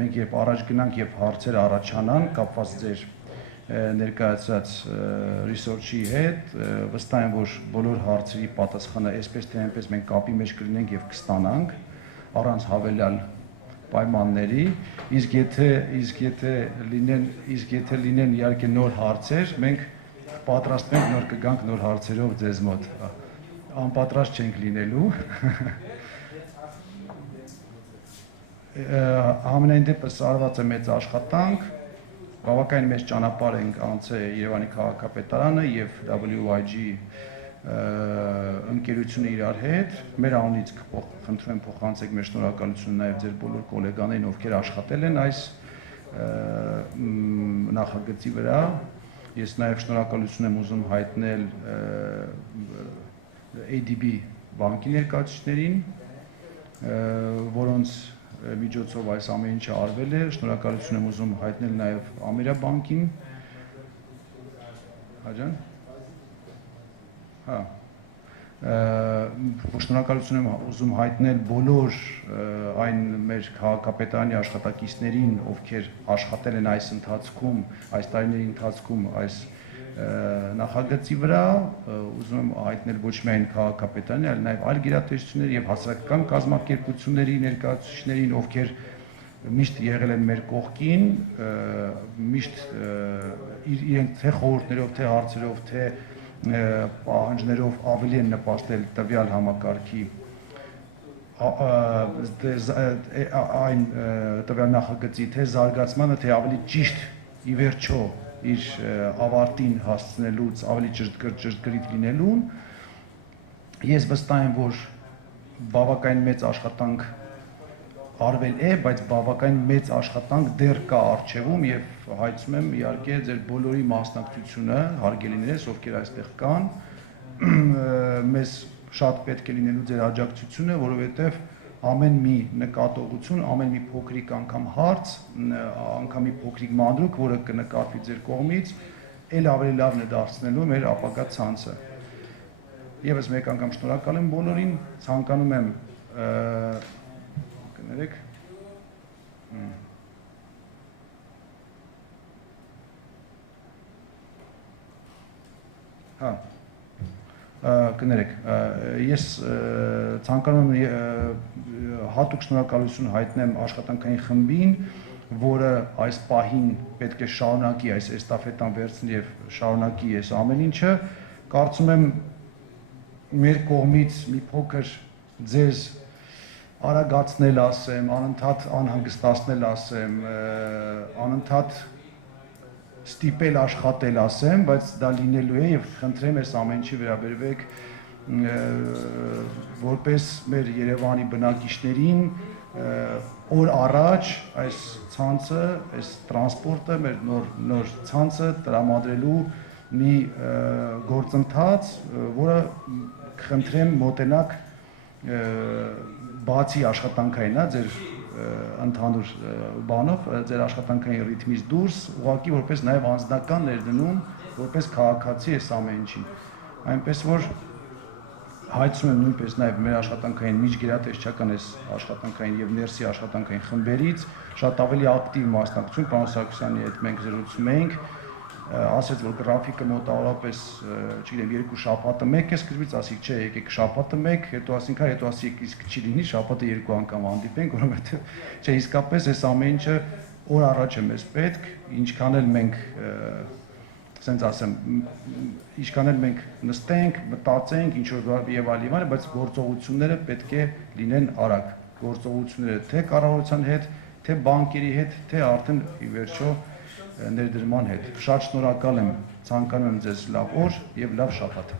մենք երբ առաջ գնանք եւ հարցերը առաջանան, կապված ձեր ներկայացած research-ի հետ, վստահ եմ, որ բոլոր հարցերի պատասխանը այսպես թե այնպես մենք կապի մեջ կլինենք եւ կստանանք առանց հավելյալ պայմանների, իսկ եթե լինեն իհարկե նոր հարցեր, մենք պատրաստենք նոր կգանք նոր հարցերով ձեզ մոտ, անպատրաստ չենք լինելու։ Համենայն դեպս արված է մեծ աշխատանք, բավականին մեծ ճանապարհ ենք անցել Երևանի քաղաքապետարանը եւ WYG ընկերությունը իրար հետ, մեր անունից խնդրում եմ փոխանցեք մեր շնորհակալությունը նաեւ ձեր բոլոր գոլեգաներին, ովքեր աշխատել են այս նախագծի վրա։ Ես նաեւ շնորհակալություն եմ ուզում հայտնել ADB բանկի ներկայացուցիչներին, որոնց միջոցով այս ամեն ինչը արվել է, շնորհակալություն եմ ուզում հայտնել նաև Ամերաբանկին, շնորհակալություն եմ ուզում հայտնել բոլոր այն մեր քաղաքապետարանի աշխատակիցներին, ովքեր աշխատել են այս ընթացքում, այս տարիների ընթացքում այս նախագծի վրա, ուզում եմ հայտնել ոչ միայն քաղաքապետարանի, այլ նաև այլ գերատեսչությունների եւ հասարակական կազմակերպությունների ներկայացուցիչներին, ովքեր միշտ եղել են մեր կողքին, միշտ իրենք թե խորհուրդներով, թե հարցերով, թե պահանջներով ավելի են նպաստել տվյալ համակարգի այն տվյալ նախագծի թե զարգացմանը, թե ավելի ճիշտ ի վերջո իր ավարտին հասցնելուց ավելի ճշգրիտ լինելուն, ես վստահ եմ, որ բավականին մեծ աշխատանք արվել է, բայց բավականին մեծ աշխատանք դեռ կա առջևում եւ հայցում եմ իհարկե ձեր բոլորի մասնակցությունը, հարգելիներս, ովքեր այստեղ կան, մեզ շատ պետք է լինելու ձեր աջակցությունը, որովհետեւ ամեն մի նկատողություն, ամեն մի փոքրիկ անգամ հարց, անգամ մի փոքրիկ մանրուք, որը կնկատվի ձեր կողմից, ել ավելի լավն է դարձնելու մեր ապագա ցանցը։ Եվս մեկ անգամ շնորհակալ եմ բոլորին, ցանկանում եմ կներեք կներեք, ես ցանկանում եմ հատուկ շնորհակալություն հայտնեմ աշխատանքային խմբին, որը այս պահին պետք է շարունակի այս էստաֆետան վերցնի եւ շարունակի այս ամեն ինչը, կարծում եմ մեր կողմից մի փոքր ձեզ արագացնել ասեմ, անընդհատ անհանգստացնել ասեմ, անընդհատ ստիպել աշխատել ասեմ, բայց դա լինելու է եւ խնդրեմ այս ամեն ինչի վերաբերվեք որպես մեր Երևանի բնակիչներին օր առաջ այս ցանցը, այս տրանսպորտը, մեր նոր ցանցը տրամադրելու մի գործընթաց, որը խնդրեմ մոտենակ բացի աշխատանքային, ձեր ընդհանուր բանով, ձեր աշխատանքային ռիթմից դուրս, ուղղակի որպես նաև անձնական ներդնում, որպես քաղաքացի այս ամեն ինչին։ Այնպես որ հայցում եմ նույնպես նաև մեր աշխատանքային միջգերատեսչական այս աշխատանքային եւ ներսի աշխատանքային խմբերից շատ ավելի ակտիվ մասնակցություն, պարոն Սարգսյանի հետ մենք զրուցում էինք, ասեց որ գրաֆիկը մոտավորապես, չգիտեմ, 2 շաբաթը մեկ է, սկզբից ասիկ չէ, եկեք շաբաթը մեկ, հետո ասինք, հետո ասիկ իսկ չի լինի, շաբաթը 2 անգամ հանդիպենք, որովհետեւ չէ, իսկապես այս ամեն ինչը օր առաջ է մեզ պետք, ինչքան էլ մենք ասենց ասեմ, ինչքան էլ մենք նստենք, մտածենք, ինչ որ եւ այլն, բայց գործողությունները պետք է լինեն արագ, գործողությունները թե կառավարության հետ, թե բանկերի հետ, թե արդեն ի վերջո ներդրման հետ։ Շատ շնորհակալ եմ, ցանկանում եմ ձեզ լավ օր եւ լավ շաբաթ։